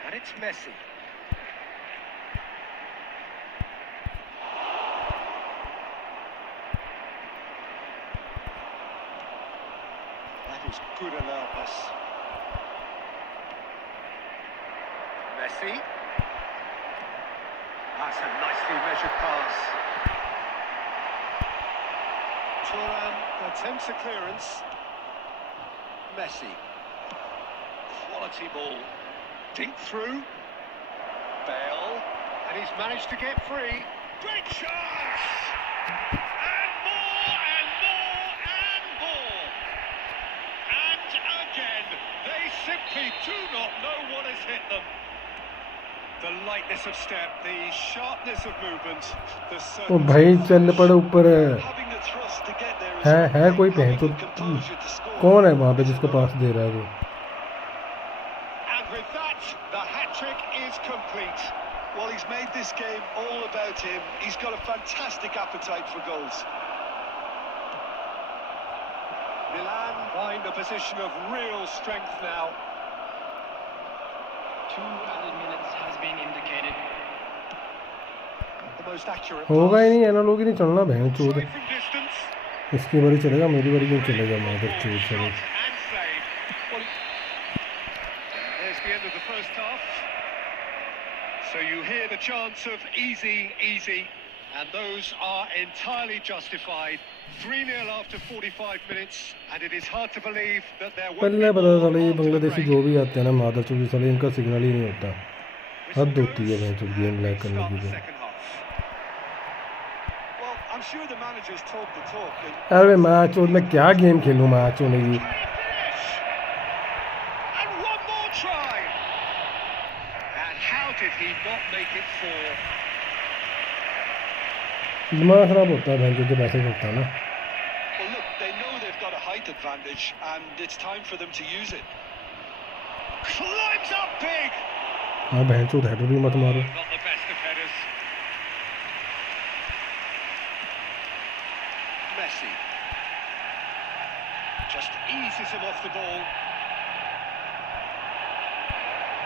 And it's Messi. That is good alertness. Messi. That's a nicely measured pass. Thuram attempts a clearance. Messi. Quality ball. Dink through. Bale. And he's managed to get free. Great chance! And more, and more, and more! And again, they simply do not know what has hit them. The lightness of step, the sharpness of movement, the ओ भाई चल पड़ ऊपर Having the thrust to get there है कोई बहन having चोद the composure to score. कौन है वहाँ पे जिसको पास दे रहा है वो And with that, the hat-trick is complete. Well, he's made this game all about him. He's got a fantastic appetite for goals. Milan find a position of real strength now. 2 added minutes has been indicated. The most accurate होगा ही pass. नहीं, analogue ही नहीं चलना बहन चोद। Try from distance. इसकी बारी चलेगा, मेरी बारी क्यों चलेगा? मादर चोद चले। Shot and save. Well, there's the end of the first half. So you hear the chants of easy, easy, and those are entirely justified. 3-0 after 45 minutes, and it is hard to believe that there won't पहले be पता more चला ये after the Bangladeshi break. जो भी आते हैं ना मादर चोद साले, इनका सिग्नल ही नहीं होता। हद होती है बहन चोद गेम लैग करने की। Start the second half. Well, I'm sure the managers talk the talk. अरे मैच चोद में क्या गेम खेलूँ मैच होने की। Finish! And one more try! And how did he not make it 4? दिमाग खराब होता है बहन चोद जब ऐसे होता है ना। Well, look, they know they've got a height advantage, and it's time for them to use it. Climbs up big! हाँ बहन चोद हेडर भी मत मारो। Not the best of headers. Messi. Just eases him off the ball.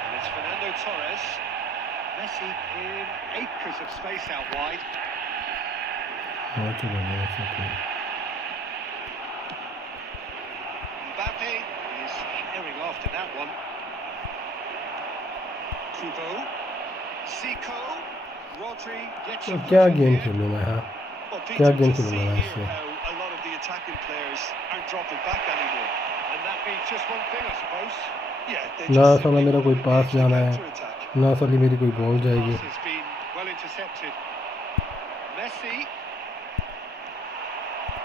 And it's Fernando Torres. Messi in acres of space out wide. हाँ चलो ऐसे कोई। Mbappe is herring after that one. Kubo. Zico. Rodri gets तो a क्या push in game here. खेलूँ मैं? हाँ Well, क्या Peter, गेम to खेलूँ see मैं here इससे? how a lot of the attacking players aren't dropping back anymore. And that means just one thing, I suppose. Yeah, they ना just साला simply मेरा want कोई to पास engage the जाना है, counter-attack. ना साली मेरी कोई बॉल जाएगी। Pass has been well intercepted. Messi.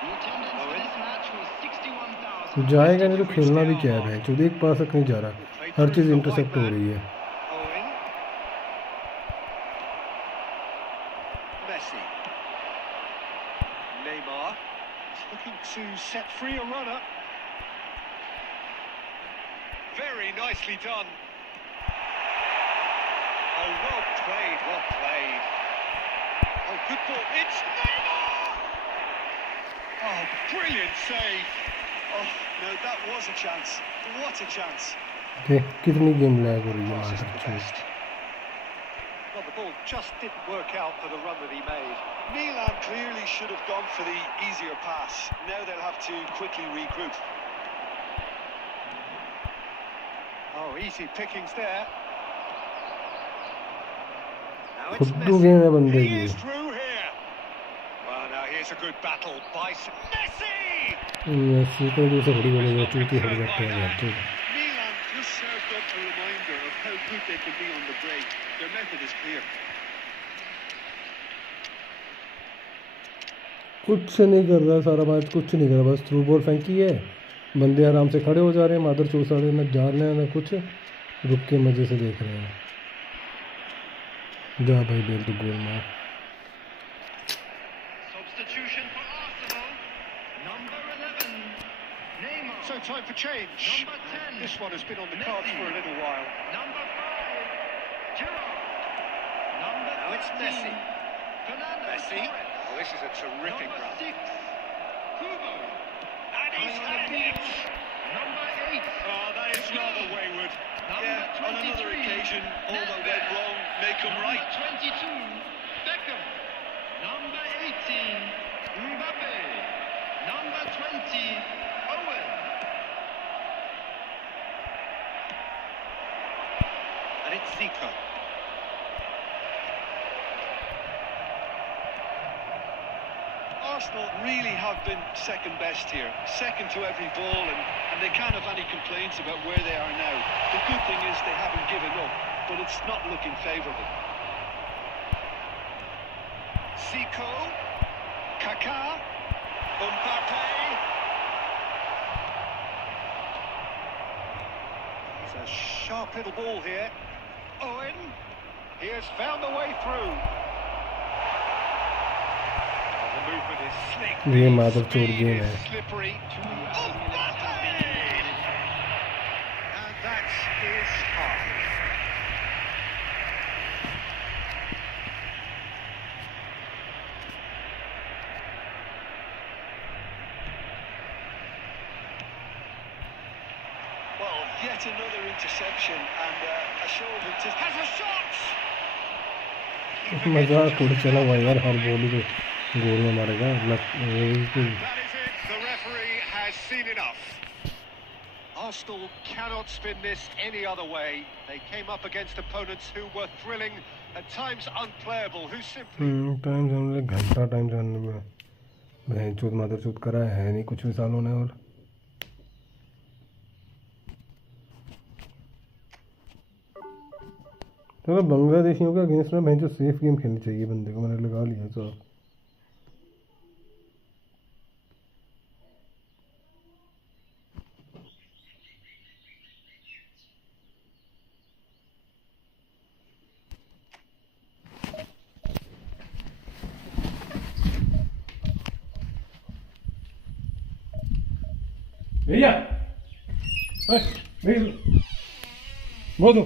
The attendance for this match was 61,000. जाएगा नहीं तो खेलना भी क्या है बहन चोद, एक पास तक नहीं जा रहा, हर चीज़ इंटरसेप्ट हो रही है। Owen. Messi. Neymar. He's looking to set free a runner. Very nicely done. Oh, well played, well played. Oh, good ball. It's Neymar! Oh, brilliant save. Oh, no, that was a chance. What a chance. कितनी game lag हो रही है Passes मादर the चोद। best. Well, the ball just didn't work out for the run that he made. Milan clearly should have gone for the easier pass. Now they'll have to quickly regroup. Oh, easy pickings there. Now it's खुद्दू Messi. Game है बंदे He की। is through here. Well, now here's a good battle by Messi. Messi को दूसरे खड़ी बोलेगा चूती खड़ी जाते हैं बहन चोद। Milan just served up a reminder of how good they can be on the break. Their method is clear. कुछ नहीं कर रहा सारा मैच, कुछ नहीं कर रहा, बस थ्रू बॉल फेंकी है, बंदे आराम से खड़े हो जा रहे हैं, मादर चोद सारे ना जा रहे हैं ना कुछ, रुक के मजे से देख रहे हैं। जा भाई बेल तो गोल मार। Substitution for Arsenal. Number 11, Neymar. So time for change. Number 10, This one has been on the cards for a little while. Number 5, Giroud. Number Now it's 13, Messi. Fernando Messi. Torres. Oh, this is a terrific Number run. 6, Kubo. And he's had it. Number 8, Oh, that is rather wayward. number Yeah, on another 23, occasion, all that went Nedved. wrong, make them Number right. 22, Beckham. Number 18, Mbappe. Number 20, Owen. And it's Zico. Arsenal really have been second best here, second to every ball, and they can't have any complaints about where they are now. The good thing is they haven't given up, but it's not looking favourable. Zico. Kaká. Mbappe. He's a sharp little ball here. Owen. He has found a way through. Oh, the movement is slick. ये The मादर चोद speed game is है। slippery. Mbappe! And that is hard. Well, yet another interception and a show of Has a shot! मजाक उड़ चला हुआ यार, हर ball को गोल में मारेगा That is it. The referee has seen enough. Arsenal cannot spin this any other way. They came up against opponents who were thrilling, at times unplayable, who simply... time zone घंटा time zone में भैंचोद मादरचोद करा है नहीं कुछ भी सालों ने। और तो बांग्लादेशियों के अगेंस्ट में भैंचोद सेफ गेम खेलनी चाहिए बंदे को, मैंने लगा लिया तो। भैया बोलो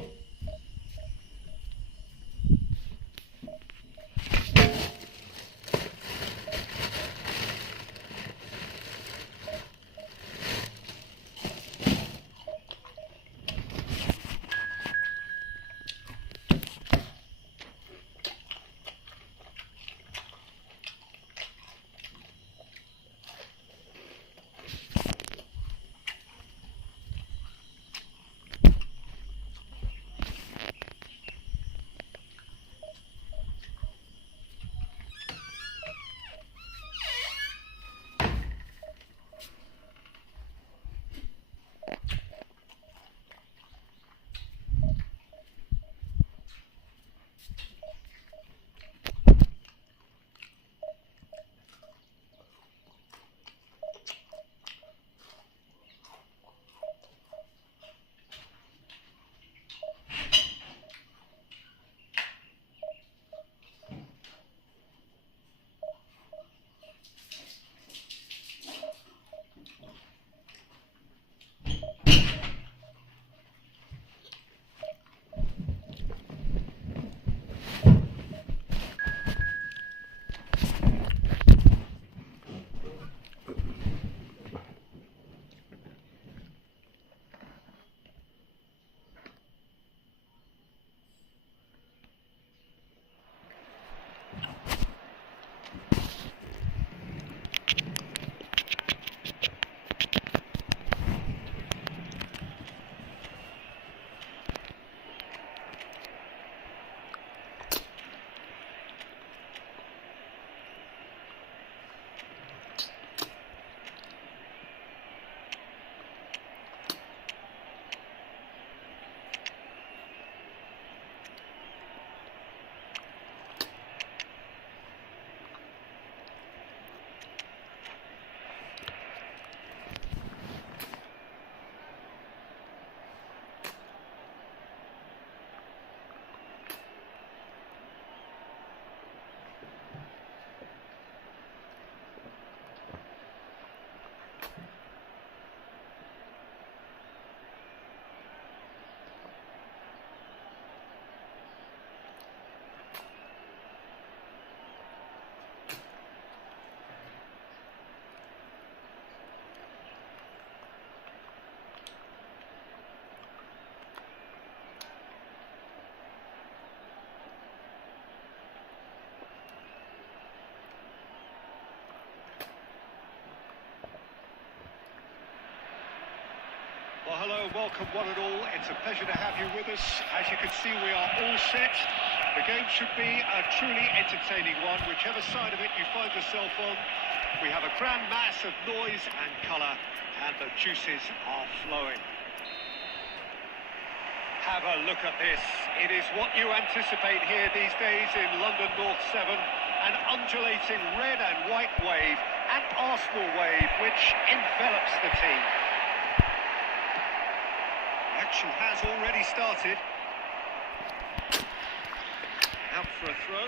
Well, hello, welcome one and all. It's a pleasure to have you with us. As you can see, we are all set. The game should be a truly entertaining one, whichever side of it you find yourself on. We have a grand mass of noise and colour, and the juices are flowing. Have a look at this. It is what you anticipate here these days in London North 7. An undulating red and white wave, an Arsenal wave, which envelops the team. Action has already started. Out for a throw.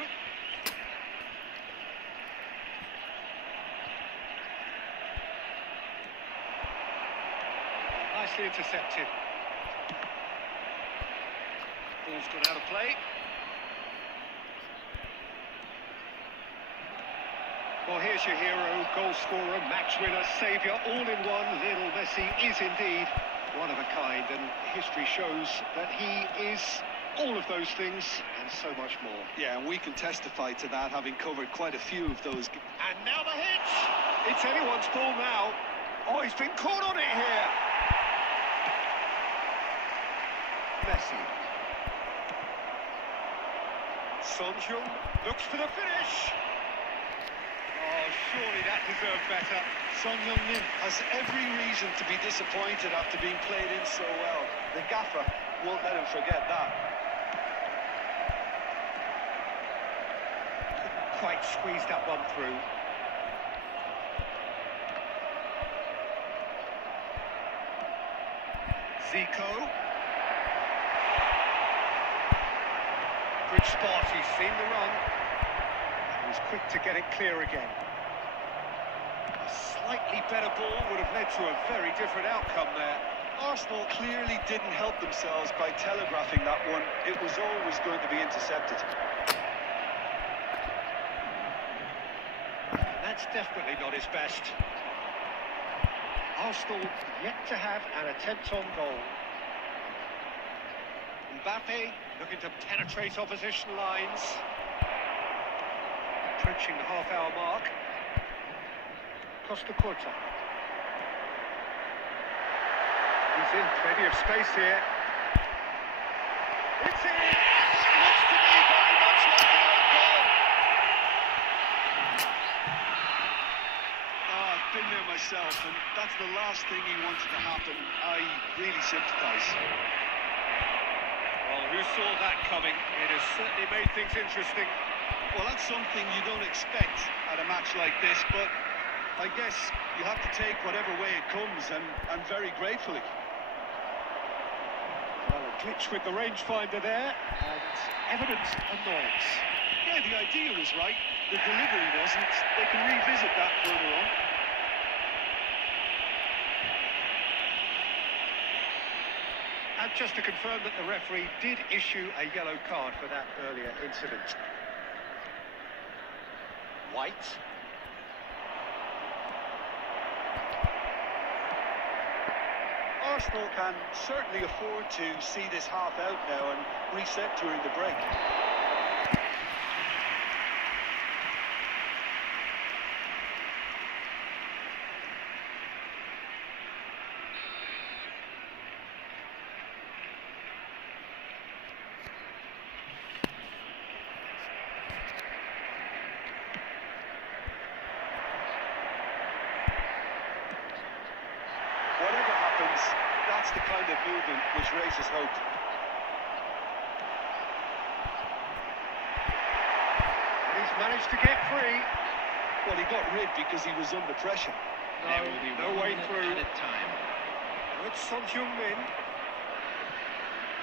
Nicely intercepted. Ball's gone out of play. Well, here's your hero, goal scorer, match winner, saviour, all in one. Lionel Messi is indeed one of a kind, and history shows that he is all of those things and so much more. Yeah, and we can testify to that, having covered quite a few of those. And now the hit! It's anyone's ball now. Oh, he's been caught on it here. Messi. Son Heung looks for the finish. Oh, surely that deserved better. Son Heung-min has every reason to be disappointed after being played in so well. The gaffer won't let him forget that. Couldn't quite squeeze that one through. Zico. Good spot, he's seen the run. He was quick to get it clear again. A slightly better ball would have led to a very different outcome there. Arsenal clearly didn't help themselves by telegraphing that one. It was always going to be intercepted. That's definitely not his best. Arsenal yet to have an attempt on goal. Mbappe looking to penetrate opposition lines. Approaching the half-hour mark. Costa Curta. He's in plenty of space here. It's in! Looks to me very much like an own goal. Oh, I've been there myself, and that's the last thing he wanted to happen. I really sympathise. Well, who saw that coming? It has certainly made things interesting. Well, that's something you don't expect at a match like this, but I guess you have to take whatever way it comes, and very gratefully. Well, a glitch with the rangefinder there, and evident annoyance. Yeah, the idea was right. The delivery wasn't. They can revisit that further on. And just to confirm that the referee did issue a yellow card for that earlier incident. White. Arsenal can certainly afford to see this half out now and reset during the break. Whatever happens, that's the kind of movement which raises hope. And he's managed to get free. Well, he got rid because he was under pressure. No way through. It's Son Heung-min.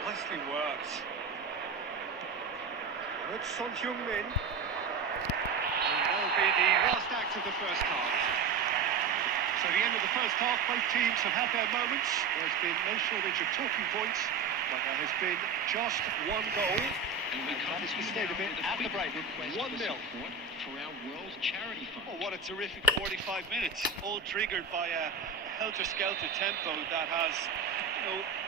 Nicely worked. It's Son Heung-min. And that'll be the last act of the first half. So the end of the first half, both teams have had their moments. There's been no shortage of talking points, but there has been just one goal. And that is the state of it at the break. 1-0. For our World Charity Fund. Oh, what a terrific 45 minutes, all triggered by a helter-skelter tempo that has,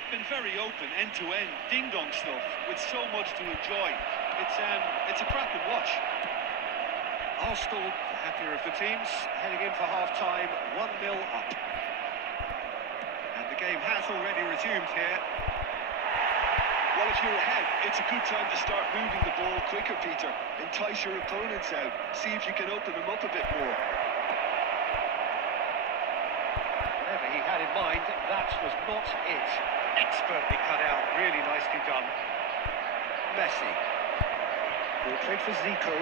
been very open, end-to-end, ding-dong stuff, with so much to enjoy. It's a cracking watch. Arsenal, the happier of the teams, heading in for half-time, 1-0 up. And the game has already resumed here. Well, if you're ahead, it's a good time to start moving the ball quicker, Peter. Entice your opponents out. See if you can open them up a bit more. Whatever he had in mind, that was not it. Expertly cut out, really nicely done. Messi. Ball played for Zico.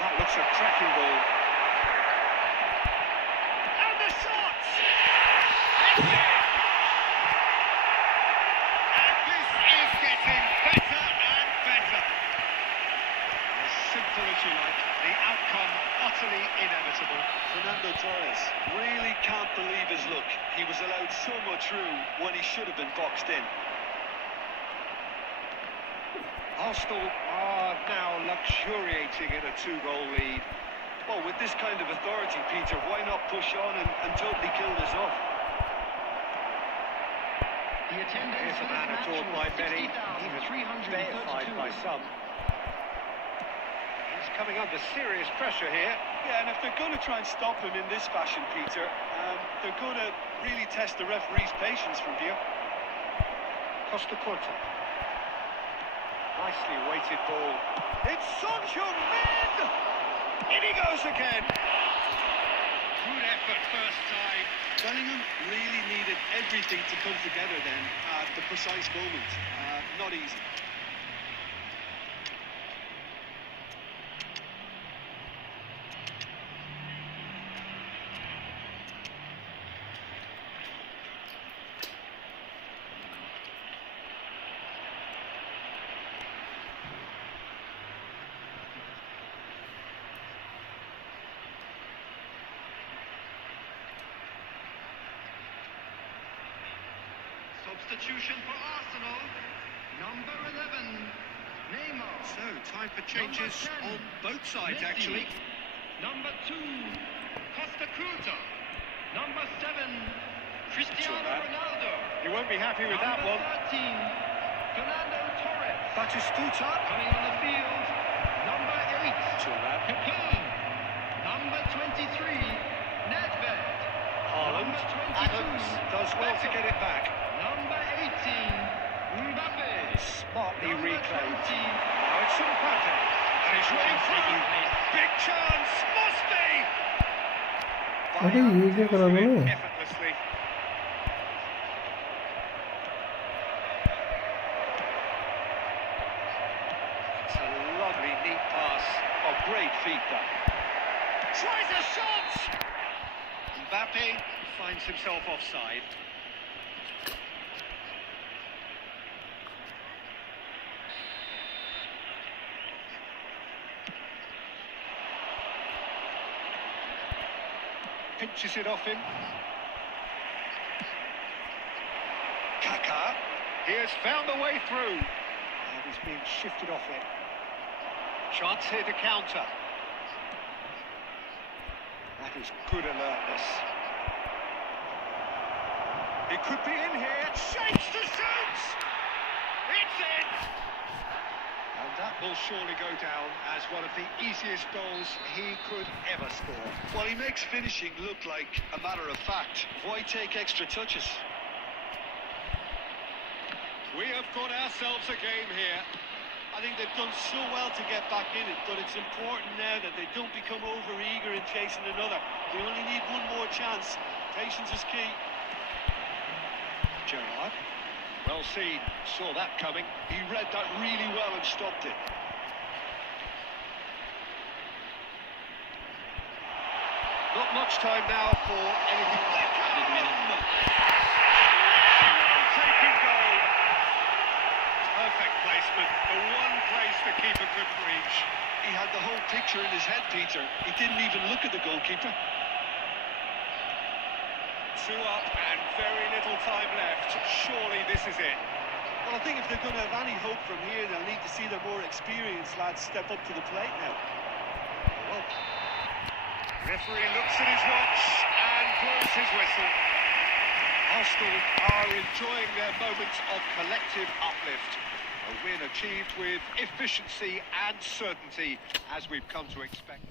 That looks a cracking ball. And the shot! It's in! And this is getting better and better. As simple as you like, the outcome utterly inevitable. Fernando Torres really can't believe his luck. He was allowed so much room when he should have been boxed in. Arsenal are now luxuriating in a 2-goal lead. Well, with this kind of authority, Peter, why not push on and totally kill this off? The attendance Here's a man adored by many, even deified by some. He's coming under serious pressure here. Yeah, and if they're going to try and stop him in this fashion, Peter, they're going to really test the referee's patience from here. Costa Curta. Nicely weighted ball. It's Son Heung-min! In he goes again! Good effort first time. Bellingham really needed everything to come together then at the precise moment. Not easy. Substitution for Arsenal. Number 11, Neymar. So, time for changes on both sides, Messi. actually. Number 2, Costa Curta. Number 7, Cristiano that. Ronaldo. You won't be happy with that Number one. 13, Fernando Torres. Batistuta. Coming on the field, number 8, Saw that. Pepe. Number 23, Nedved. Haaland. Number 22, Adams does well to get it back. Number 18, Mbappe. Smartly Number reclaimed. 20, Now it's Mbappe. And he's running through. Big chance. Must be. अरे ये क्या करा मैंने? Effortlessly. It's a lovely, neat pass. Oh, great feet, though. Tries a shot! Mbappe finds himself offside. Pinches it off him. Kaká. He has found a way through. And he's being shifted off it. Chance here to counter. That is good alertness. It could be in here. Shapes to shoot! It's in! And that will surely go down as one of the easiest goals he could ever score. Well, he makes finishing look like a matter of fact. Why take extra touches? We have got ourselves a game here. I think they've done so well to get back in it, but it's important now that they don't become over-eager in chasing another. They only need one more chance. Patience is key. Gerrard. Well seen. Saw that coming. He read that really well and stopped it. Not much time now for anything. Taking goal. Perfect placement. The one place the keeper couldn't reach. He had the whole picture in his head, Peter. He didn't even look at the goalkeeper. 2 up and very little time left. Surely this is it. Well, I think if they're going to have any hope from here, they'll need to see their more experienced lads step up to the plate now. Well, referee looks at his watch and blows his whistle. Arsenal are enjoying their moment of collective uplift. A win achieved with efficiency and certainty, as we've come to expect.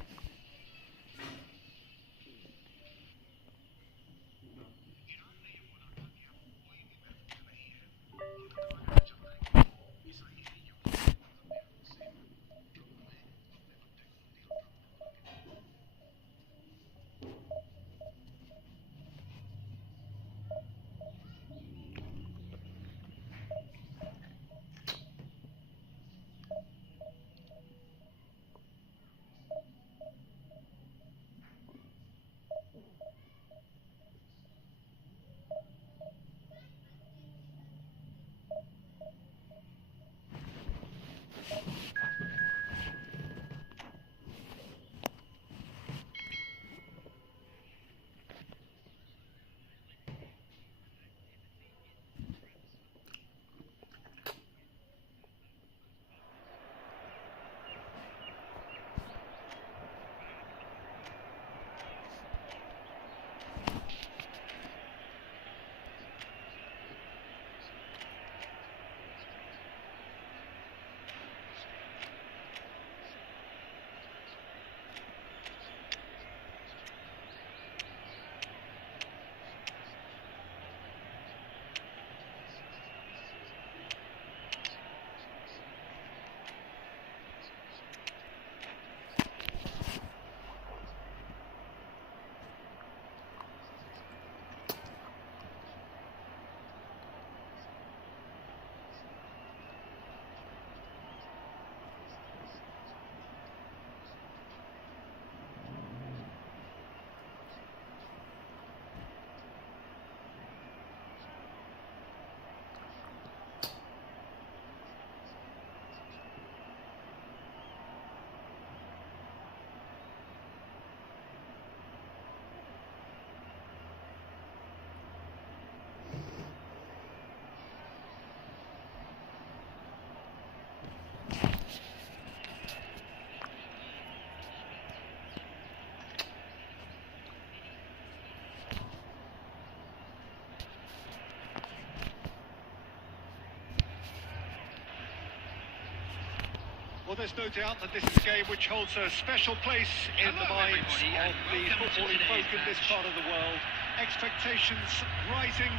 Well, there's no doubt that this is a game which holds a special place in the minds of the footballing folk in this part of the world. Expectations rising,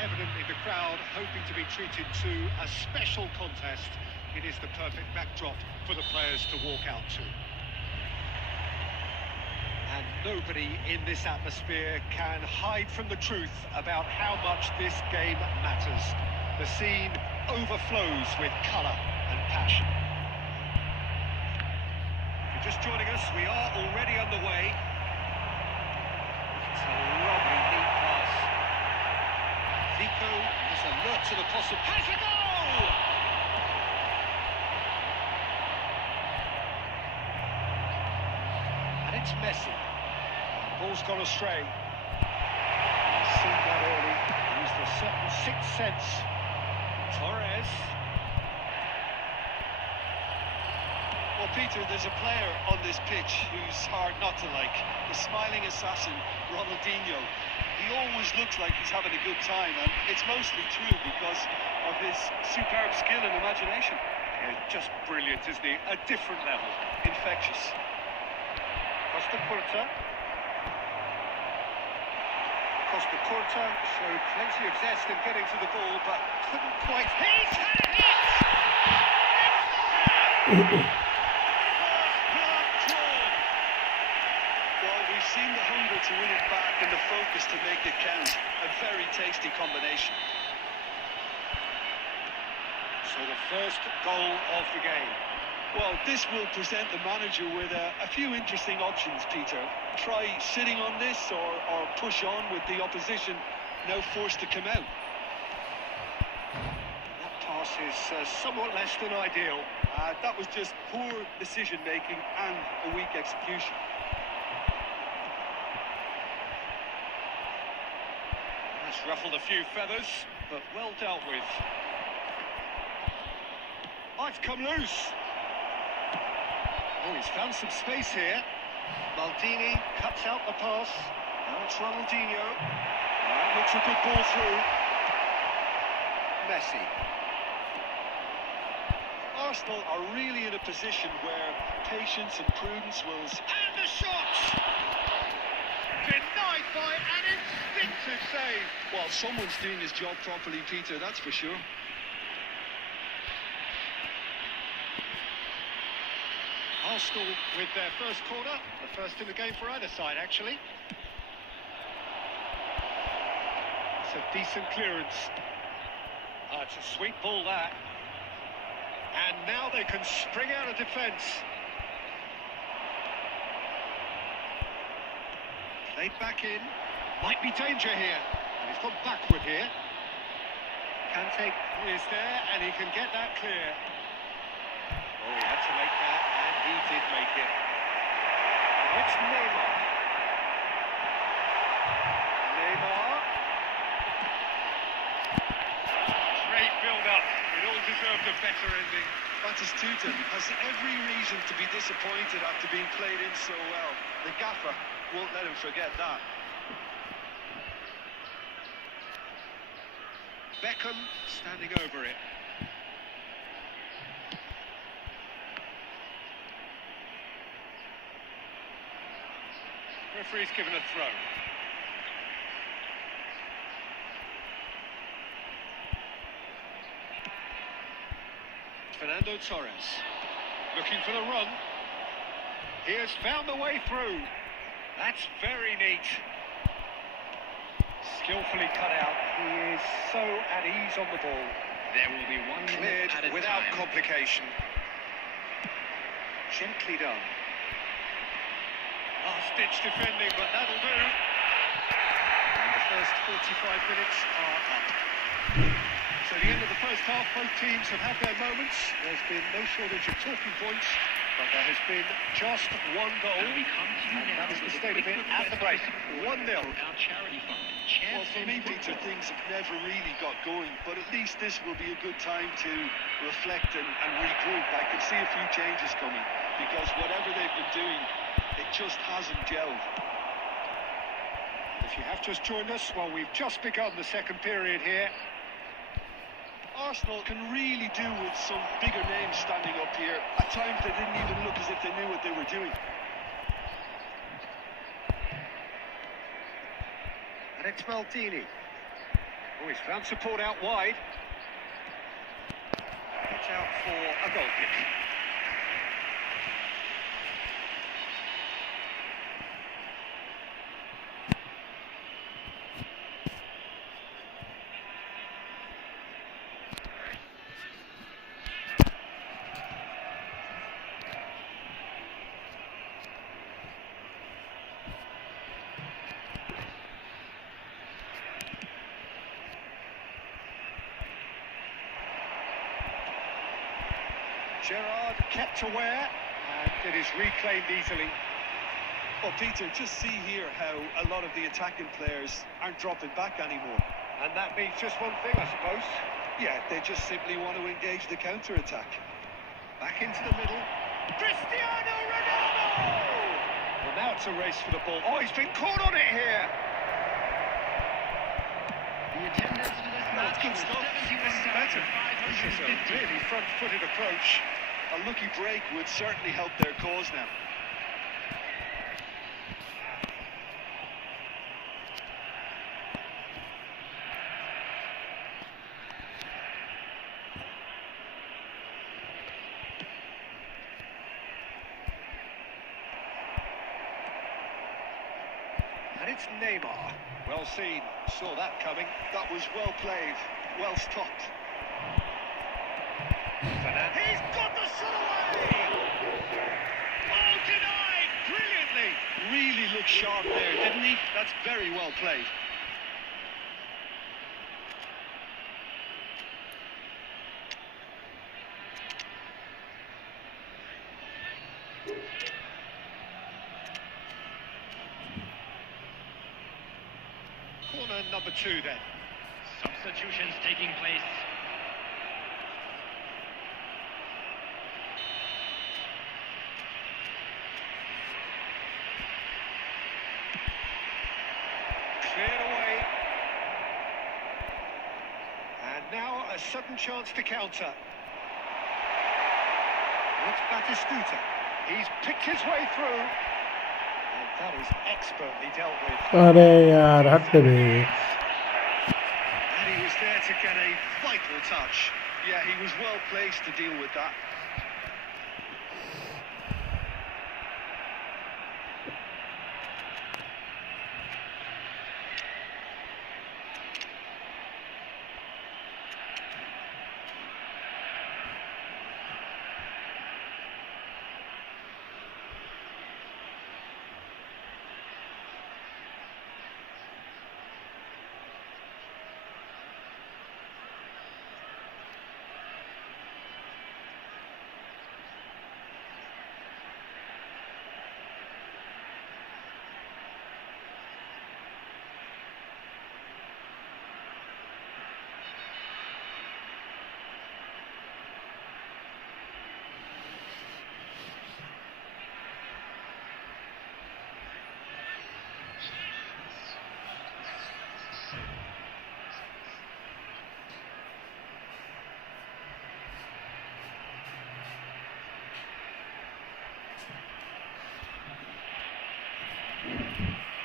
evidently the crowd hoping to be treated to a special contest. It is the perfect backdrop for the players to walk out to. And nobody in this atmosphere can hide from the truth about how much this game matters. The scene overflows with colour and passion. If you're just joining us, we are already underway. It's a lovely, neat pass. Zico is alert to the possible... Has a goal! And it's Messi. Ball's gone astray. He's seen that early. Used a certain sixth sense. Torres. Well, Peter, there's a player on this pitch who's hard not to like. The smiling assassin, Ronaldinho. He always looks like he's having a good time, and it's mostly true because of his superb skill and imagination. Yeah, just brilliant, isn't he? A different level. Infectious. Costa Curta. Costa Curta showed plenty of zest in getting to the ball, but couldn't quite... He's had it! Well, we've seen the hunger to win it back and the focus to make it count. A very tasty combination. So the first goal of the game. Well, this will present the manager with a few interesting options, Peter. Try sitting on this or push on with the opposition now forced to come out. That pass is somewhat less than ideal. That was just poor decision-making and a weak execution. That's ruffled a few feathers, but well dealt with. Oh, it's come loose. Oh, he's found some space here. Maldini cuts out the pass. Now it's Ronaldinho. That looks a good ball through. Messi. Arsenal are really in a position where patience and prudence will... And the shot! Denied by an instinctive save. Well, someone's doing his job properly, Peter, that's for sure. Arsenal with their first corner, the first in the game for either side, actually. It's a decent clearance. Oh, it's a sweet ball, that. And now they can spring out of defence. Played back in. Might be danger here. And he's gone backward here. Kante is there, and he can get that clear. Oh, he had to make that, and he did make it. Now it's Neymar. Neymar. Great build-up. It all deserved a better ending. Batistuta has every reason to be disappointed after being played in so well. The gaffer won't let him forget that. Beckham standing over it. Referee's given a throw. Fernando Torres looking for the run. He has found the way through. That's very neat. Skillfully cut out. He is so at ease on the ball. There will be 1 minute Cleared at a without time. complication. Gently done. Last-ditch defending, but that'll do. And the first 45 minutes are up. So the end of the first half, both teams have had their moments. There's been no shortage of talking points, but there has been just one goal. And we come to you And now that is the with a state of quick it at the break. 1-0. Our charity fund. Well, for me, Peter, things have never really got going, but at least this will be a good time to reflect and regroup. I can see a few changes coming, because whatever they've been doing, it just hasn't gelled. If you have just joined us, well, we've just begun the second period here. Arsenal can really do with some bigger names standing up here. At times they didn't even look as if they knew what they were doing. And it's Maldini. Oh, he's found support out wide. It's out for a goal kick. Gerrard kept aware, and it is reclaimed easily. Well, Peter, just see here how a lot of the attacking players aren't dropping back anymore. And that means just one thing, I suppose. Yeah, they just simply want to engage the counter-attack. Back into the middle. Cristiano Ronaldo! Well, now it's a race for the ball. Oh, he's been caught on it here! The attendance to this match Good was stuff. This is better. This is a really front-footed approach. A lucky break would certainly help their cause now. And it's Neymar. Well seen. Saw that coming. That was well played. Well stopped. He's got the shot away! Oh, denied! Brilliantly! Really looked sharp there, didn't he? That's very well played. Corner number 2 then. Substitutions taking place. Cleared away. And now a sudden chance to counter. It's Batistuta. He's picked his way through. And that is expertly dealt with. अरे यार हट बे. And he was there to get a vital touch. Yeah, he was well placed to deal with that.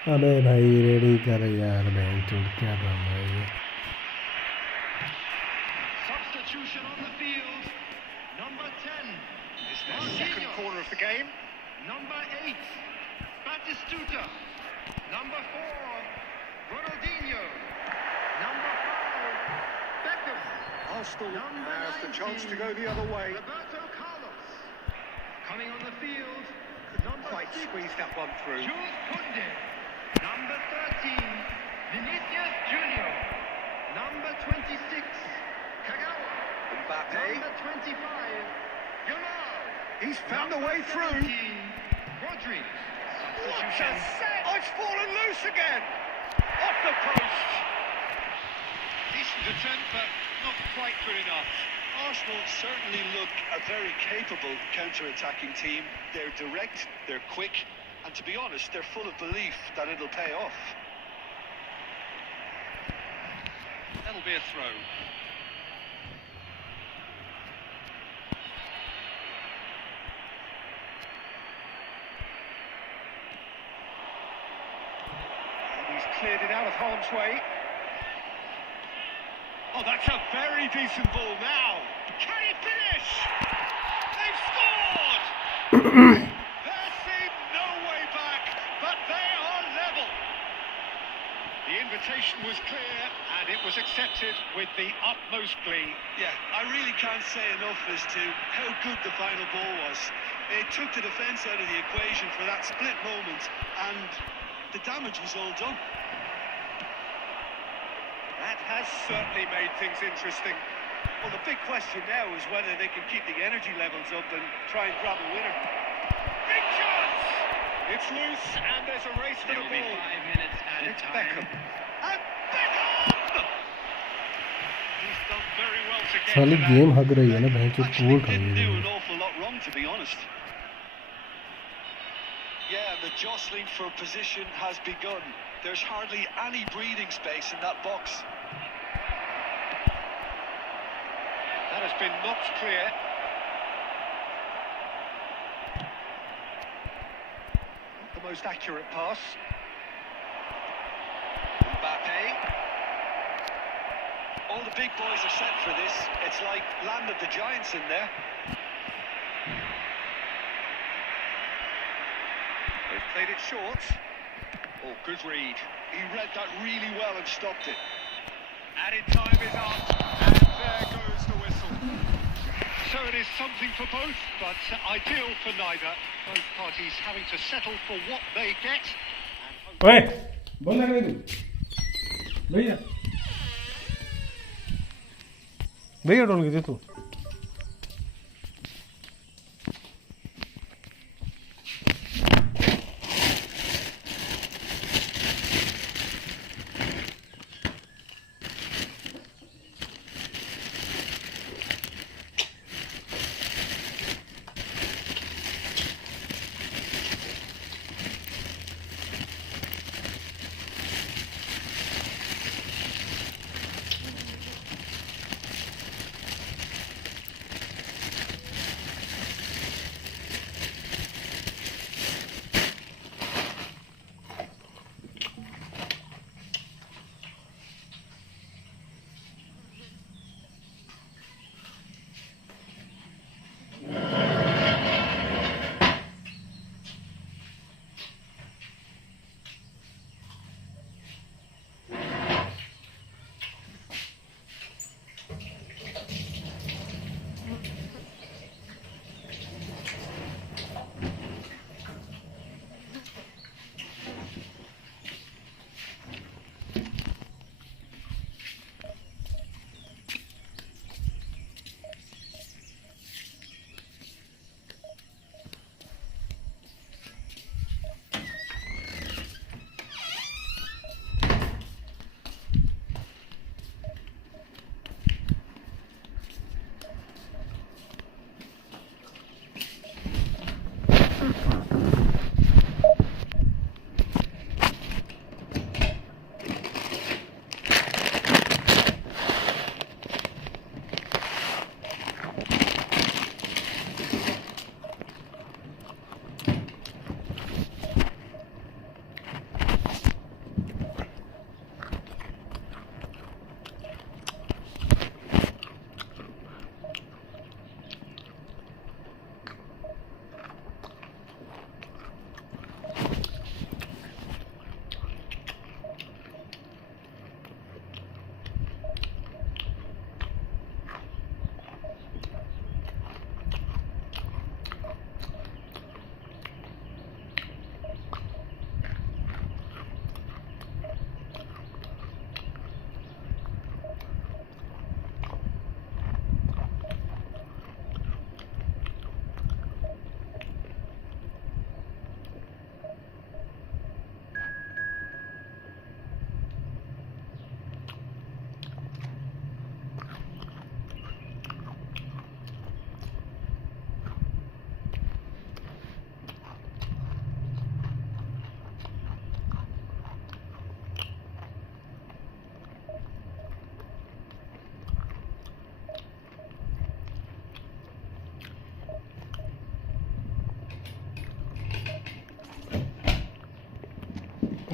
अबे भाई ready कर यार bank चोट क्या drama है ये. Substitution on the field. Number 10. It's their second corner of the game. Number 8. Batistuta. Number 4. Ronaldinho. Number 5. Beckham. Arsenal Number has the 19. chance to go the other way. Roberto Carlos. Coming on the field. Number Quite 6. squeezed that one through. Jules Koundé. Number 13. Vinicius Junior. Number 26. Kagawa. Mbappe. Number 25. Yamal. He's found a Number way through. 17, Rodri. What a Substitution. set! Oh, it's fallen loose again! Off the post! Decent attempt, but not quite good enough. Arsenal certainly look a very capable counter-attacking team. They're direct, they're quick, and to be honest, they're full of belief that it'll pay off. That'll be a throw. cleared it out of harm's way. Oh, that's a very decent ball now. Can he finish? They've scored! There seemed no way back, but they are level. The invitation was clear, and it was accepted with the utmost glee. Yeah, I really can't say enough as to how good the final ball was. It took the defence out of the equation for that split moment, and the damage was all done. That has certainly made things interesting. Well, the big question now is whether they can keep the energy levels up and try and grab a winner. Big chance! It's loose, and there's a race for There the will be ball. 5 minutes added It's time. Beckham. And Beckham! He's done very well to get साली to that. Game हग रही है ना बहन चोद Actually गोल खा didn't do गई an awful lot wrong, to be honest. Yeah, and the jostling for position has begun. There's hardly any breathing space in that box. That has been knocked clear. Not the most accurate pass. Mbappe. All the big boys are set for this. It's like Land of the Giants in there. They've played it short. Oh, good read. He read that really well and stopped it. Added time is up, and there goes the whistle. So it is something for both, but ideal for neither. Both parties having to settle for what they get. ओए बोल ना तू भैया भैया डोल गई तू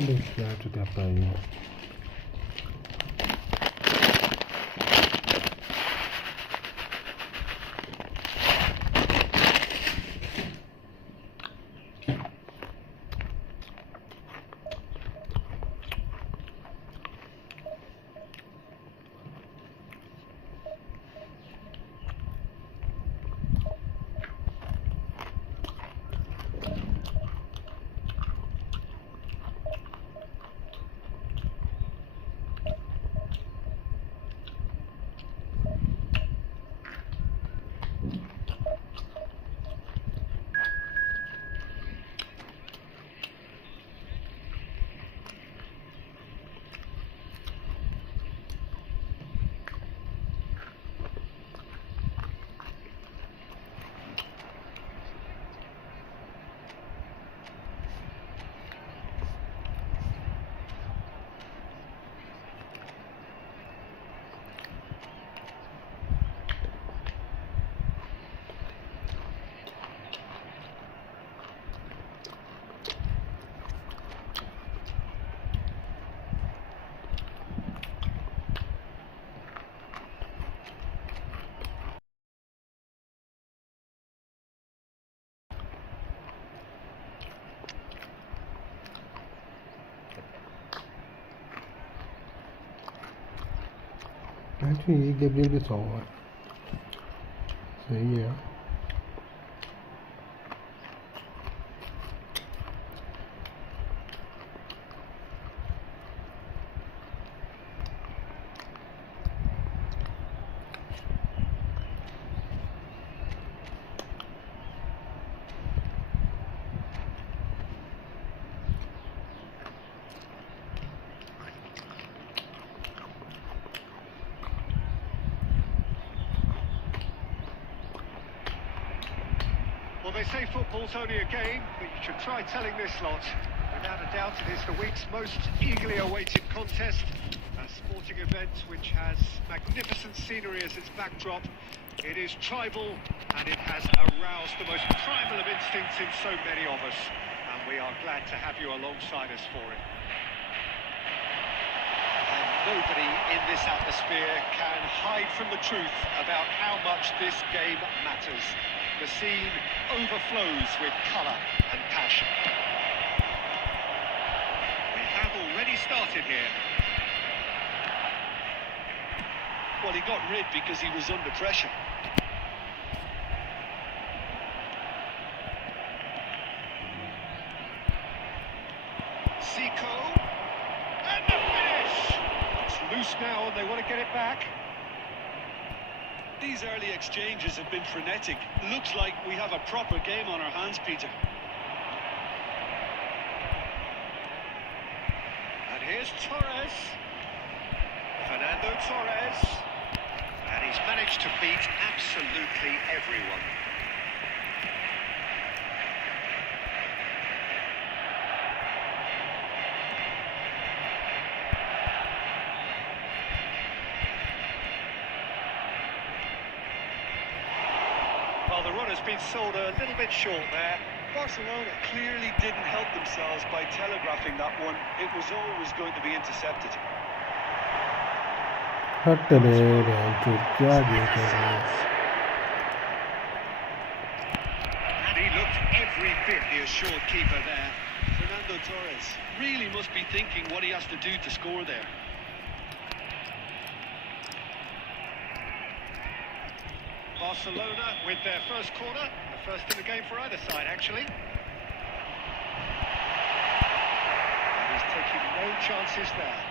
Deixa-te te apanho. Actually, ये गेब्रियल भी सॉन्ग है, सही है. Well, they say football's only a game, but you should try telling this lot. Without a doubt, it is the week's most eagerly awaited contest. A sporting event which has magnificent scenery as its backdrop. It is tribal, and it has aroused the most primal of instincts in so many of us. And we are glad to have you alongside us for it. And nobody in this atmosphere can hide from the truth about how much this game matters. The scene overflows with colour and passion. We have already started here. Well, he got rid because he was under pressure. Zico, and the finish! It's loose now and they want to get it back. These early exchanges have been frenetic. Looks like we have a proper game on our hands, Peter. And here's Torres. Fernando Torres. And he's managed to beat absolutely everyone. Well, the run has been sold a little bit short there. Barcelona clearly didn't help themselves by telegraphing that one. It was always going to be intercepted. हट ले रहे क्या देखा है. And he looked every bit the assured keeper there. Fernando Torres really must be thinking what he has to do to score there. Barcelona with their first corner, the first in the game for either side, actually. And he's taking no chances there.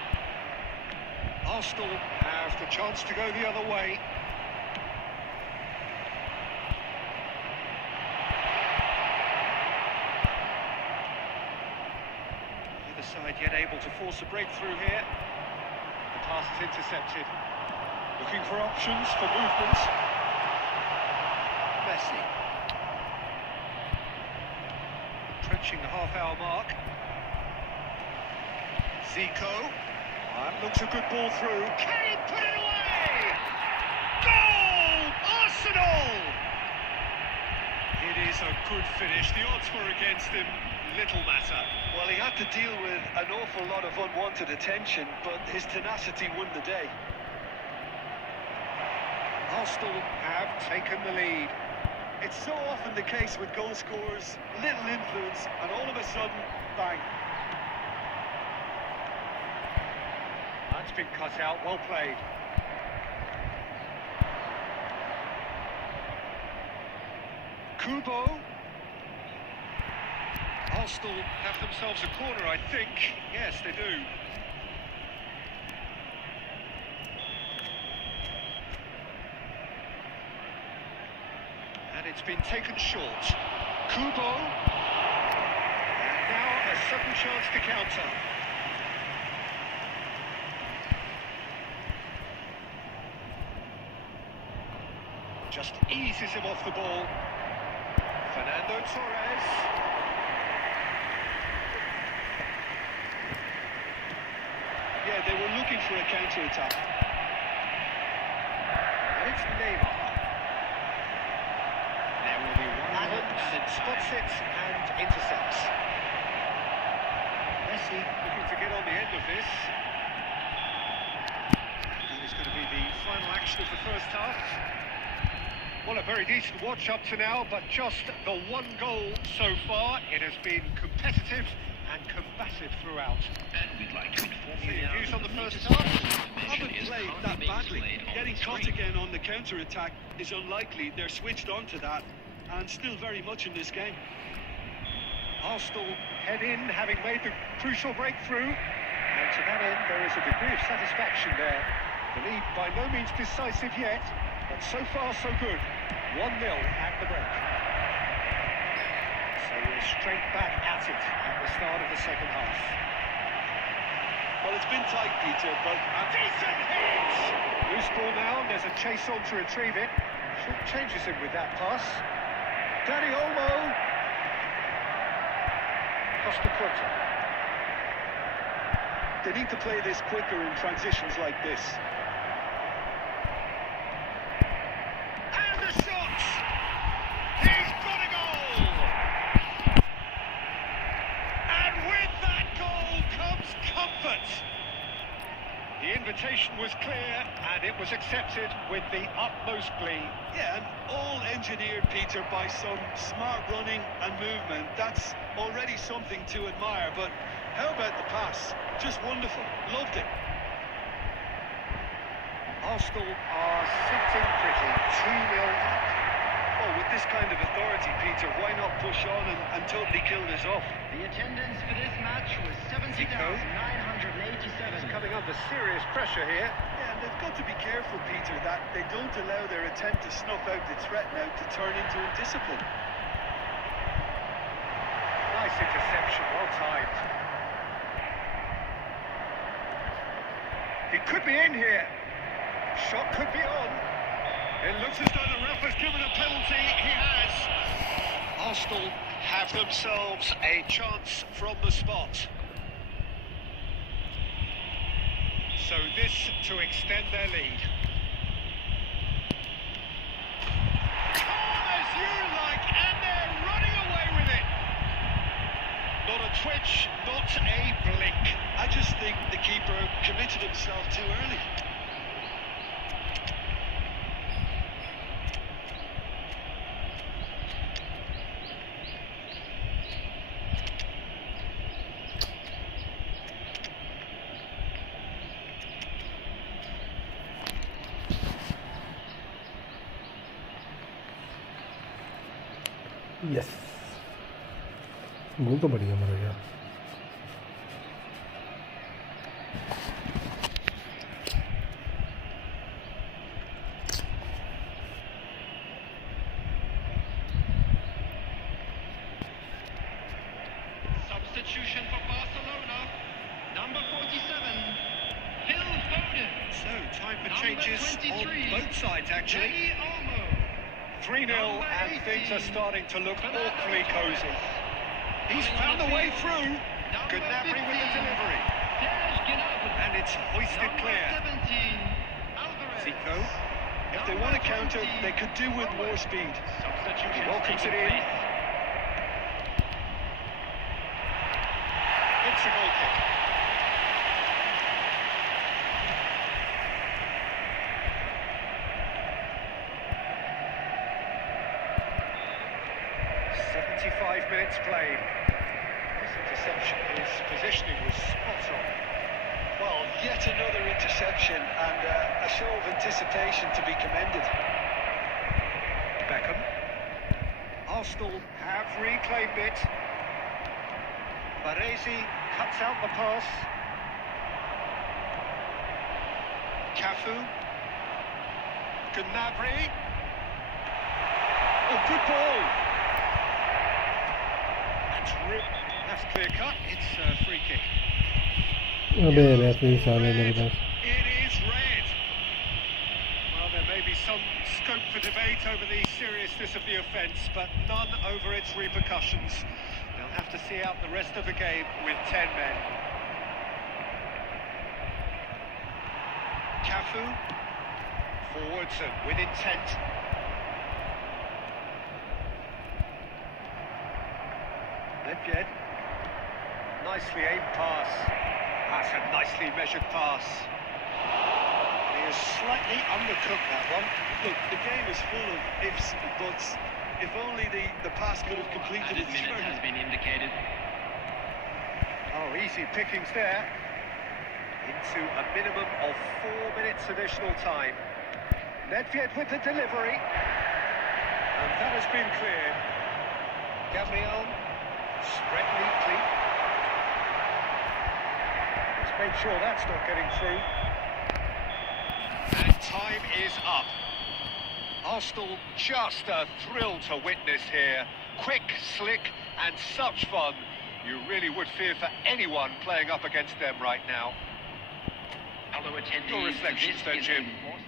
Arsenal have the chance to go the other way. Either side yet able to force a breakthrough here. The pass is intercepted. Looking for options for movement. Messi. Approaching the half-hour mark. Zico. That looks a good ball through. Can he put it away? Goal! Arsenal! It is a good finish. The odds were against him. Little matter. Well, he had to deal with an awful lot of unwanted attention, but his tenacity won the day. Arsenal have taken the lead. It's so often the case with goal scorers, little influence, and all of a sudden, bang. That's been cut out, well played. Kubo. Arsenal have themselves a corner, I think. Yes, they do. And it's been taken short. Kubo. And now a sudden chance to counter. Just eases him off the ball. Fernando Torres. Yeah, they were looking for a counter-attack. And it's Neymar. There will be one and spots it and intercepts. Messi looking to get on the end of this. That is going to be the final action of the first half. Well, a very decent watch up to now, but just the one goal so far. It has been competitive and combative throughout. And we'd like to inform you now Views on the that first latest half. Haven't information is played currently that being badly. displayed on Getting the caught screen. again on the counter-attack is unlikely. They're switched on to that, and still very much in this game. Arsenal head in, having made the crucial breakthrough. And to that end, there is a degree of satisfaction there. The lead by no means decisive yet, but so far so good. 1-0 at the break. So we're straight back at it at the start of the second half. Well, it's been tight, Peter, but A decent hit! Loose ball now, and there's a chase on to retrieve it. Short changes him with that pass. Dani Olmo. Costa Curta. they need to play this quicker in transitions like this. And the shot! He's got a goal! And with that goal comes comfort. The invitation was clear and it was accepted with the utmost glee. Yeah, and all engineered, Peter, by some smart running and movement. That's already something to admire, but how about the pass? Just wonderful. Loved it. Arsenal are sitting pretty, 2-0 up. Well, with this kind of authority, Peter, why not push on and totally kill this off? The attendance for this match was 70,987. Coming under serious pressure here. Yeah, and they've got to be careful, Peter, that they don't allow their attempt to snuff out the threat now to turn into indiscipline. Nice interception, well timed. He could be in here. Shot could be on. It looks as though the ref has given a penalty. He has. Arsenal have themselves a chance from the spot. So this to extend their lead. Calm as you like, and they're running away with it. Not a twitch, not a blink. I just think the keeper committed himself too early. Yes goal तो बढ़िया मारा यार Substitution for Barcelona. Number 47, Phil Foden. So, time for Number changes 23, on both sides, actually. Dani Olmo. 3-0, Number and things are 18, starting to look Fernando awfully Torres. cosy. He's Coming found on the way field, through. number Gnabry with the 15, delivery. Serge Gnabry. And it's hoisted Number clear. 17, Alvarez. Zico. If they want to counter, they could do with more speed. Substitution Welcomes it taking in. place. It's a goal kick. Minutes played. This interception, his positioning was spot on. Well, yet another interception and a show of anticipation to be commended. Beckham. Arsenal have reclaimed it. Baresi cuts out the pass. Cafu. Gnabry. Oh, good ball. That's clear cut. It's a free kick. अबे referee साले मेरे पास It is red. Well, there may be some scope for debate over the seriousness of the offence, but none over its repercussions. They'll have to see out the rest of the game with 10 men. Cafu. Forwards and with intent. Nedved. Nicely aimed pass. That's a nicely measured pass. He has slightly undercooked that one. Look, the game is full of ifs and buts. If only the pass could have completed Added its minute has journey. been indicated. Oh, easy pickings there. Into a minimum of 4 minutes additional time. Nedved with the delivery. And that has been cleared. Gabriel spread neatly. Let's make sure that's not getting through. And time is up. Arsenal just a thrill to witness here. Quick, slick, and such fun. You really would fear for anyone playing up against them right now. Fellow attendees, Your reflections this there, is Jim. a lost-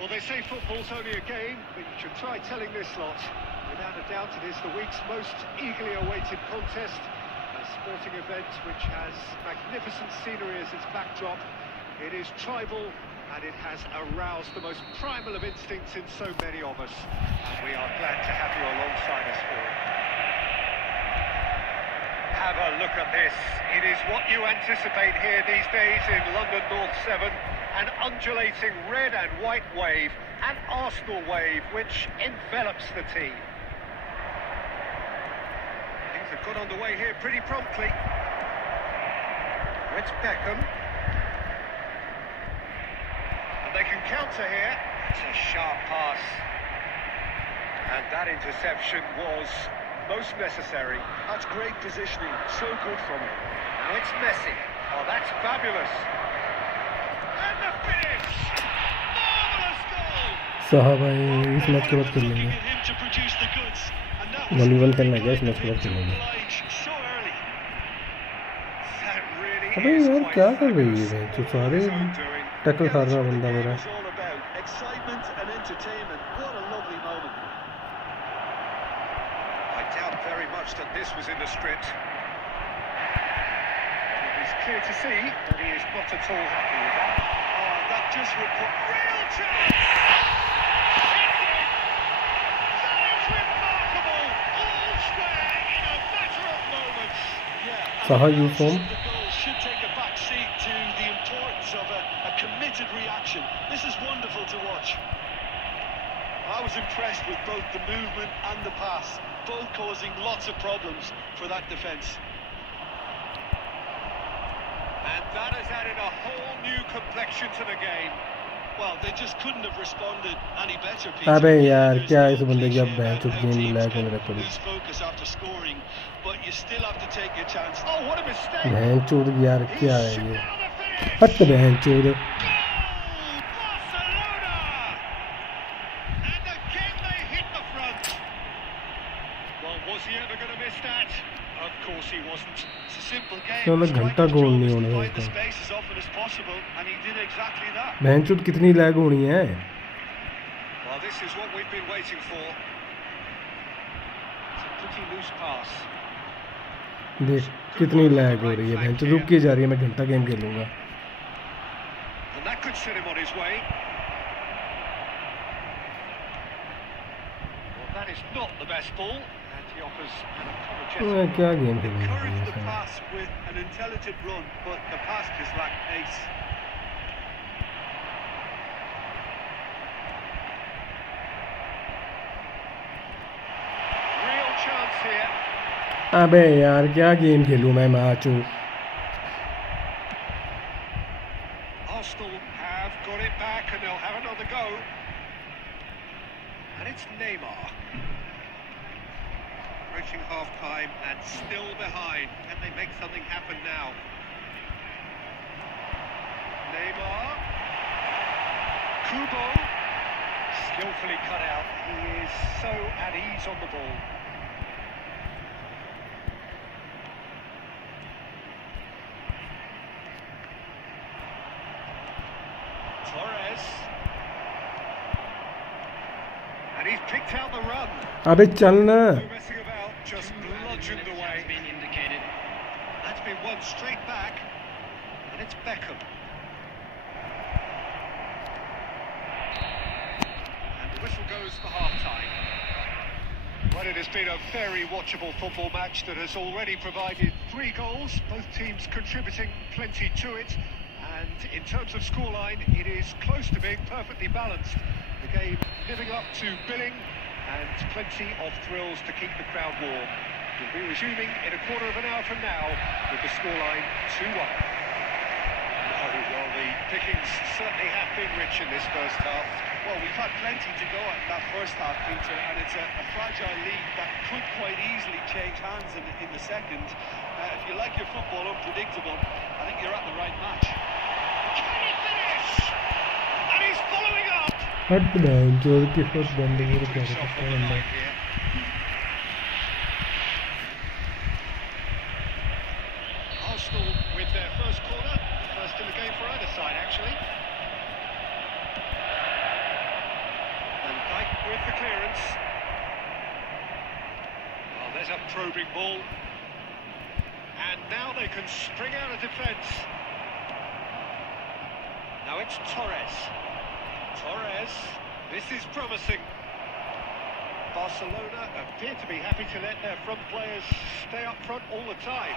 Well, they say football's only a game, but you should try telling this lot. Without a doubt, it is the week's most eagerly awaited contest. A sporting event which has magnificent scenery as its backdrop. It is tribal, and it has aroused the most primal of instincts in so many of us. And we are glad to have you alongside us for it. Have a look at this. It is what you anticipate here these days in London North 7. An undulating red and white wave, an Arsenal wave which envelops the team. Things have got underway here pretty promptly. It's Beckham. And they can counter here. It's a sharp pass. And that interception was most necessary. That's great positioning. So good from him. Now it's Messi. Oh, that's fabulous. And the finish! Marvellous goal! साहब भाई इस match के बाद कर लेंगे 1v1 करना है इस मैच के बाद कर लेंगे अबे यार क्या कर रही है भाई तो सारे टैकल खा रहा बंदा मेरा Very much that this was in the script. It's clear to see that he is not at all happy with that. Oh, that just would put real chance. That is remarkable. All square in a matter of moments. Yeah. Saha, you form? The goal should take a back seat to the importance of a committed reaction. This is wonderful to watch. I was impressed with both the movement and the pass, both causing lots of problems for that defence. And that has added a whole new complexion to the game. Well, they just couldn't have responded any better. अबे यार क्या इस बंदे की अब bench उठ game lag होने लग पड़ी lose focus after scoring, but you still have to take your chance. Oh, what a mistake! Bench उठ यार क्या है ये हट बैंच उठ चलो घंटा गोल नहीं होने का मैंचुट कितनी लैग होनी है देख कितनी लैग हो रही है मैंचुट रुक के जा रही है मैं घंटा गेम खेलूंगा क्या गेम खेलेंगे अबे यार क्या गेम खेलूं मैं मैच हूँ Approaching half-time and still behind. Can they make something happen now? Neymar. Kubo. Skillfully cut out. He is so at ease on the ball. Torres. And he's picked out the run. अबे चल ना Just bludgeoned away. Been indicated. That's been won straight back, and it's Beckham. And the whistle goes for half-time. Well, it has been a very watchable football match that has already provided 3 goals, both teams contributing plenty to it. And in terms of scoreline, it is close to being perfectly balanced. The game living up to billing, and plenty of thrills to keep the crowd warm. We'll be resuming in a quarter of an hour from now with the scoreline 2-1. Oh, well, the pickings certainly have been rich in this first half. Well, we've had plenty to go at that first half, Peter, and it's a fragile lead that could quite easily change hands in the second. If you like your football unpredictable, I think you're at the right match. Can he finish? And he's following up! हट ban जोर की first बंद हो रहा है बंदा Arsenal with their first corner, the first in the game for either side actually. And Dyke with the clearance. Well, there's a probing ball. And now they can spring out of defence. Now it's Torres. Torres, this is promising. Barcelona appear to be happy to let their front players stay up front all the time.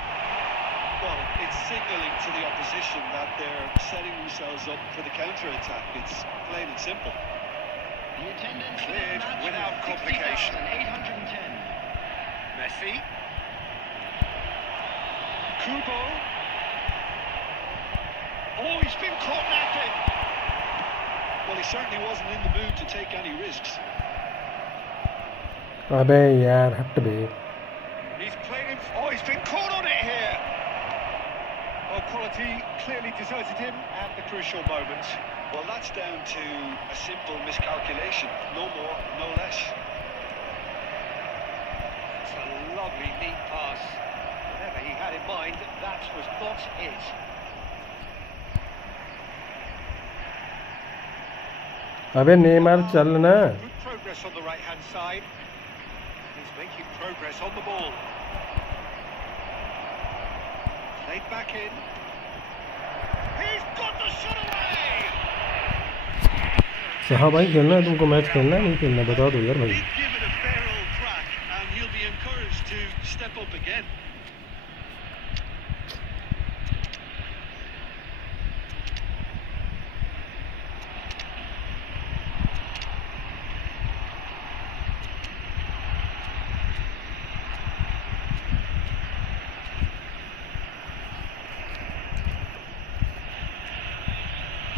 Well, it's signalling to the opposition that they're setting themselves up for the counter-attack. It's plain and simple. The attendance Cleared without complication. 810. Messi. Kubo. Oh, he's been caught napping. Well, he certainly wasn't in the mood to take any risks. अबे यार हट बे. He's played him. Oh, he's been caught on it here. Well, quality clearly deserted him at the crucial moment. Well, that's down to a simple miscalculation. No more, no less. It's a lovely neat pass. Whatever he had in mind, that was not it. अबे Neymar चल ना. Good progress on the right-hand side. He's making progress on the ball. Played back in. He's got the shot away. हाँ भाई खेलना है तुमको. Match खेलना है नहीं खेलना बता दो यार भाई. He'd give it a fair old crack, and he'll be encouraged to step up again.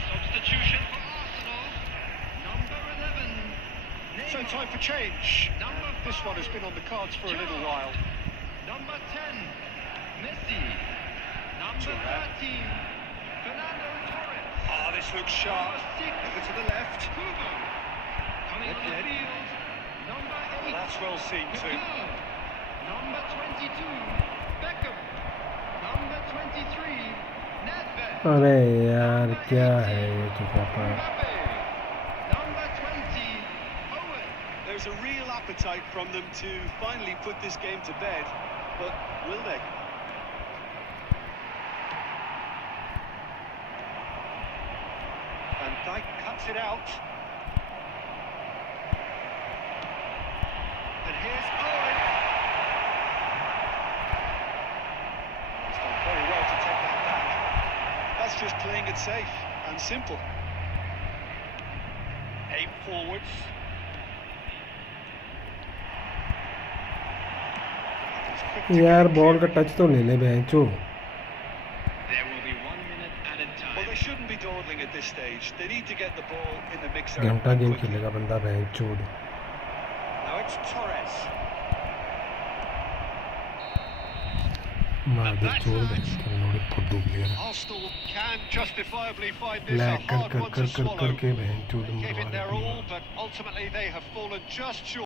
Substitution for Arsenal. Number 11. So Neymar. time for change. Number This one has been on the cards for a little while. Number 10. Messi. Number 13. Fernando Torres. Ah, this looks sharp. Number 6. Over to the left. Kubo. Coming on the Left. field. Number 8. That's well seen too. Good. Number 22. Beckham. Number 23. Nedved. अरे यार क्या है ये चुका पर. Mbappe. Number 20. Owen. There's a real appetite from them to finally put this game to bed, but will they? Van Dijk cuts it out. And here's Owen. He's done very well to take that back. That's just playing it safe and simple. Aim forwards. यार ball का touch तो ले ले बेंचो. There will be 1 minute added Well, time. they shouldn't be dawdling at this stage. They need to get the ball in the mixer. घंटा game quickly. खेलेगा बंदा बेंचो. Now it's Torres. मार दे छोड़ दे. नोड़ी फुद्दू player. Arsenal can justifiably find this a लैग कर hard कर one कर to कर swallow. करके बेंचो Gave it their all, but ultimately they have fallen just short.